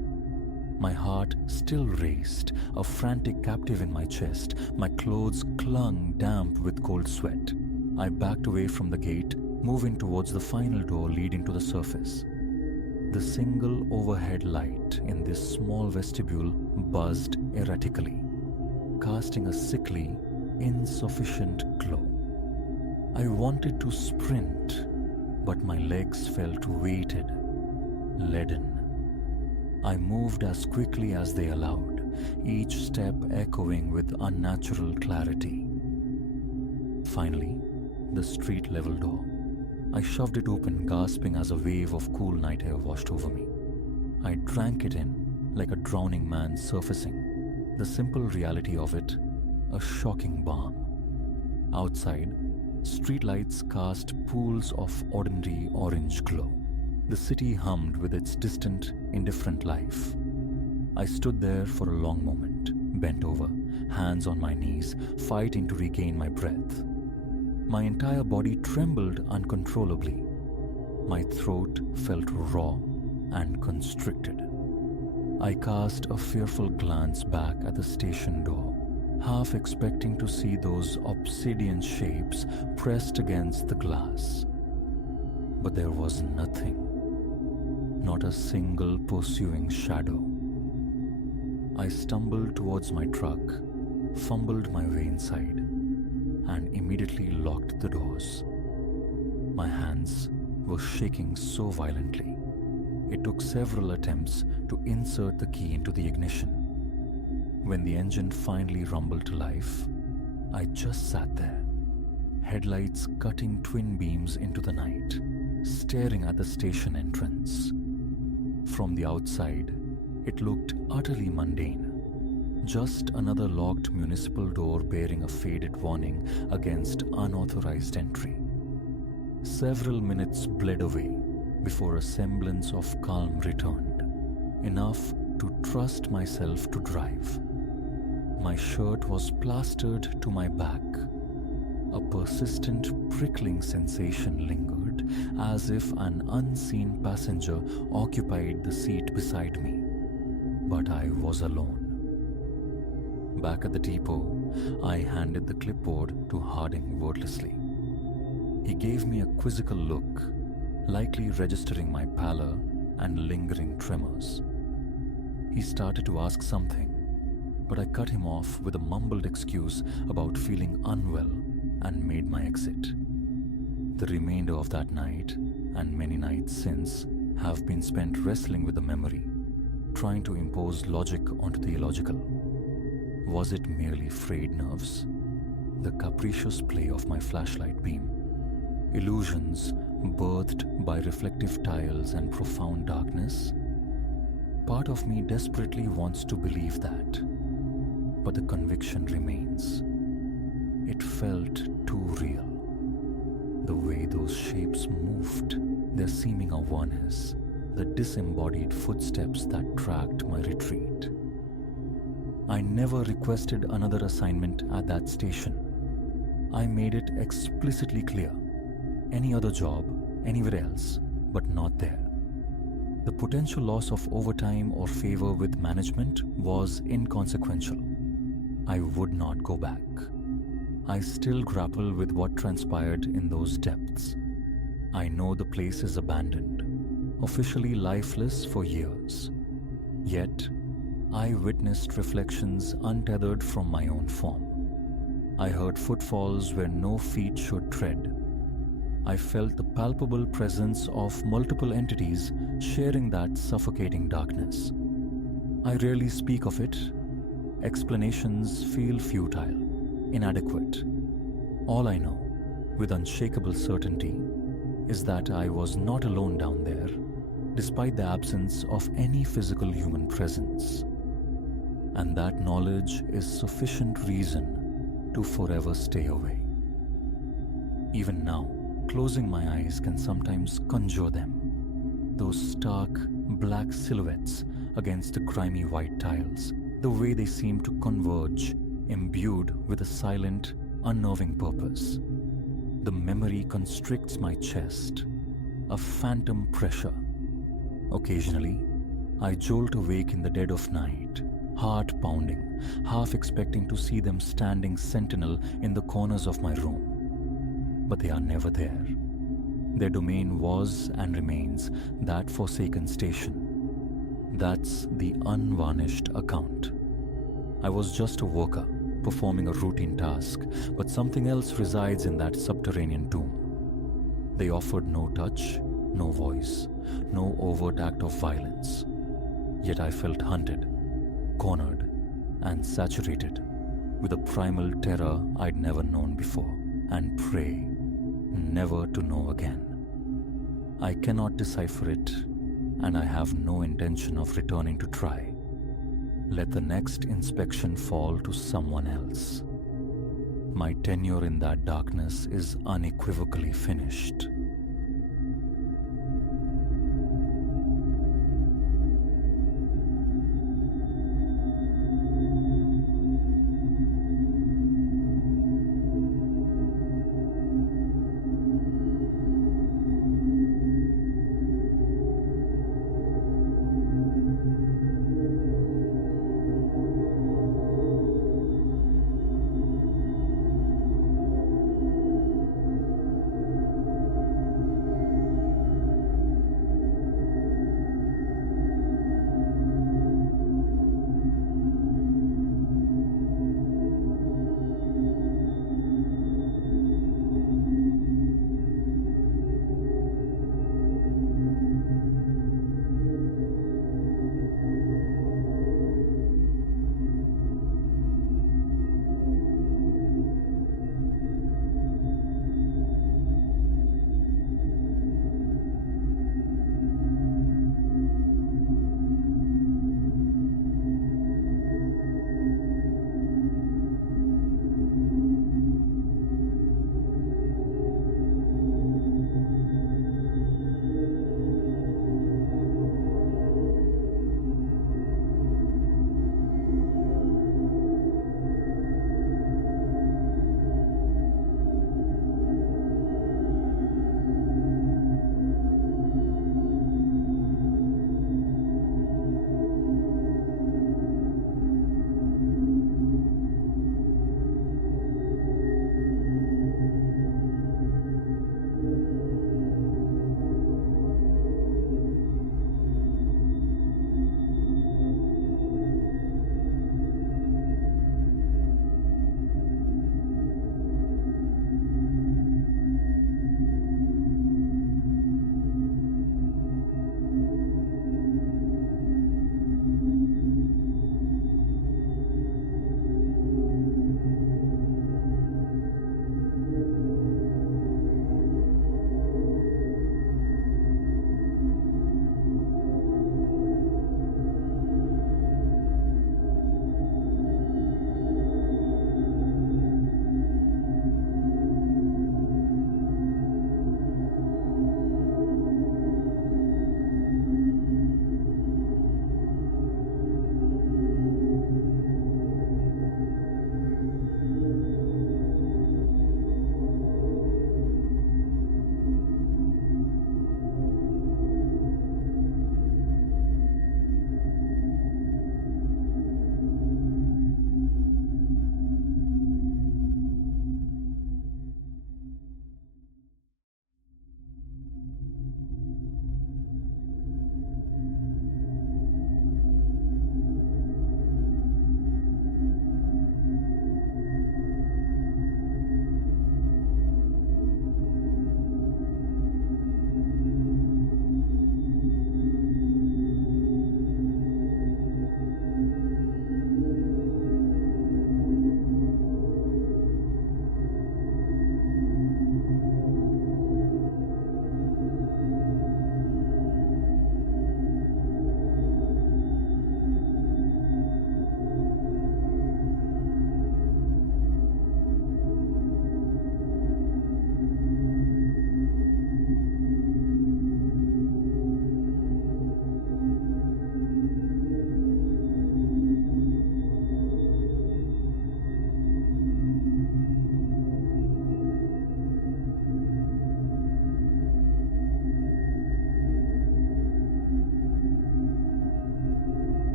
My heart still raced, a frantic captive in my chest. My clothes clung damp with cold sweat. I backed away from the gate, moving towards the final door leading to the surface. The single overhead light in this small vestibule buzzed erratically, casting a sickly, insufficient glow. I wanted to sprint, but my legs felt weighted, leaden. I moved as quickly as they allowed, each step echoing with unnatural clarity. Finally, the street-level door. I shoved it open, gasping as a wave of cool night air washed over me. I drank it in like a drowning man surfacing. The simple reality of it, a shocking balm. Outside, streetlights cast pools of ordinary orange glow. The city hummed with its distant, indifferent life. I stood there for a long moment, bent over, hands on my knees, fighting to regain my breath. My entire body trembled uncontrollably. My throat felt raw and constricted. I cast a fearful glance back at the station door, half expecting to see those obsidian shapes pressed against the glass. But there was nothing. Not a single pursuing shadow. I stumbled towards my truck, fumbled my way inside, and immediately locked the doors. My hands were shaking so violently. It took several attempts to insert the key into the ignition. When the engine finally rumbled to life, I just sat there, headlights cutting twin beams into the night, staring at the station entrance. From the outside, it looked utterly mundane. Just another locked municipal door bearing a faded warning against unauthorized entry. Several minutes bled away before a semblance of calm returned, enough to trust myself to drive. My shirt was plastered to my back. A persistent prickling sensation lingered, as if an unseen passenger occupied the seat beside me. But I was alone. Back at the depot, I handed the clipboard to Harding wordlessly. He gave me a quizzical look, likely registering my pallor and lingering tremors. He started to ask something, but I cut him off with a mumbled excuse about feeling unwell and made my exit. The remainder of that night, and many nights since, have been spent wrestling with the memory, trying to impose logic onto the illogical. Was it merely frayed nerves? The capricious play of my flashlight beam? Illusions birthed by reflective tiles and profound darkness? Part of me desperately wants to believe that, but the conviction remains. It felt too real, the way the those shapes moved, their seeming awareness, the disembodied footsteps that tracked my retreat. I never requested another assignment at that station. I made it explicitly clear. Any other job, anywhere else, but not there. The potential loss of overtime or favor with management was inconsequential. I would not go back. I still grapple with what transpired in those depths. I know the place is abandoned, officially lifeless for years. Yet, I witnessed reflections untethered from my own form. I heard footfalls where no feet should tread. I felt the palpable presence of multiple entities sharing that suffocating darkness. I rarely speak of it. Explanations feel futile, inadequate. All I know, with unshakable certainty, is that I was not alone down there, despite the absence of any physical human presence. And that knowledge is sufficient reason to forever stay away. Even now, closing my eyes can sometimes conjure them, those stark black silhouettes against the grimy white tiles, the way they seem to converge, imbued with a silent, unnerving purpose. The memory constricts my chest, a phantom pressure. Occasionally, I jolt awake in the dead of night, heart pounding, half expecting to see them standing sentinel in the corners of my room. But they are never there. Their domain was and remains that forsaken station. That's the unvarnished account. I was just a worker, performing a routine task, but something else resides in that subterranean tomb. They offered no touch, no voice, no overt act of violence. Yet I felt hunted, cornered, and saturated with a primal terror I'd never known before, and pray never to know again. I cannot decipher it, and I have no intention of returning to try. Let the next inspection fall to someone else. My tenure in that darkness is unequivocally finished.